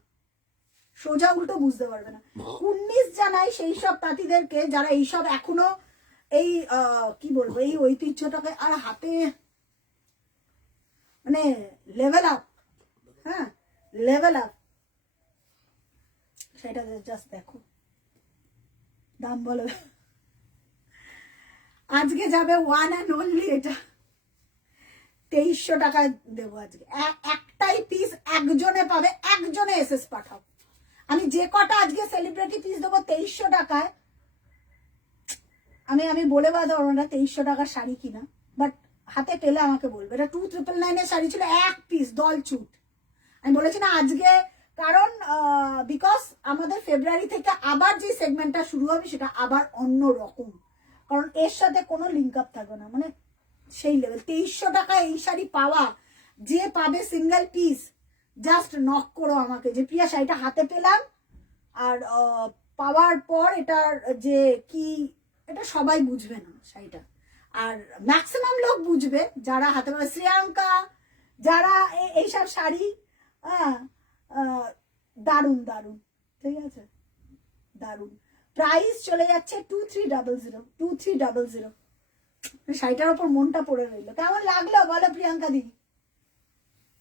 সোজা উল্টো বুঝতে পারবে না। কুর্নিশ জানাই সেই সব তাঁতিদেরকে যারা এইসব এখনো এই কি বলবো এই ঐতিহ্যটাকে আর হাতে মানে লেভেল আপ, হ্যাঁ লেভেল আপ। সেটা জাস্ট দেখো, দাম বলো। আজকে যাবে ওয়ান অ্যান্ড অনলি, এটা 2300 টাকা দেবো আজকে। একটাই পিস একজনে পাবে, একজনে এসএস পাঠাও। আমি যে কটা আজকে সেলিব্রিটি পিস দেবো 2300 টাকায়, আমি বলে বাদ না 2300 টাকার শাড়ি কিনা, বাট হাতে পেলে আমাকে বলবে। এটা 2999 এর শাড়ি ছিল, এক পিস দল চুট। আমি বলেছি না আজকে, কারণ বিকজ আমাদের ফেব্রুয়ারি থেকে আবার যে সেগমেন্টটা শুরু হবে সেটা আবার অন্য রকম, কারণ এর সাথে কোনো লিঙ্ক আপ থাকবে না, মানে সেই লেভেল। 2300 টাকা এই শাড়ি পাওয়া, যে পাবে সিঙ্গেল পিস জাস্ট নক করো আমাকে যে প্রিয়া শাড়িটা হাতে পেলাম। আর পাওয়ার পর এটার যে কি, এটা সবাই বুঝবে না শাড়িটা, আর ম্যাক্সিমাম লোক বুঝবে যারা হাতে পাবে। শ্রেয়াঙ্কা যারা এইসব শাড়ি, হ্যাঁ দারুন দারুন, ঠিক আছে দারুন। প্রাইস চলে যাচ্ছে 2300, 2300। শাড়িটার ওপর মনটা পড়ে রইলো। কেমন লাগলো বলো প্রিয়াঙ্কা দি,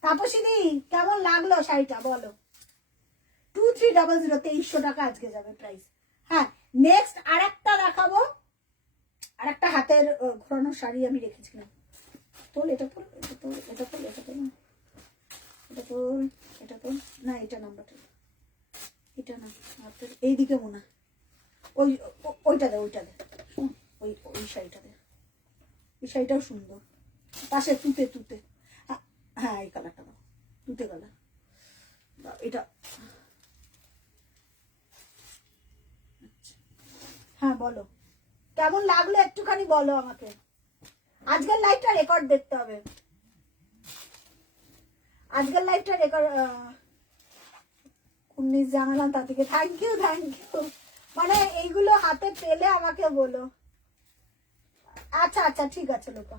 তাপসী দি কেমন লাগলো শাড়িটা বলো? 2300, 2300 টাকা আজকে যাবে প্রাইস। হ্যাঁ নেক্সট আরেকটা দেখাবো, আরেকটা হাতের ঘোরানোর শাড়ি আমি রেখেছিলাম। তোল এটা তোল, এটা তোল, এটা তোল, এটা তোল, এটা তোল, এটা তোল, দেখো না, এটা নাম্বারটা এটা না, হাতের এইদিকে মনে হয়। ওইটা দে, ওইটা দে, ওই ওই শাড়িটা দে, এই শাড়িটাও সুন্দর। পাশে তুতে তুতে, হ্যাঁ এই কালারটা দাও, তুতে কালার এটা। হ্যাঁ বলো কেমন লাগলো একটুখানি বলো আমাকে। আজকের লাইভটা রেকর্ড দেখতে হবে, আজকের লাইভটা রেকর্ড। 19 জানালাম তা থেকে থ্যাংক ইউ মানে এইগুলো হাতে পেলে আমাকে বলো। আচ্ছা আচ্ছা ঠিক আছে লোপা,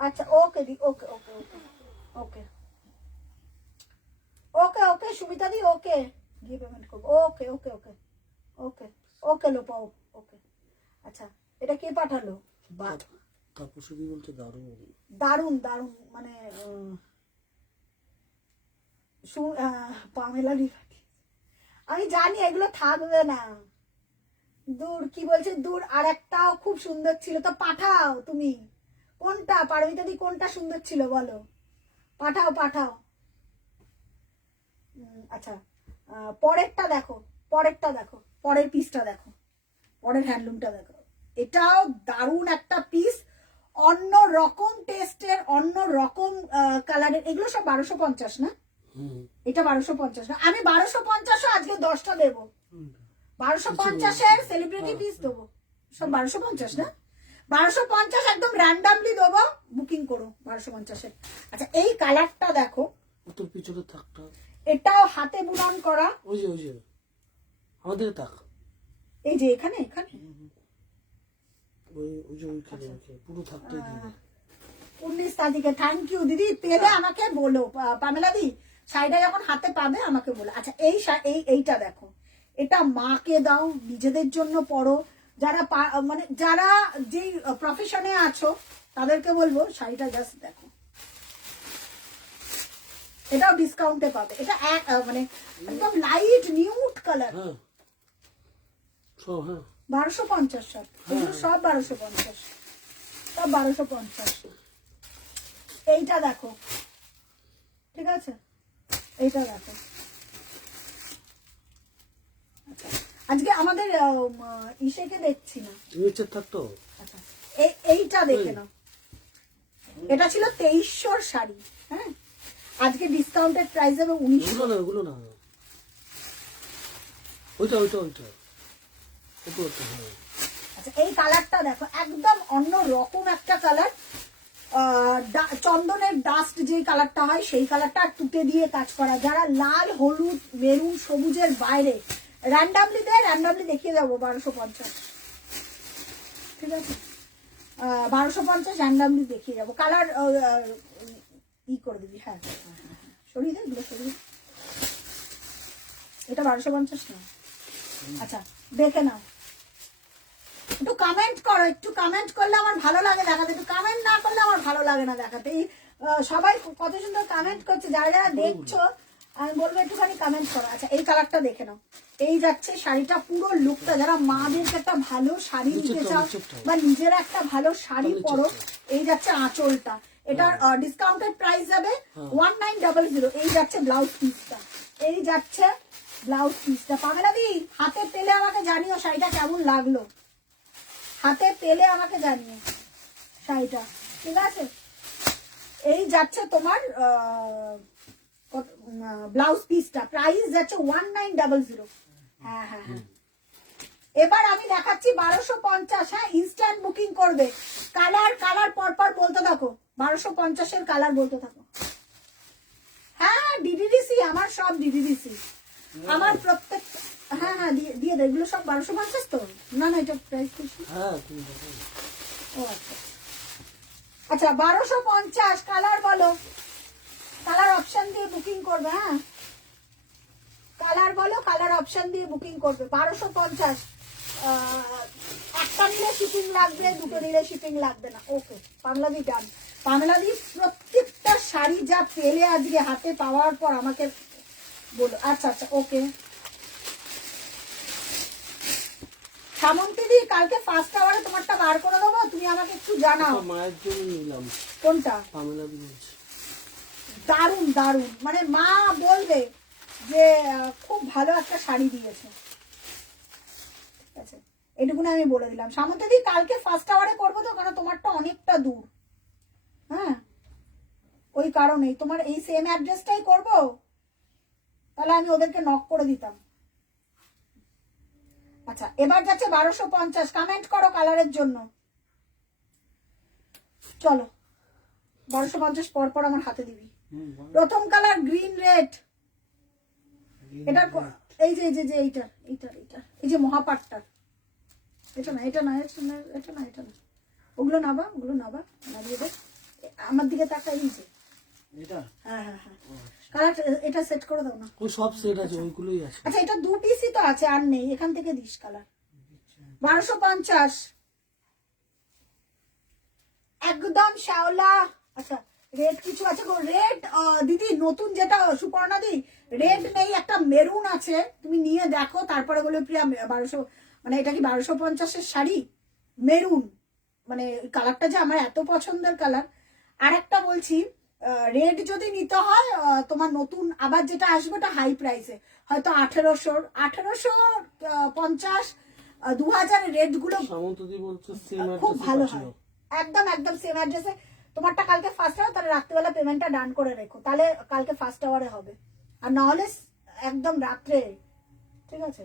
আচ্ছা ওকে দি, ওকে ওকে ওকে ওকে ওকে ওকে সুমিতা দি, ওকে গিয়ে পেমেন্ট করবো। ওকে ওকে ওকে ওকে ওকে লোপা, ওকে। আচ্ছা এটা কে পাঠালো? তাপসী বলছে দারুণ দারুণ দারুণ, মানে পামেলা রিফাটি, আমি জানি এগুলো থাকবে না। দূর কি বলছে দূর, আর একটাও খুব সুন্দর ছিল, তো পাঠাও তুমি। কোনটা পারমিতা দি, কোনটা সুন্দর ছিল বলো, পাঠাও পাঠাও। আচ্ছা পরেরটা দেখো, পরেরটা দেখো, পরের পিসটা দেখো, পরের হ্যান্ডলুমটা দেখো। এটাও দারুণ একটা পিস, অন্য রকম টেস্টের, অন্য রকম কালারের। এগুলো সব 1250 না? এটা 1250 না? আমি 1250 আজকে 10টা দেবো। 1250-এর সেলিব্রিটি পিস দেবো, সব 1250 না? 1250 একদম র্যান্ডামলি দেবো, বুকিং করো 1250-এর। আচ্ছা এই কালারটা দেখো, তোর পিছনে থাকটা, এটাও হাতে বুনন করা। ওই যে আমাদের থাক, এই যে এখানে এখানে ওই যে ওইখানে পুরো থাকতে দিবে। 19 তারিখে থ্যাংক ইউ দিদি, পেলে আমাকে বলো। পামেলা দি শাড়িটা যখন হাতে পাবে আমাকে বলো। আচ্ছা এইটা দেখো, এটা মাকে দাও, নিজেদের জন্য পরো, যারা মানে যারা যেই প্রফেশনে আছো তাদেরকে বলবো শাড়িটা জাস্ট দেখো। এটাও ডিসকাউন্টে পাবে, এটা মানে একদম লাইট নিউড কালার। হ্যাঁ সব, হ্যাঁ 1250 সব, এগুলো সব 1250, সব 1250। এইটা দেখো, ঠিক আছে এইটা দেখো। আচ্ছা আজকে আমাদের ইসেকে দেখছি না, নিচে থাকতো। আচ্ছা এইটা দেখে নাও, এটা ছিল 2300 শাড়ি, হ্যাঁ আজকে ডিসকাউন্টেড প্রাইস হবে 1900। না ওগুলো না, ওইটা ওইটা ওইটা। আচ্ছা এই কালারটা দেখো, একদম অন্য রকম একটা কালার, চন্দনের ডাস্ট যে কালারটা হয় সেই কালারটা, আর তুতে দিয়ে কাজ করা। যারা লাল হলুদ মেরুন সবুজের বাইরে র্যান্ডামলি দেয়, র্যান্ডামলি দেখিয়ে যাবো 1250, ঠিক আছে 1250 র্যান্ডামলি দেখিয়ে যাবো। কালার ই করে দিবি, হ্যাঁ সরিয়ে দে এগুলো, সরিয়ে দে। এটা 1250 না? আচ্ছা দেখে নাও, একটু কমেন্ট করো, একটু কমেন্ট করলে আমার ভালো লাগে দেখাতে, একটু কমেন্ট না করলে আমার ভালো লাগে না দেখাতে। এই সবাই কত সুন্দর কমেন্ট করছে, যারা যারা দেখছো আমি বলবো একটুখানি কমেন্ট করো। আচ্ছা এই কালারটা দেখে নাও, এই যাচ্ছে শাড়িটা, পুরো লুকটা, যারা মাদেরকে একটা ভালো শাড়ি দিতে চাও বা নিজেরা একটা ভালো শাড়ি পরো, এই যাচ্ছে আঁচলটা। এটার ডিসকাউন্টেড প্রাইস যাবে 1900। এই যাচ্ছে ব্লাউজ পিসটা, এই যাচ্ছে ব্লাউজ পিসটা। পামেলা দি হাতে পেলে আমাকে জানিও শাড়িটা কেমন লাগলো, হাতে পেলে আমাকে জানিও শাড়িটা, ঠিক আছে। এই যাচ্ছে তোমার ব্লাউজ পিসটা, প্রাইস যাচ্ছে 1900। হ্যাঁ হ্যাঁ হ্যাঁ এবার আমি দেখাচ্ছি 1250। হ্যাঁ ইনস্ট্যান্ট বুকিং করবে, কালার কালার পরপর বলতে থাকো, 1250-এর কালার বলতে থাকো। হ্যাঁ ডিডিডিসি, আমার সব ডিডিডিসি, আমার প্রত্যেক, হ্যাঁ হ্যাঁ দিয়ে দে, এগুলো সব 1250 তো না? না এটা প্রাইস বেশি। হ্যাঁ ও আচ্ছা আচ্ছা 1250 কালার বলো, কালার অপশন দিয়ে বুকিং করবে। হ্যাঁ কালার বলো, কালার অপশন দিয়ে বুকিং করবে। 1250, একটা নিলে শিপিং লাগবে, দুটো নিলে শিপিং লাগবে না। ওকে পামেলা দি ডান। পামেলা দি প্রত্যেকটা শাড়ি যা পেলে আজকে হাতে পাওয়ার পর আমাকে বলো। আচ্ছা আচ্ছা ওকে সামন্তী দি, কালকে ফার্স্ট আওয়ারে তোমারটা বার করে দেবো, তুমি আমাকে একটু জানাও। মায়ের জন্য নিলাম। কোনটা? পামেলা দি বলছে। ও দারুণ দারুণ, মানে মা বলবে যে খুব ভালো একটা শাড়ি দিয়েছে। ঠিক আছে, এটুকুনি আমি বলে দিলাম। সামন্তদি কালকে ফার্স্ট আওয়ারে করবো তো, কারণ তোমারটা অনেকটা দূর। হ্যাঁ, ওই কারণেই তোমার এই সেম অ্যাড্রেসটাই করব, তাহলে আমি ওদেরকে নক করে দিতাম। আচ্ছা, এবার যাচ্ছে 1250। কমেন্ট করো কালারের জন্য। চলো, 1250 পর পর আমার হাতে দিবি। প্রথম কালার গ্রিন রেড। এটা এই যে এই যে এইটা এইটা এইটা এই যে মহাপাটটা, এটা না এটা না এটা না এটা না এটা না, ওগুলো নাবা, ওগুলো নাবা, নামিয়ে দে। আমার দিকে তাকা, এই যে এটা। হ্যাঁ হ্যাঁ হ্যাঁ, কালার এটা সেট করে দাও না। ওই সব সেট আছে, ওইগুলোই আছে। আচ্ছা, এটা 2 পিসই তো আছে, আর নেই। এখান থেকে দিস কালার। 1250 একদম শ্যাওলা। আচ্ছা, রেড কিছু আছে গো? রেড দিদি নতুন যেটা সুপর্ণা দি, রেড নেই, একটা মেরুন আছে। তুমি নিয়ে দেখো, তারপরে বলে প্রিয়া 1200, মানে এটা কি 1250-এর শাড়ি? মেরুন, মানে কালারটা যে আমার এত পছন্দের কালার। আর একটা বলছি, রেড যদি নিতে হয় তোমার নতুন আবার যেটা আসবে ওটা হাই প্রাইসে, হয়তো 1850, 2000 রেড গুলো সামন্তদি বলছে খুব ভালো হয়। একদম একদম সেম অ্যাড্রেসে। তোমারটা কালকে ফার্স্ট আওয়ার, তাহলে রাত্রেবেলা পেমেন্টটা ডান করে রেখো, তাহলে কালকে ফার্স্ট আওয়ারে হবে। আর নাহলে একদম রাত্রে। ঠিক আছে,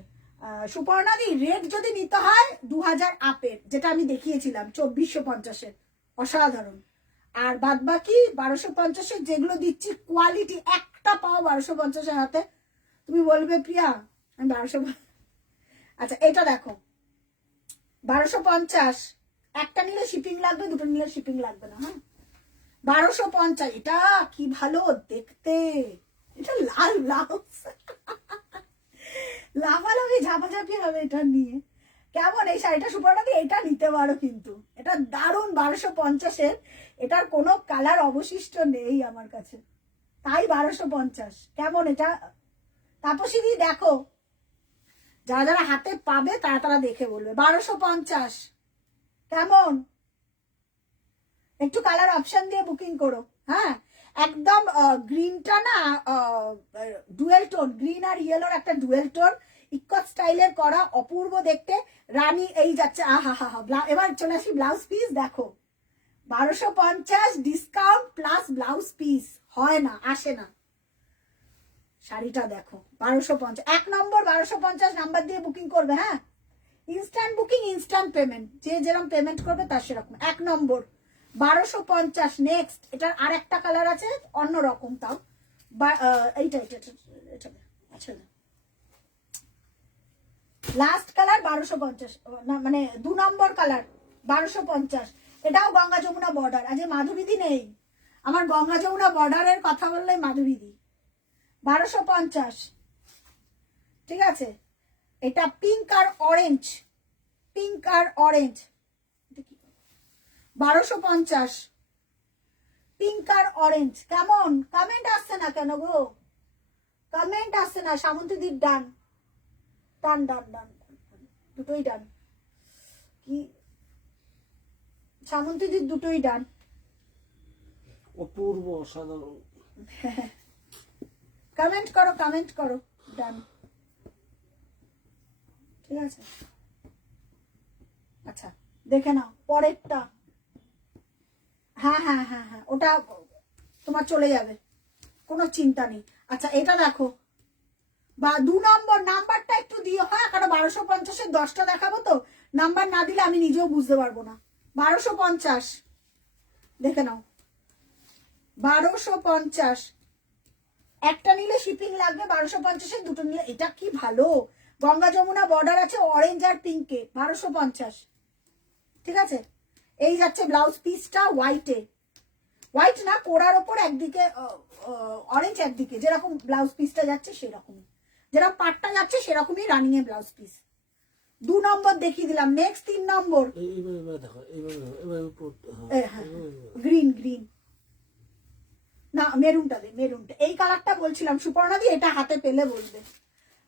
সুপর্ণা দি রেড যদি নিতে হয় 2000 আপের, যেটা আমি দেখিয়েছিলাম 2450-এর, অসাধারণ। আর বাদ বাকি 1250-এর যেগুলো দিচ্ছি কোয়ালিটি, একটা পাও 1250-এর হাতে, তুমি বলবে প্রিয়া আমি 1200। আচ্ছা, এটা দেখো 1250, একটা নিলে শিপিং লাগবে, দুটো নিলে শিপিং লাগবে না। হ্যাঁ, 1250। এটা কি ভালো দেখতে, এটা লাল ব্লাউজ, লাফালাফি ঝাপাঝাপি হবে এটা নিয়ে। কেমন এই শাড়িটা সুপর্ণা দি? এটা নিতে পারো কিন্তু, এটা দারুণ। 1250-এর, এটার কোনো কালার অবশিষ্ট নেই আমার কাছে, তাই 1250। কেমন এটা তাপসী দি? দেখো, যারা যারা হাতে পাবে তারা তারা দেখে বলবে। 1250 কেমন? একটু কালার অপশন দিয়ে বুকিং করো। হ্যাঁ, একদম গ্রিনটা না, ডুয়েল টোন, গ্রিন আর ইয়েলোর একটা ডুয়েল টোন, ইকট স্টাইলের করা, অপূর্ব দেখতে। রানী এই যাচ্ছে, আহা হা হা। এবার চলে আসি ব্লাউজ পিস। দেখো 1250 ডিসকাউন্ট প্লাস ব্লাউজ পিস, হয় না, আসে না। শাড়িটা দেখো 1250, 1 নম্বর 1250 নাম্বার দিয়ে বুকিং করবে। হ্যাঁ, ইনস্ট্যান্ট বুকিং, ইনস্ট্যান্ট পেমেন্ট, যে যেরকম পেমেন্ট করবে তার সেরকম। 1 নম্বর 1250। নেক্সট, এটার আর একটা কালার আছে অন্যরকম, তাও এইটা এটা এটা। আচ্ছা, লাস্ট কালার 1250, না মানে 2 নম্বর কালার 1250। এটাও গঙ্গা যমুনা বর্ডার। আজ মাধুরীদি নেই, আমার গঙ্গা যমুনা বর্ডারের কথা বললে মাধুরীদি। 1250। ঠিক আছে, এটা পিঙ্ক আর অরেঞ্জ, পিঙ্ক আর অরেঞ্জ। 1250 পিঙ্ক আর অরেঞ্জ। কেমন? কমেন্ট আসছে না কেন গো? কমেন্ট আসছে না। সামন্তীদির ডান, ডান ডান ডান, দুটোই ডান। কি সামন্তীদির দুটোই ডান। অপূর্ব, অসাধারণ। কমেন্ট করো, কমেন্ট করো, ডান। ঠিক আছে, আচ্ছা দেখে নাও পরেরটা। হ্যাঁ হ্যাঁ হ্যাঁ হ্যাঁ, ওটা তোমার চলে যাবে, কোনো চিন্তা নেই। আচ্ছা, এটা দেখো, বা 2 নম্বর নাম্বারটা একটু দিও। হ্যাঁ, কারণ 1250-এর 10টা দেখাবো তো, নাম্বার না দিলে আমি নিজেও বুঝতে পারবো না। 1250 দেখে নাও, 1250। একটা নিলে শিপিং লাগবে, 1250-এর দুটো নিলে। এটা কি ভালো, গঙ্গা যমুনা বর্ডার আছে অরেঞ্জ আর পিঙ্কে, 1250। ঠিক আছে, এই যাচ্ছে ব্লাউজ পিসটা হোয়াইটে, হোয়াইট না কোড়ার ওপর একদিকে অরেঞ্জ, একদিকে যেরকম ব্লাউজ পিসটা যাচ্ছে সেরকম, যেরকম পাটটা যাচ্ছে সেরকমই রানিং এ ব্লাউজ পিস। 2 নম্বর দেখিয়ে দিলাম। নেক্সট 3 নম্বর, গ্রিন গ্রিন না, মেরুনটা দে, মেরুনটা। এই কালারটা বলছিলাম সুপর্ণা দি, এটা হাতে পেলে বলবে,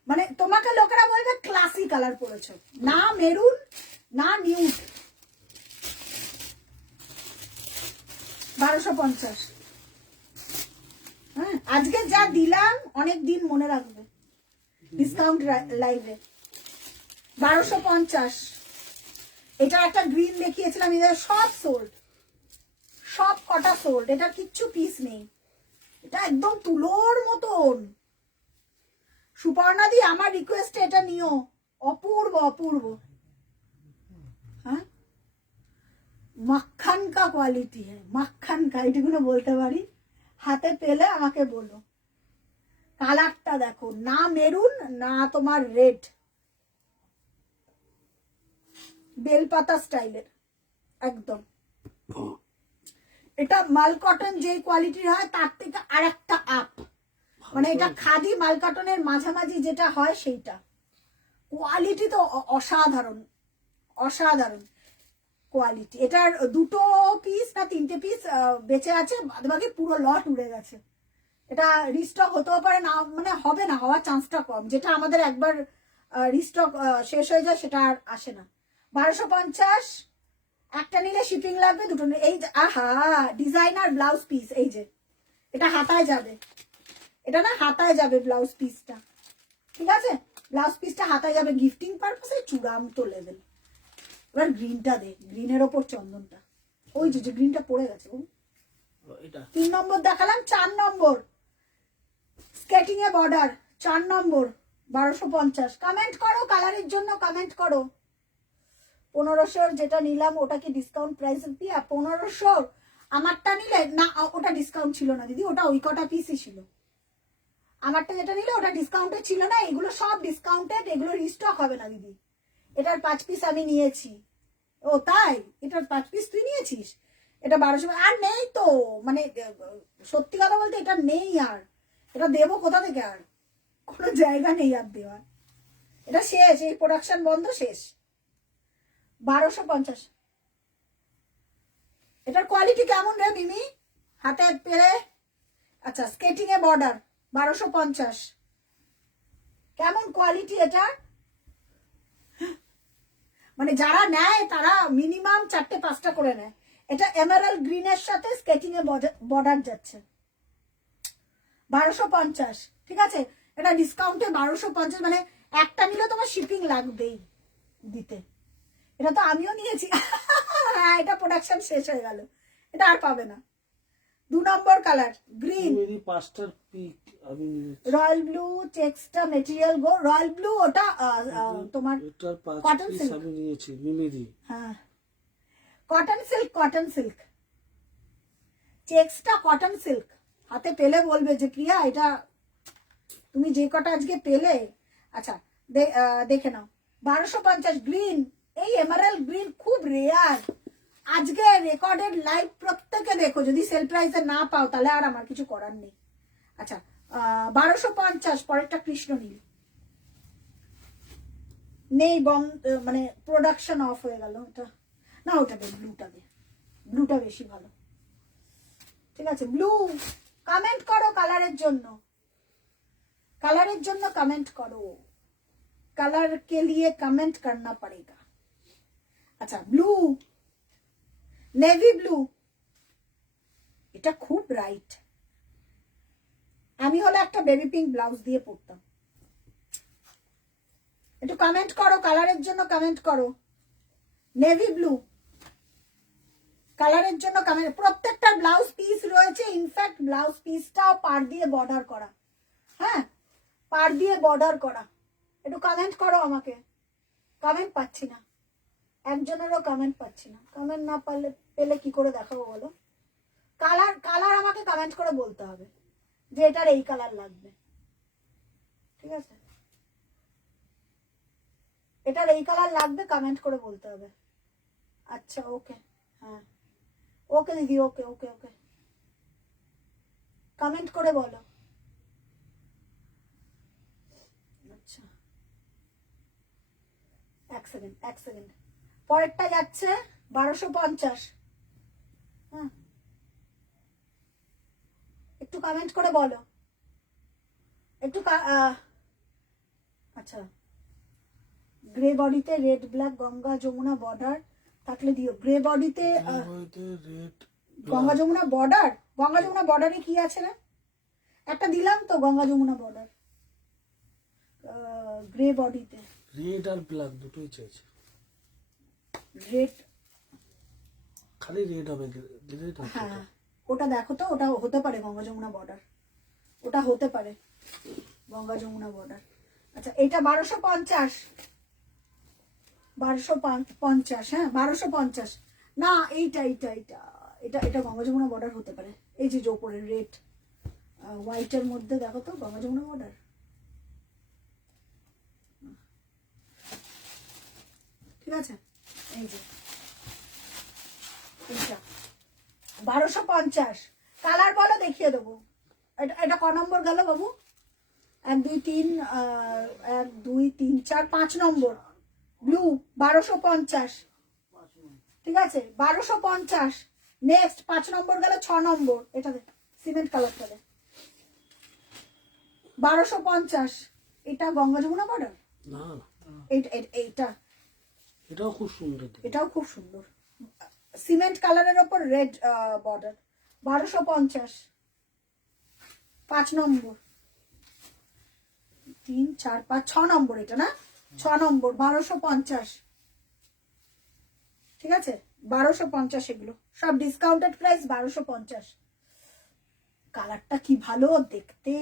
মানে তোমাকে লোকেরা বলবে ক্লাসি কালার পরেছো, না মেরুন না নিউড। 1250 আজকে যা দিলাম অনেক দিন মনে রাখবে। ডিসকাউন্ট লাইভে 1250। এটা একটা গ্রিন দেখিয়েছিলাম, এদের সব সোল্ড, সব কটা সোল্ড, এটা কিচ্ছু পিস নেই। এটা একদম তুলোর মতন। সুপর্ণা দি আমার রিকোয়েস্টে এটা নিও, অপূর্ব অপূর্ব। হ্যাঁ, মাখন কা কোয়ালিটি হ্যাঁ, মাখন কা, এটুকুনো বলতে পারি। হাতে পেলে আমাকে বলো। কালারটা দেখো, না মেরুন না তোমার রেড, বেলপাতা স্টাইলের একদম। এটা মাল কটন যে কোয়ালিটির হয় তার থেকে আর একটা আপ, মানে এটা খাদি মাল কটনের মাঝামাঝি যেটা হয় সেইটা। কোয়ালিটি তো অসাধারণ, অসাধারণ কোয়ালিটি। এটার 2 পিস না 3টে পিস বেঁচে আছে, বাদবাকি পুরো লট উড়ে গেছে। এটা রিস্টক হতেও পারে না, মানে হবে না, হওয়ার চান্সটা কম। যেটা আমাদের একবার রিস্টক শেষ হয়ে যায় সেটা আর আসে না। 1250, একটা নিলে শিপিং লাগবে, দুটো নিলে। এই আহা, ডিজাইনার ব্লাউজ পিস, এই যে এটা হাতায় যাবে, এটা না হাতায় যাবে ব্লাউজ পিসটা, ঠিক আছে? ব্লাউজ পিসটা হাতায় যাবে গিফটিং পারপাসে, চূড়ান্ত লেভেল। এবার গ্রিনটা দে, গ্রিনের ওপর চন্দনটা, ওই যে গ্রিনটা পড়ে গেছে। 3 নম্বর দেখালাম, 4 নম্বর স্কেটিং এ বর্ডার, 4 নম্বর 1250। কমেন্ট করো কালারের জন্য, কমেন্ট করো। 1500 যেটা নিলাম ওটা কি ডিসকাউন্ট প্রাইস দিয়ে? 1500 আমারটা নিলে না, ওটা ডিসকাউন্ট ছিল না দিদি, ওটা ওই কটা পিসই ছিল। আমারটা যেটা নিলে ওটা ডিসকাউন্টে ছিল না, এগুলো সব ডিসকাউন্টেড, এগুলো রিস্টক হবে না দিদি। এটার 5 পিস আমি নিয়েছি। ও তাই, এটার 5 পিস তুই নিয়েছিস? এটা 1200 আর নেই তো, মানে সত্যি কথা বলতে এটা নেই আর। এটা দেবো কোথা থেকে, আর কোনো জায়গা নেই আর দেওয়ার। এটা শেষ, এই প্রোডাকশন বন্ধ, শেষ। 1250। এটার কোয়ালিটি কেমন রে মিমি, হাতে পেরে? আচ্ছা, স্কেটিং এ বর্ডার 1250, কেমন কোয়ালিটি এটা? মানে যারা নেয় তারা মিনিমাম 4-5টা করে নেয়। এটা এমারাল্ড গ্রিনের সাথে স্কেটিং এ বর্ডার যাচ্ছে 1250, ঠিক আছে? এটা ডিসকাউন্টে 1250, মানে একটা নিলে তোমার শিপিং লাগবেই দিতে। এটা তো আমিও নিয়েছি। হ্যাঁ, এটা প্রোডাকশন শেষ হয়ে গেল, এটা আর পাবে না। 2 নম্বর কালার গ্রিন, রয়্যাল ব্লু, চেক্সটা মেটেরিয়াল গো, রয়্যাল ব্লু ওটা তোমার কটন সিল্ক আমি নিয়েছি মিমিদি। হ্যাঁ, কটন সিল্ক, কটন সিল্ক, চেক্সটা কটন সিল্ক। হাতে পেলে বলবে যে প্রিয়া এটা তুমি যে কটা আজকে পেলে। আচ্ছা দেখে নাও, 1250 গ্রিন, এই এমারাল্ড গ্রিন খুব রেয়ার। আজকে রেকর্ডেড লাইভ প্রত্যেকে দেখো, যদি সেল প্রাইসে না পাও তাহলে আর আমার কিছু করার নেই। আচ্ছা 1250, পরেরটা কৃষ্ণ নীল নেই, মানে প্রোডাকশন অফ হয়ে গেল। ওটা না, ওটা দে, ব্লুটা দে, ব্লুটা বেশি ভালো, ঠিক আছে? ব্লু কমেন্ট করো কালারের জন্য, कलर कमेंट करो, कलर के लिए कमेंट करना पड़ेगा। अच्छा ब्लू, नेवी ब्लू, এটা খুব ব্রাইট। আমি হলে একটা বেবি পিঙ্ক ব্লাউজ দিয়ে পরতাম। একটু কমেন্ট করো, কালারের জন্য কমেন্ট করো। নেভি ব্লু কালারের জন্য কমেন্ট। প্রত্যেকটা ব্লাউজ পিস রয়েছে, ইনফ্যাক্ট ব্লাউজ পিসটাও পার দিয়ে বর্ডার করা। হ্যাঁ, পার দিয়ে বর্ডার করা। একটু কমেন্ট করো আমাকে, কমেন্ট পাচ্ছি না, একজনেরও কমেন্ট পাচ্ছি না। কমেন্ট না পেলে কি করে দেখাবো বলো? কালার কালার আমাকে কমেন্ট করে বলতে হবে যে এটার এই কালার লাগবে, ঠিক আছে? এটার এই কালার লাগবে, কমেন্ট করে বলতে হবে। আচ্ছা ওকে, হ্যাঁ ওকে দিদি, ওকে ওকে ওকে, কমেন্ট করে বলো। আচ্ছা এক সেকেন্ড, পরেরটা যাচ্ছে 1250। হ্যাঁ একটু কমেন্ট করে বলো, একটু আচ্ছা গ্রে বডিতে red black Ganga Jamuna border থাকলে দিও। গ্রে বডিতে রেড গঙ্গা যমুনা বর্ডার, গঙ্গা যমুনা বর্ডারে কি আছে না? একটা দিলাম তো গঙ্গা যমুনা বর্ডার, গ্রে বডিতে, রেড আর ব্ল্যাক দুটোই চাইছে। রেড, খালি রেড হবে, রেড হবে। হ্যাঁ ওটা দেখো তো, ওটা হতে পারে গঙ্গা যমুনা বর্ডার, ওটা হতে পারে গঙ্গা যমুনা বর্ডার। আচ্ছা এটা 1250, 1250, হ্যাঁ 1250, না এইটা এইটা এইটা এটা এটা গঙ্গা যমুনা বর্ডার হতে পারে। এই যে ওপরে রেড হোয়াইটের মধ্যে দেখো তো গঙ্গা যমুনা বর্ডার। ঠিক আছে, এই যে এইটা 1250, কালার বলো দেখিয়ে দেবো। এটা এটা ক নম্বর গেল বাবু? 1 2 3, 1 2 3 4 5 নম্বর ব্লু 1250। ঠিক আছে 1250। নেক্সট 5 নম্বর গেল, 6 নম্বর এটা দে, সিমেন্ট কালারটা দে, 1250। এটা গঙ্গা যমুনা বর্ডার না না, এইটা এটাও খুব সুন্দর দেখতে। এটাও খুব সুন্দর, সিমেন্ট কালারের ওপর রেড বর্ডার, 1250। 5 নম্বর, 3 4 5 6 নম্বর এটা না, 6 নম্বর 1250। ঠিক আছে 1250, এগুলো সব ডিসকাউন্টেড প্রাইস 1250। কালারটা কি ভালো দেখতে,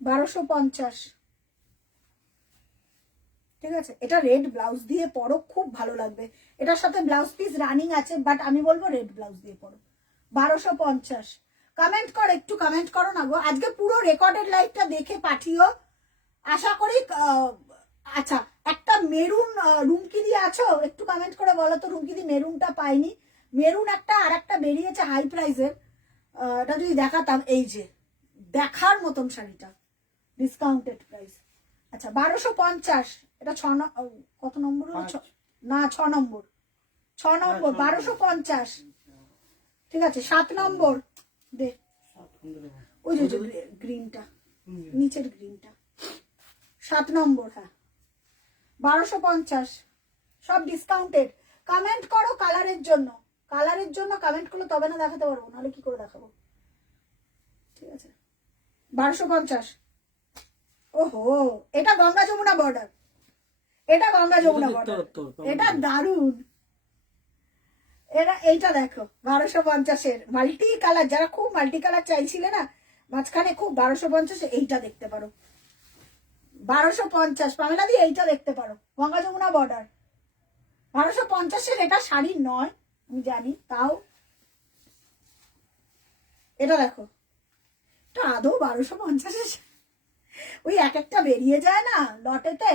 1250। ঠিক আছে এটা রেড ব্লাউজ দিয়ে পরো, খুব ভালো লাগবে। এটার সাথে ব্লাউজ পিস রানিং আছে, বাট আমি বলবো রেড ব্লাউজ দিয়ে পরো। 1250। কমেন্ট করো, একটু কমেন্ট করো না গো, আজকে পুরো রেকর্ডেড লাইভটা দেখে পাঠিও, আশা করি। আচ্ছা একটা মেরুন রুমকি দিয়ে আছো, একটু কমেন্ট করে বলো তো, রুমকি দি মেরুনটা পাইনি, মেরুন একটা আর একটা বেরিয়েছে হাই প্রাইসের, এটা যদি দেখাতাম। এই যে দেখার মতন শাড়িটা, ডিসকাউন্টেড প্রাইস। আচ্ছা 1250, এটা কত নম্বর হলো? না 6 নম্বর, 6 নম্বর 1250। ঠিক আছে 7 নম্বর দে, ওই যে গ্রিনটা, নিচের গ্রিনটা, 7 নম্বর, হ্যাঁ 1250, সব ডিসকাউন্টেড। কমেন্ট করো কালারের জন্য, কালারের জন্য কমেন্ট করলে তবে না দেখাতে পারবো, নাহলে কি করে দেখাবো। ঠিক আছে 1250। ওহো এটা গঙ্গা যমুনা বর্ডার, এটা গঙ্গা যমুনা বর্ডার, এটা দারুন। এরা এইটা দেখো 1250-এর মাল্টি কালার, যারা খুব মাল্টি কালার চাইছিলে না মাঝখানে খুব, 1250 এইটা দেখতে পারো, 1250। পামেলা দিয়ে এইটা দেখতে পারো, গঙ্গা যমুনা বর্ডার, 1250-এর। এটা শাড়ি নয় আমি জানি, তাও এটা দেখো, এটা আদৌ 1250-এর, ওই এক একটা বেরিয়ে যায় না লটেতে।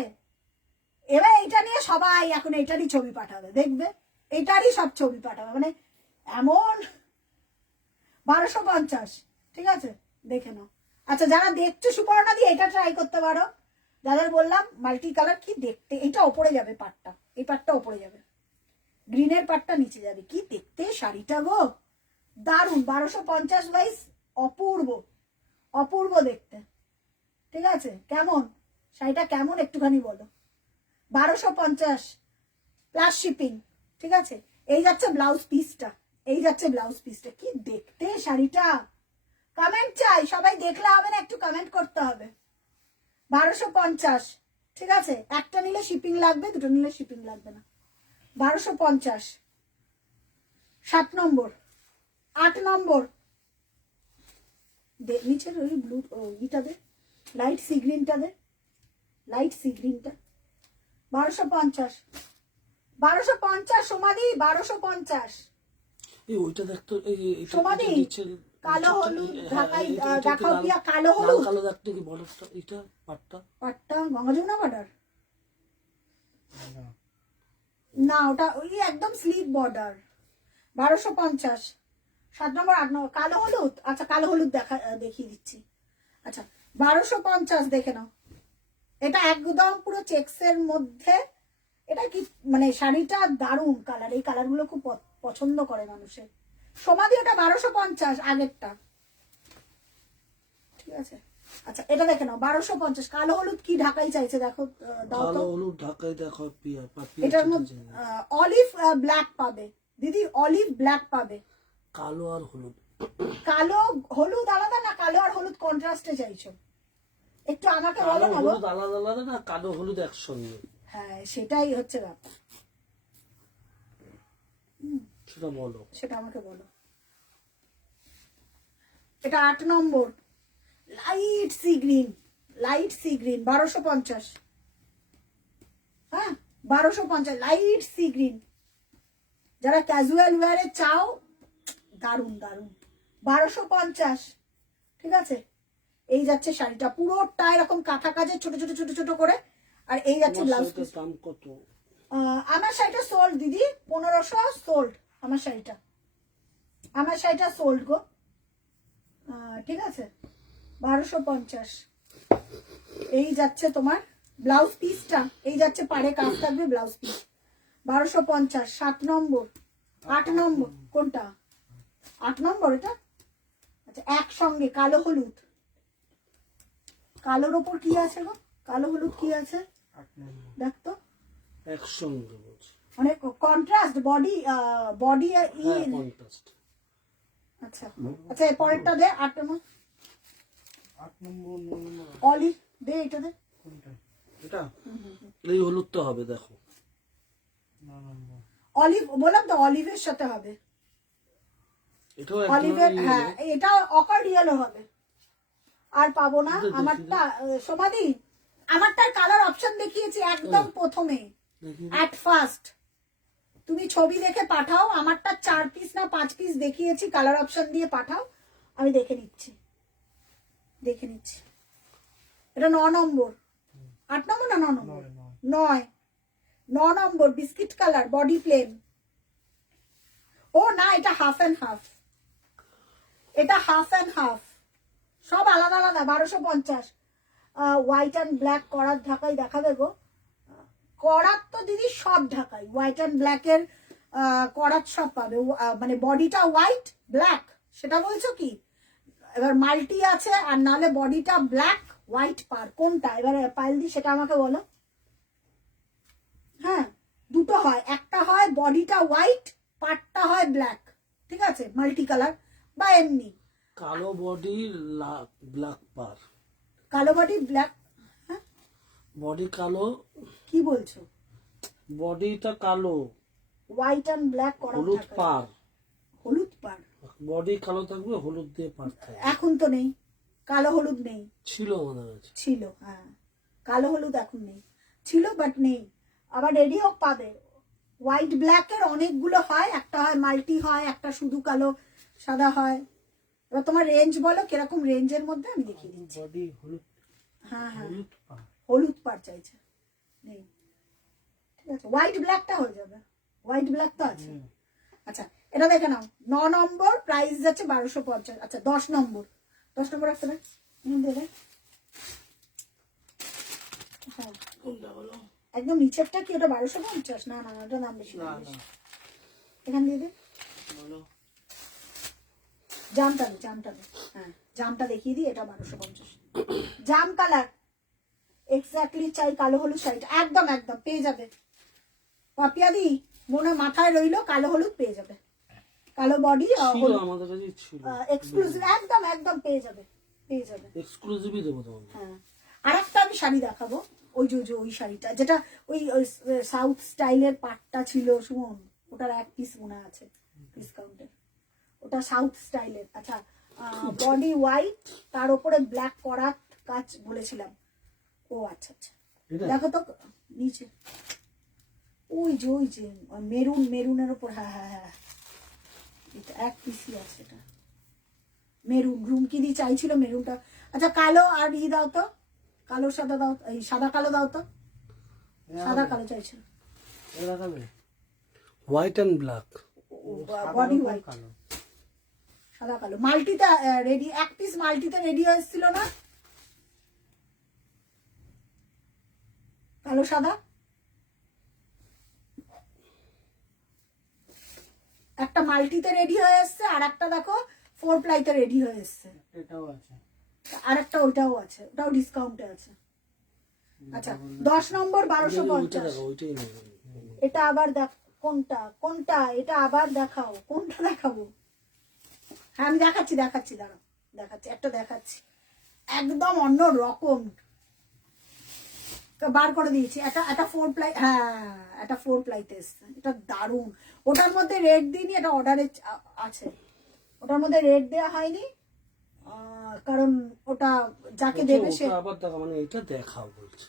এবার এইটা নিয়ে সবাই এখন এইটারই ছবি পাঠাবে, দেখবে এইটারই সব ছবি পাঠাবে, মানে এমন 1250। ঠিক আছে দেখে নাও। আচ্ছা যারা দেখছো সুপর্ণা দিয়ে এটা ট্রাই করতে পারো, যাদের বললাম মাল্টি কালার কি দেখতে, এটা ওপরে যাবে পাটটা, এই পাটটা ওপরে যাবে, গ্রিনের পাটটা নিচে যাবে, কি দেখতে শাড়িটা গো, দারুন। 1250 বাইস, অপূর্ব অপূর্ব দেখতে। ঠিক আছে কেমন শাড়িটা, কেমন একটুখানি বলো। 1250 প্লাস শিপিং। ঠিক আছে এই যাচ্ছে ব্লাউজ পিসটা, এই যাচ্ছে ব্লাউজ পিসটা, কি দেখতে শাড়িটা। কমেন্ট চাই, সবাই দেখলে হবে না, একটু কমেন্ট করতে হবে। 1250। ঠিক আছে একটা নিলে শিপিং লাগবে, দুটো নিলে শিপিং লাগবে না। 1250। 7 নম্বর, 8 নম্বর নিচের ওই ব্লু ইটা দে, লাইট সি গ্রিনটা দে, লাইট সি গ্রিনটা, 1250। 1250 সমাধি, 1250। এই ওইটা দেখতো, এই সমাধি কালো হলুদ ঢাকাই দেখাও দিয়া, কালো হলুদ কালো দেখতো কি বর্ডারটা, এটা পাটটা, পাটটা গঙ্গা যমুনা বর্ডার না, ওটা ওই একদম স্লিপ বর্ডার। 1250। 7 নম্বর 8 নম্বর কালো হলুদ। আচ্ছা কালো হলুদ দেখিয়ে দিচ্ছি। আচ্ছা 1250 দেখে নাও, এটা একদম পুরো চেক্সের মধ্যে, এটা কি মানে শাড়িটা দারুন কালার, এই কালারগুলো খুব পছন্দ করে মানুষের। সমাধি ওটা 1250 আগেরটা। ঠিক আছে আচ্ছা এটা দেখে নাও 1250। কালো হলুদ কি ঢাকাই চাইছে দেখো, দাও তো। কালো হলুদ ঢাকায় দেখো, এটার মধ্যে অলিভ ব্ল্যাক পাবে দিদি, অলিভ ব্ল্যাক পাবে। কালো আর হলুদ কালো হলুদ আলাদা না কালো আর হলুদ কন্ট্রাস্টে চাইছো? একটু আমাকে কালো বলো না গো। হলুদ আলাদা আলাদা না, কালো হলুদ একসঙ্গে? হ্যাঁ সেটাই হচ্ছে ব্যাপার, সেটা বলো। সেটা আমাকে বলো। এটা 8 নম্বর, light sea green, light sea green 1250। হ্যাঁ 1250 লাইট সি গ্রিন। যারা ক্যাজুয়াল ওয়্যারে চাও, দারুন দারুন, 1250। ঠিক আছে, এই যাচ্ছে শাড়িটা পুরোটা এরকম কাঁথা কাজে ছোট ছোট ছোট ছোট করে, আর এই যাচ্ছে তোমার ব্লাউজ শাড়িটার পিস। দাম কত? আমার শাড়িটা সোল্ড দিদি, 1500 সোল্ড আমার শাড়িটা, আমার শাড়িটা সোল্ড গো। ঠিক আছে 1250। এই যাচ্ছে তোমার ব্লাউজ পিসটা, এই যাচ্ছে পাড়ে কাজ থাকবে ব্লাউজ পিস 1250। 7 নম্বর, 8 নম্বর কোনটা? 8 নম্বর এটা। আচ্ছা একসঙ্গে কালো হলুদ, কালোর ওপর কি আছে গো? কালো হলুদ কি আছে দেখ তো, একসঙ্গে বলছি। মানে কন্ট্রাস্ট বডি, বডি হ্যাঁ কন্ট্রাস্ট। আচ্ছা আচ্ছা এর পরেরটা দে 8 নম্বর। 8 নম্বর অলিভ দে, এটা দে। কোনটা? এটা এই হলুদটা হবে দেখো। 9 নম্বর। অলিভ বললাম তো, অলিভের সাথে হবে, এটাও অলিভের। একদম হ্যাঁ এটা অকার ইয়েলো হবে। আর পাবো না দেখি, আমারটা। সমাধি আমারটার কালার অপশন দেখিয়েছি একদম প্রথমে, দেখি। At first. তুমি ছবি দেখে পাঠাও, আমারটা 4 পিস না 5 পিস দেখিয়েছি, কালার অপশন দিয়ে পাঠাও, আমি দেখে নিচ্ছি, দেখে নিচ্ছি। এটা 9 নম্বর, 8 নম্বর না 9 নম্বর? 9 নম্বর বিস্কিট কালার, বডি প্লেন। ও না এটা হাফ অ্যান্ড হাফ, এটা হাফ অ্যান্ড হাফ, সব আলাদা আলাদা। 1250। হোয়াইট অ্যান্ড ব্ল্যাক করার ঢাকাই দেখাবে গো। করাত তো দিদি সব ঢাকাই, হোয়াইট অ্যান্ড ব্ল্যাকের করাত সব পাবে। মানে বডিটা হোয়াইট ব্ল্যাক সেটা বলছো কি? এবার মাল্টি আছে আর নালে বডিটা ব্ল্যাক হোয়াইট পার, কোনটা এবারে পাইল দি সেটা আমাকে বলো। হ্যাঁ দুটো হয়, একটা হয় বডিটা হোয়াইট পার্টটা হয় ব্ল্যাক, ঠিক আছে মাল্টি কালার, বা এমনি কালো বডি ব্ল্যাক পার, কালো বডি ব্ল্যাক। হ্যাঁ বডি কালো, কি বলছো? বডিটা কালো, হোয়াইট অ্যান্ড ব্ল্যাক করা হলুদ থাকে। পার, হলুদ পার বডি কালো থাকবে হলুদ দিয়ে পার থাকবে। এখন তো নেই, কালো হলুদ নেই। ছিল আমাদের কাছে। ছিল হ্যাঁ, কালো হলুদ এখন নেই, ছিল বাট নেই। আবার রেডিও পাবে, হোয়াইট ব্ল্যাকের অনেকগুলো হয়, একটা হয় মাল্টি হয়, একটা শুধু কালো সাদা হয়। এবার তোমার রেঞ্জ বলো কিরকম রেঞ্জের মধ্যে আমি দেখিয়ে দিচ্ছি। বডি হলুদ, হ্যাঁ হ্যাঁ হলুদ পা। হলুদ পার চাইছে, নেই। ঠিক আছে হোয়াইট ব্ল্যাকটা হয়ে যাবে, হোয়াইট ব্ল্যাক তো আছে। আচ্ছা এটা দেখে নাও, 9 নম্বর প্রাইস যাচ্ছে 1250। আচ্ছা 10 নম্বর, 10 নম্বর একটা দেখ দেবে। হ্যাঁ কোনটা বলো? একদম নিচেরটা কি ওটা 1250? না না ওটা দাম বেশি, না দাম না বেশি। এখান দিয়ে দে, বলো। জামটা দে, জামটা দে। হ্যাঁ জামটা দেখিয়ে দিই, এটা 1250 জাম কালার এক্স্যাক্টলি চাই, কালো হলুদ শাড়িটা একদম একদম পেয়ে যাবে। পাপিয়া দি মনে মাথায় রইলো, কালো হলুদ পেয়ে যাবে, কালো বডি ছিল আমাদের কাছে ছিল, এক্সক্লুসিভ একদম একদম পেয়ে যাবে, পেয়ে যাবে। এক্সক্লুসিভই দেবো তোমাকে। হ্যাঁ আর একটা আমি শাড়ি দেখাবো, ওই যে ওই শাড়িটা যেটা ওই সাউথ স্টাইলের পাটটা ছিল সুমন, ওটার 1 পিস মনে আছে ডিসকাউন্টের, ওটা সাউথ স্টাইলের। আচ্ছা বডি হোয়াইট তার উপরে ব্ল্যাক করার কাজ বলেছিলাম। ও আচ্ছা আচ্ছা এটা? দেখো তো নিচে, ওই যে মেরুন, মেরুনের উপর। হ্যাঁ হ্যাঁ হ্যাঁ এটা 1 পিসই আছে, এটা মেরুন, রুমকি দি চাইছিল মেরুনটা। আচ্ছা কালো আর ই দাও তো, কালো সাদা দাও, এই সাদা কালো দাও তো, সাদা কালো চাইছিল। এটা খাবে? White and black, body white সাদা কালো মাল্টিতে রেডি, 1 পিস মাল্টিতে রেডি হয়েছিল না, কালো সাদা। একটা মাল্টিতে রেডি হয়ে এসছে, আর একটা দেখো 4 প্লাইতে রেডি হয়ে এসছে, এটাও আছে। আর একটা ওইটাও আছে, ওটাও ডিসকাউন্টে আছে। আচ্ছা 10 নম্বর ওইটা 1250। দেখো, ওইটাই নেবে। এটা আবার দেখ, কোনটা কোনটা, এটা আবার দেখাও, কোনটা দেখাবো? হ্যাঁ আমি দেখাচ্ছি দাঁড়াও দেখাচ্ছি, একটা দেখাচ্ছি একদম অন্য রকম, বার করে দিয়েছি। একটা 4 প্লাই, হ্যাঁ একটা 4 প্লাইতে এসছে, এটা দারুণ। ওটার মধ্যে রেড দিইনি, এটা অর্ডারে আছে, ওটার মধ্যে রেড দেওয়া হয়নি কারণ ওটা যাকে দেবে সে আবার দেখা, মানে এটা দেখাও বলছে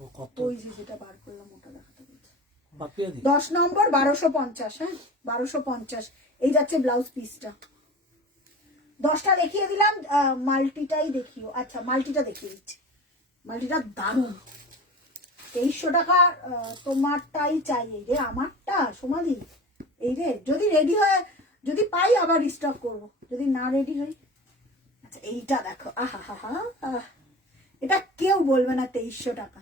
ও কত ওই যে যেটা বার করলাম ওটা দেখাতে বলছে। বাপিয়া দি 10 নম্বর 1250, হ্যাঁ 1250। এই যাচ্ছে ব্লাউজ পিসটা। 10টা দেখিয়ে দিলাম, মাল্টিটাই দেখিও। আচ্ছা মাল্টিটা দেখিয়ে দিচ্ছি, মাল্টিটা দারুণ। 2300 টাকা তোমারটাই চাই। এই রে আমারটা সোমালি, এই রে যদি রেডি হয়, যদি পাই আবার রিস্টক করব, যদি না রেডি হই। আচ্ছা এইটা দেখো, আহা হা হা, এটা কেউ বলবে না 2300 টাকা,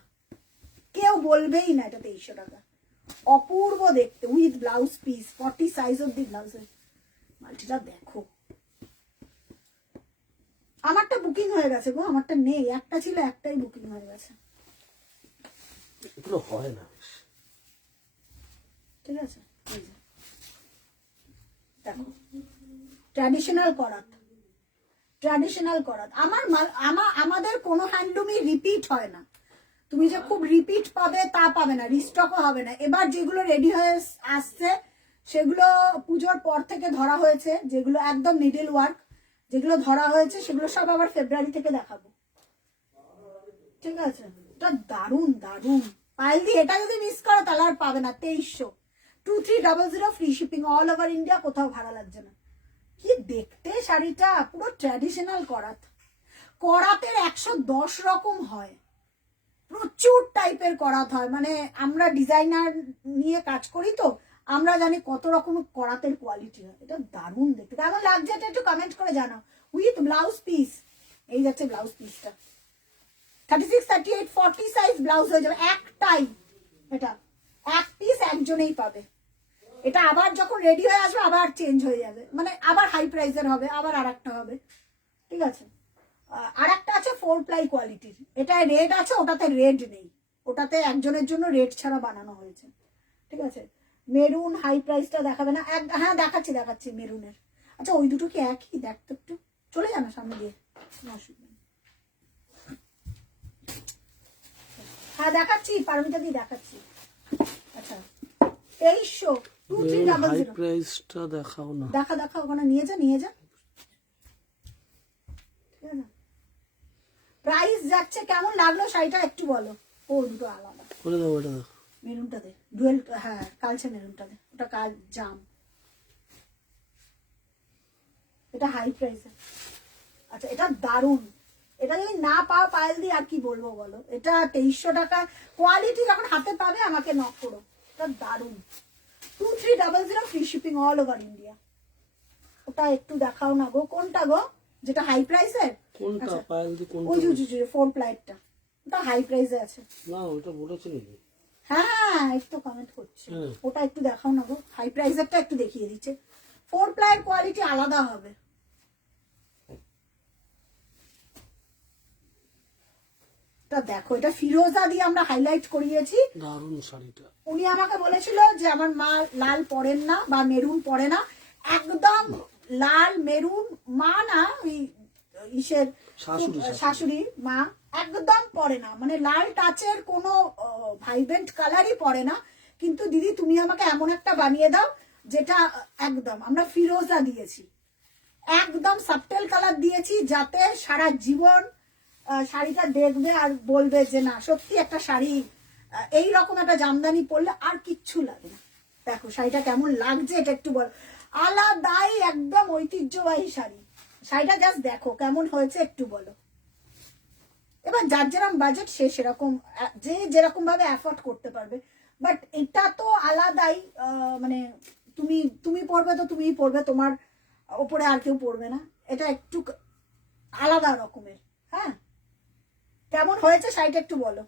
কেউ বলবেই না এটা 2300 টাকা। অপূর্ব দেখতে, উইথ ব্লাউজ পিস, 40 সাইজ অব্দি ব্লাউজের। মাল্টিটা দেখো, আমারটা বুকিং হয়ে গেছে গো, আমারটা নেই, একটা ছিল একটাই বুকিং হয়ে গেছে। এগুলো হয় না বেশ। ঠিক আছে এই যে দেখো, ট্র্যাডিশনাল করাত, ট্র্যাডিশনাল করাত। আমাদের কোনো হ্যান্ডলুমই রিপিট হয় না, তুমি যে খুব রিপিট পাবে তা পাবে না, রিস্টকও হবে না। এবার যেগুলো রেডি হয়ে আসছে সেগুলো পুজোর পর থেকে ধরা হয়েছে, যেগুলো একদম নিডল ওয়ার্ক, যেগুলো ধরা হয়েছে সেগুলো সব আবার ফেব্রুয়ারি থেকে দেখাবো। ঠিক আছে, এটা দারুণ দারুণ। পাইলদি এটা যদি মিস করো তাহলে আর পাবে না। 2300, 2300 free shipping, all over India, কোথাও ভাড়া লাগছে না। কি দেখতে শাড়িটা, পুরো ট্র্যাডিশনাল করাত। করাতের 110 রকম হয়, প্রচুর টাইপের করাত হয়। মানে আমরা ডিজাইনার নিয়ে কাজ করি তো আমরা জানি কত রকম করাতের কোয়ালিটি হয়। এটা দারুণ দেখতে, কেমন লাগছে এটা একটু কমেন্ট করে জানাও। উইথ ব্লাউজ পিস, এই যাচ্ছে ব্লাউজ পিসটা। 36, 38, 40 সাইজ ব্লাউজ হয়ে যাবে একটাই। এটা এক পিস একজনেই পাবে। এটা আবার যখন রেডি হয়ে আসবে আবার চেঞ্জ হয়ে যাবে, মানে আবার হাই প্রাইসের হবে, আবার আর একটা হবে। ঠিক আছে, আর একটা আছে 4 প্লাই কোয়ালিটির, এটা রেড আছে, ওটাতে রেড নেই, ওটাতে একজনের জন্য রেড ছাড়া বানানো হয়েছে। ঠিক আছে, মেরুন হাই প্রাইসটা দেখাবে না? হ্যাঁ দেখাচ্ছি মেরুনের। আচ্ছা ওই দুটো কি একই? দেখ তো একটু, চলে যানো সামনে দিয়ে, অসুবিধা নেই। হ্যাঁ দেখাচ্ছি, পারমিতা দিয়ে দেখাচ্ছি। আচ্ছা 2300, 2300 প্রাইসটা দেখাও না। দেখা ওখানে নিয়ে যা ঠিক আছে। প্রাইস যাচ্ছে, কেমন লাগলো শাড়িটা একটু বলো। ও দুটো আলাদা করে দাও, এটা দেখো মেরুনটা দে, ডুয়েল, হ্যাঁ কালচে মেরুনটা দে, ওটা কাল জাম, এটা হাই প্রাইসে। আচ্ছা এটা দারুণ, এটা যদি না পাও পায়েল দি আর কি বলবো বলো। এটা 2300 টাকা কোয়ালিটি, যখন হাতে পাবে আমাকে নক করো। এটা দারুণ, 2300 free shipping all over India. ওটা একটু দেখাও না গো, কোনটা গো যেটা হাই প্রাইসের? কোনটা পায়েল দি, কোনটা? ওই যে 4 প্লাইটটা, ওটা হাই প্রাইসে আছে। না ওটা বলেছিলি কি? হ্যাঁ একটু কমেন্ট করছে, হ্যাঁ। ওটা একটু দেখাও না গো, হাই প্রাইসেরটা একটু দেখিয়ে দিচ্ছে। 4 প্লাইয়ের কোয়ালিটি আলাদা হবে। দেখো এটা ফিরোজা দিয়ে আমরা হাইলাইট করিয়েছি, দারুণ শাড়িটা। উনি আমাকে বলেছিল যে আমার মা লাল পরেন না বা মেরুন পরে না, একদম লাল মেরুন মা না, ওই ইসের শাশুড়ি মা একদম পরে না, মানে লাল টাচের কোনো ভাইব্রেন্ট কালারই পরে না। কিন্তু দিদি তুমি আমাকে এমন একটা বানিয়ে দাও যেটা একদম, আমরা ফিরোজা দিয়েছি, একদম সাবটেল কালার দিয়েছি, যাতে সারা জীবন শাড়িটা দেখবে আর বলবে যে না সত্যি একটা শাড়ি, এইরকম একটা জামদানি পরলে আর কিচ্ছু লাগে না। দেখো শাড়িটা কেমন লাগছে এটা একটু বল, আলাদাই একদম ঐতিহ্যবাহী শাড়ি। শাড়িটা জাস্ট দেখো কেমন হয়েছে একটু বলো। এবার যার যেরকম বাজেট সে সেরকম, যে যেরকম ভাবে অ্যাফোর্ড করতে পারবে। বাট এটা তো আলাদাই, মানে তুমি পরবে তো তুমিই পরবে, তোমার ওপরে আর কেউ পরবে না, এটা একটু আলাদা রকমের। হ্যাঁ কেমন হয়েছে শাড়িটা একটু বলো।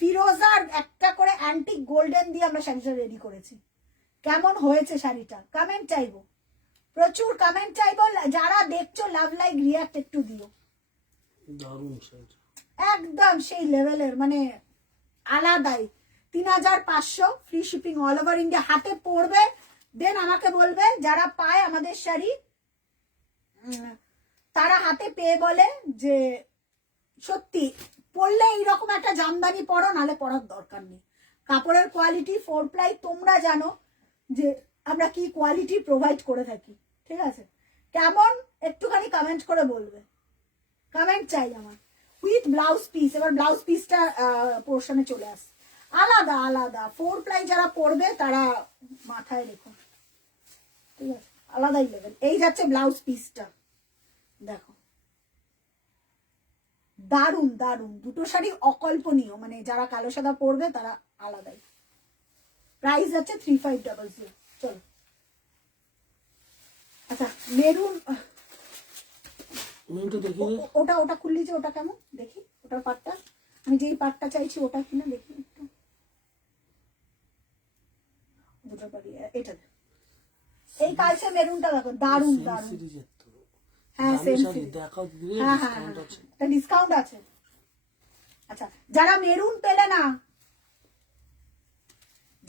ফিরোজার একটা করে অ্যান্টিক গোল্ডেন দিয়ে আমরা শাড়িটা রেডি করেছি, কেমন হয়েছে শাড়িটা কমেন্ট চাইবো, প্রচুর কমেন্ট চাইবো। যারা দেখছো লাভ লাইক রিয়াক্ট একটু দিও। দারুণ শাড়িটা, একদম সেই লেভেলের, মানে আলাদাই। 3500 free shipping all over India. হাতে পড়বে দেন আমাকে বলবে, যারা পায় আমাদের শাড়ি তারা হাতে পেয়ে বলে যে সত্যি পরলে এইরকম একটা জামদানি পরো, নালে পরার দরকার নেই। কাপড়ের কোয়ালিটি 4 প্লাই তোমরা জানো যে আমরা কি কোয়ালিটি প্রোভাইড করে থাকি, ঠিক আছে? কেমন একটুখানি কমেন্ট করে বলবে, কমেন্ট চাই আমার। উইথ ব্লাউজ পিস, এবার ব্লাউজ পিসটা পোর্শনে চলে আসে আলাদা আলাদা। 4 প্লাই যারা পরবে তারা মাথায় রেখো, ঠিক আছে? আলাদাই লেভেল। এই যাচ্ছে ব্লাউজ পিসটা, দেখো দারুন দারুন দুটো শাড়ি অকল্পনীয়, মানে যারা কালো সাদা পরবে তারা আলাদাই। প্রাইস আছে 3500। চলো আচ্ছা মেরুন, মেরুনটা দেখি ওটা ওটা খুললি যে, ওটা কেমন দেখি, ওটার পাটটা আমি যেই পাটটা চাইছি ওটা কিনা দেখি একটু, দুটো পারি এটা। এই কালচে মেরুনটা দেখো দারুন দারুন। সিরিজের তো হ্যাঁ সেম দেখাও দিদি, হ্যাঁ ডিসকাউন্ট আছে। ডিসকাউন্ট আছে। আচ্ছা যারা মেরুন পেলে না,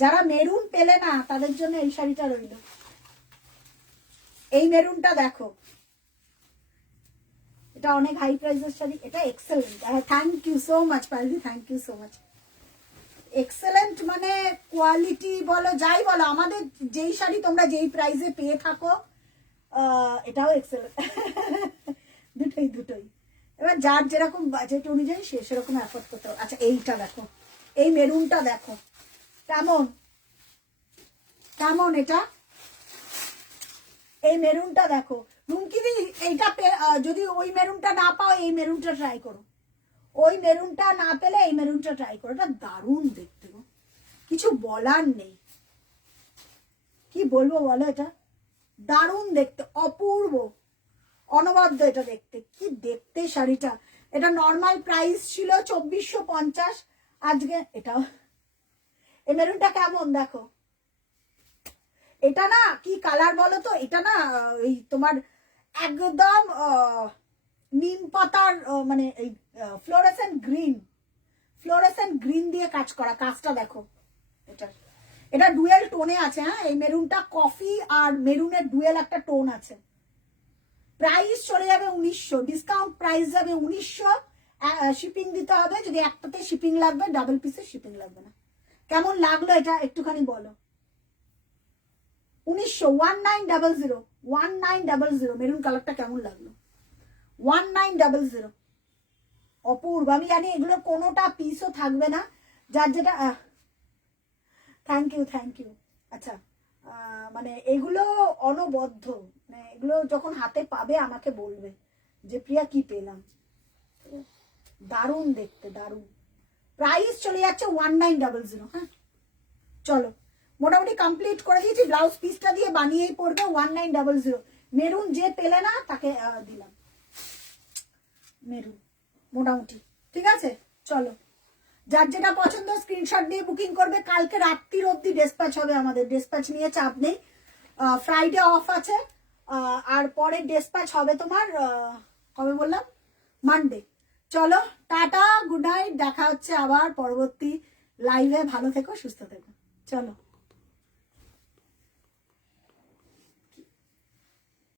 যারা মেরুন পেলে না তাদের জন্য এই শাড়িটা রইল। এই মেরুনটা দেখো, এটা অনেক হাই প্রাইসের শাড়ি, এটা excellent. Thank you so much পারদি, thank you so much. Excellent মানে কোয়ালিটি বলো যাই বলো, আমাদের যেই শাড়ি তোমরা যেই প্রাইসে পেয়ে থাকো এটাও এক্সেলেন্ট। দুটোই দুটোই। এবার যার যেরকম বাজেট অনুযায়ী সে সেরকম অ্যাফোর্ড করতে হবে। আচ্ছা এইটা দেখো, এই মেরুনটা দেখো কেমন কেমন, এটা এই মেরুনটা দেখো রুমকিদি। এইটা যদি ওই মেরুনটা না পাও এই মেরুনটা ট্রাই করো, ওই মেরুনটা না পেলে এই মেরুনটা ট্রাই করো। এটা দারুণ দেখতে গো, কিছু বলার নেই, কি বলবো বলো, এটা দারুণ দেখতে, অপূর্ব অনবদ্য এটা দেখতে। কি দেখতে শাড়িটা, এটা নর্মাল প্রাইস ছিল 2450, আজকে এটাও। এই মেরুনটা কেমন দেখো, এটা না কি কালার বলো তো, এটা না এই তোমার একদম নিম পাতার মানে এই ফ্লোরেসেন্ট গ্রিন দিয়ে কাজ করা। কাজটা দেখো, এটা ডুয়েল টোনে আছে। হ্যাঁ এই মেরুনটা কফি আর মেরুনের ডুয়েল একটা টোন আছে। প্রাইস চলে যাবে 1900, ডিসকাউন্ট প্রাইস যাবে 1900। শিপিং দিতে হবে, যদি একটাতে শিপিং লাগবে, ডাবল পিসের শিপিং লাগবে না। কেমন লাগলো এটা একটুখানি বলো। 1900, 1900 মেরুন কালারটা কেমন লাগলো? 1900 অপূর্ব। আমি জানি এগুলো কোনোটা পিসও থাকবে না, যার যেটা। Thank you. আচ্ছা মানে এগুলো অনবদ্য, মানে এগুলো যখন হাতে পাবে আমাকে বলবে যে প্রিয়া কি পেলাম। দারুণ দেখতে, দারুণ। প্রাইস চলে যাচ্ছে 1900। হ্যাঁ চলো মোটামুটি কমপ্লিট করে দিয়েছি। ব্লাউজ পিসটা দিয়ে বানিয়েই পড়বে 1900। মেরুন যে পেলে না তাকে দিলাম মেরুন, মোটামুটি ঠিক আছে। চলো যার যেটা পছন্দ স্ক্রিনশট দিয়ে বুকিং করবে। কালকে রাত্রির অবধি ডেসপ্যাচ হবে আমাদের, ডেসপ্যাচ নিয়ে চাপ নেই। ফ্রাইডে অফ আছে, আর পরে ডেসপ্যাচ হবে তোমার কবে বললাম, মানডে। চলো টাটা, গুড নাইট, দেখা হচ্ছে আবার পরবর্তী লাইভে। ভালো থেকো, সুস্থ থেকো, চলো।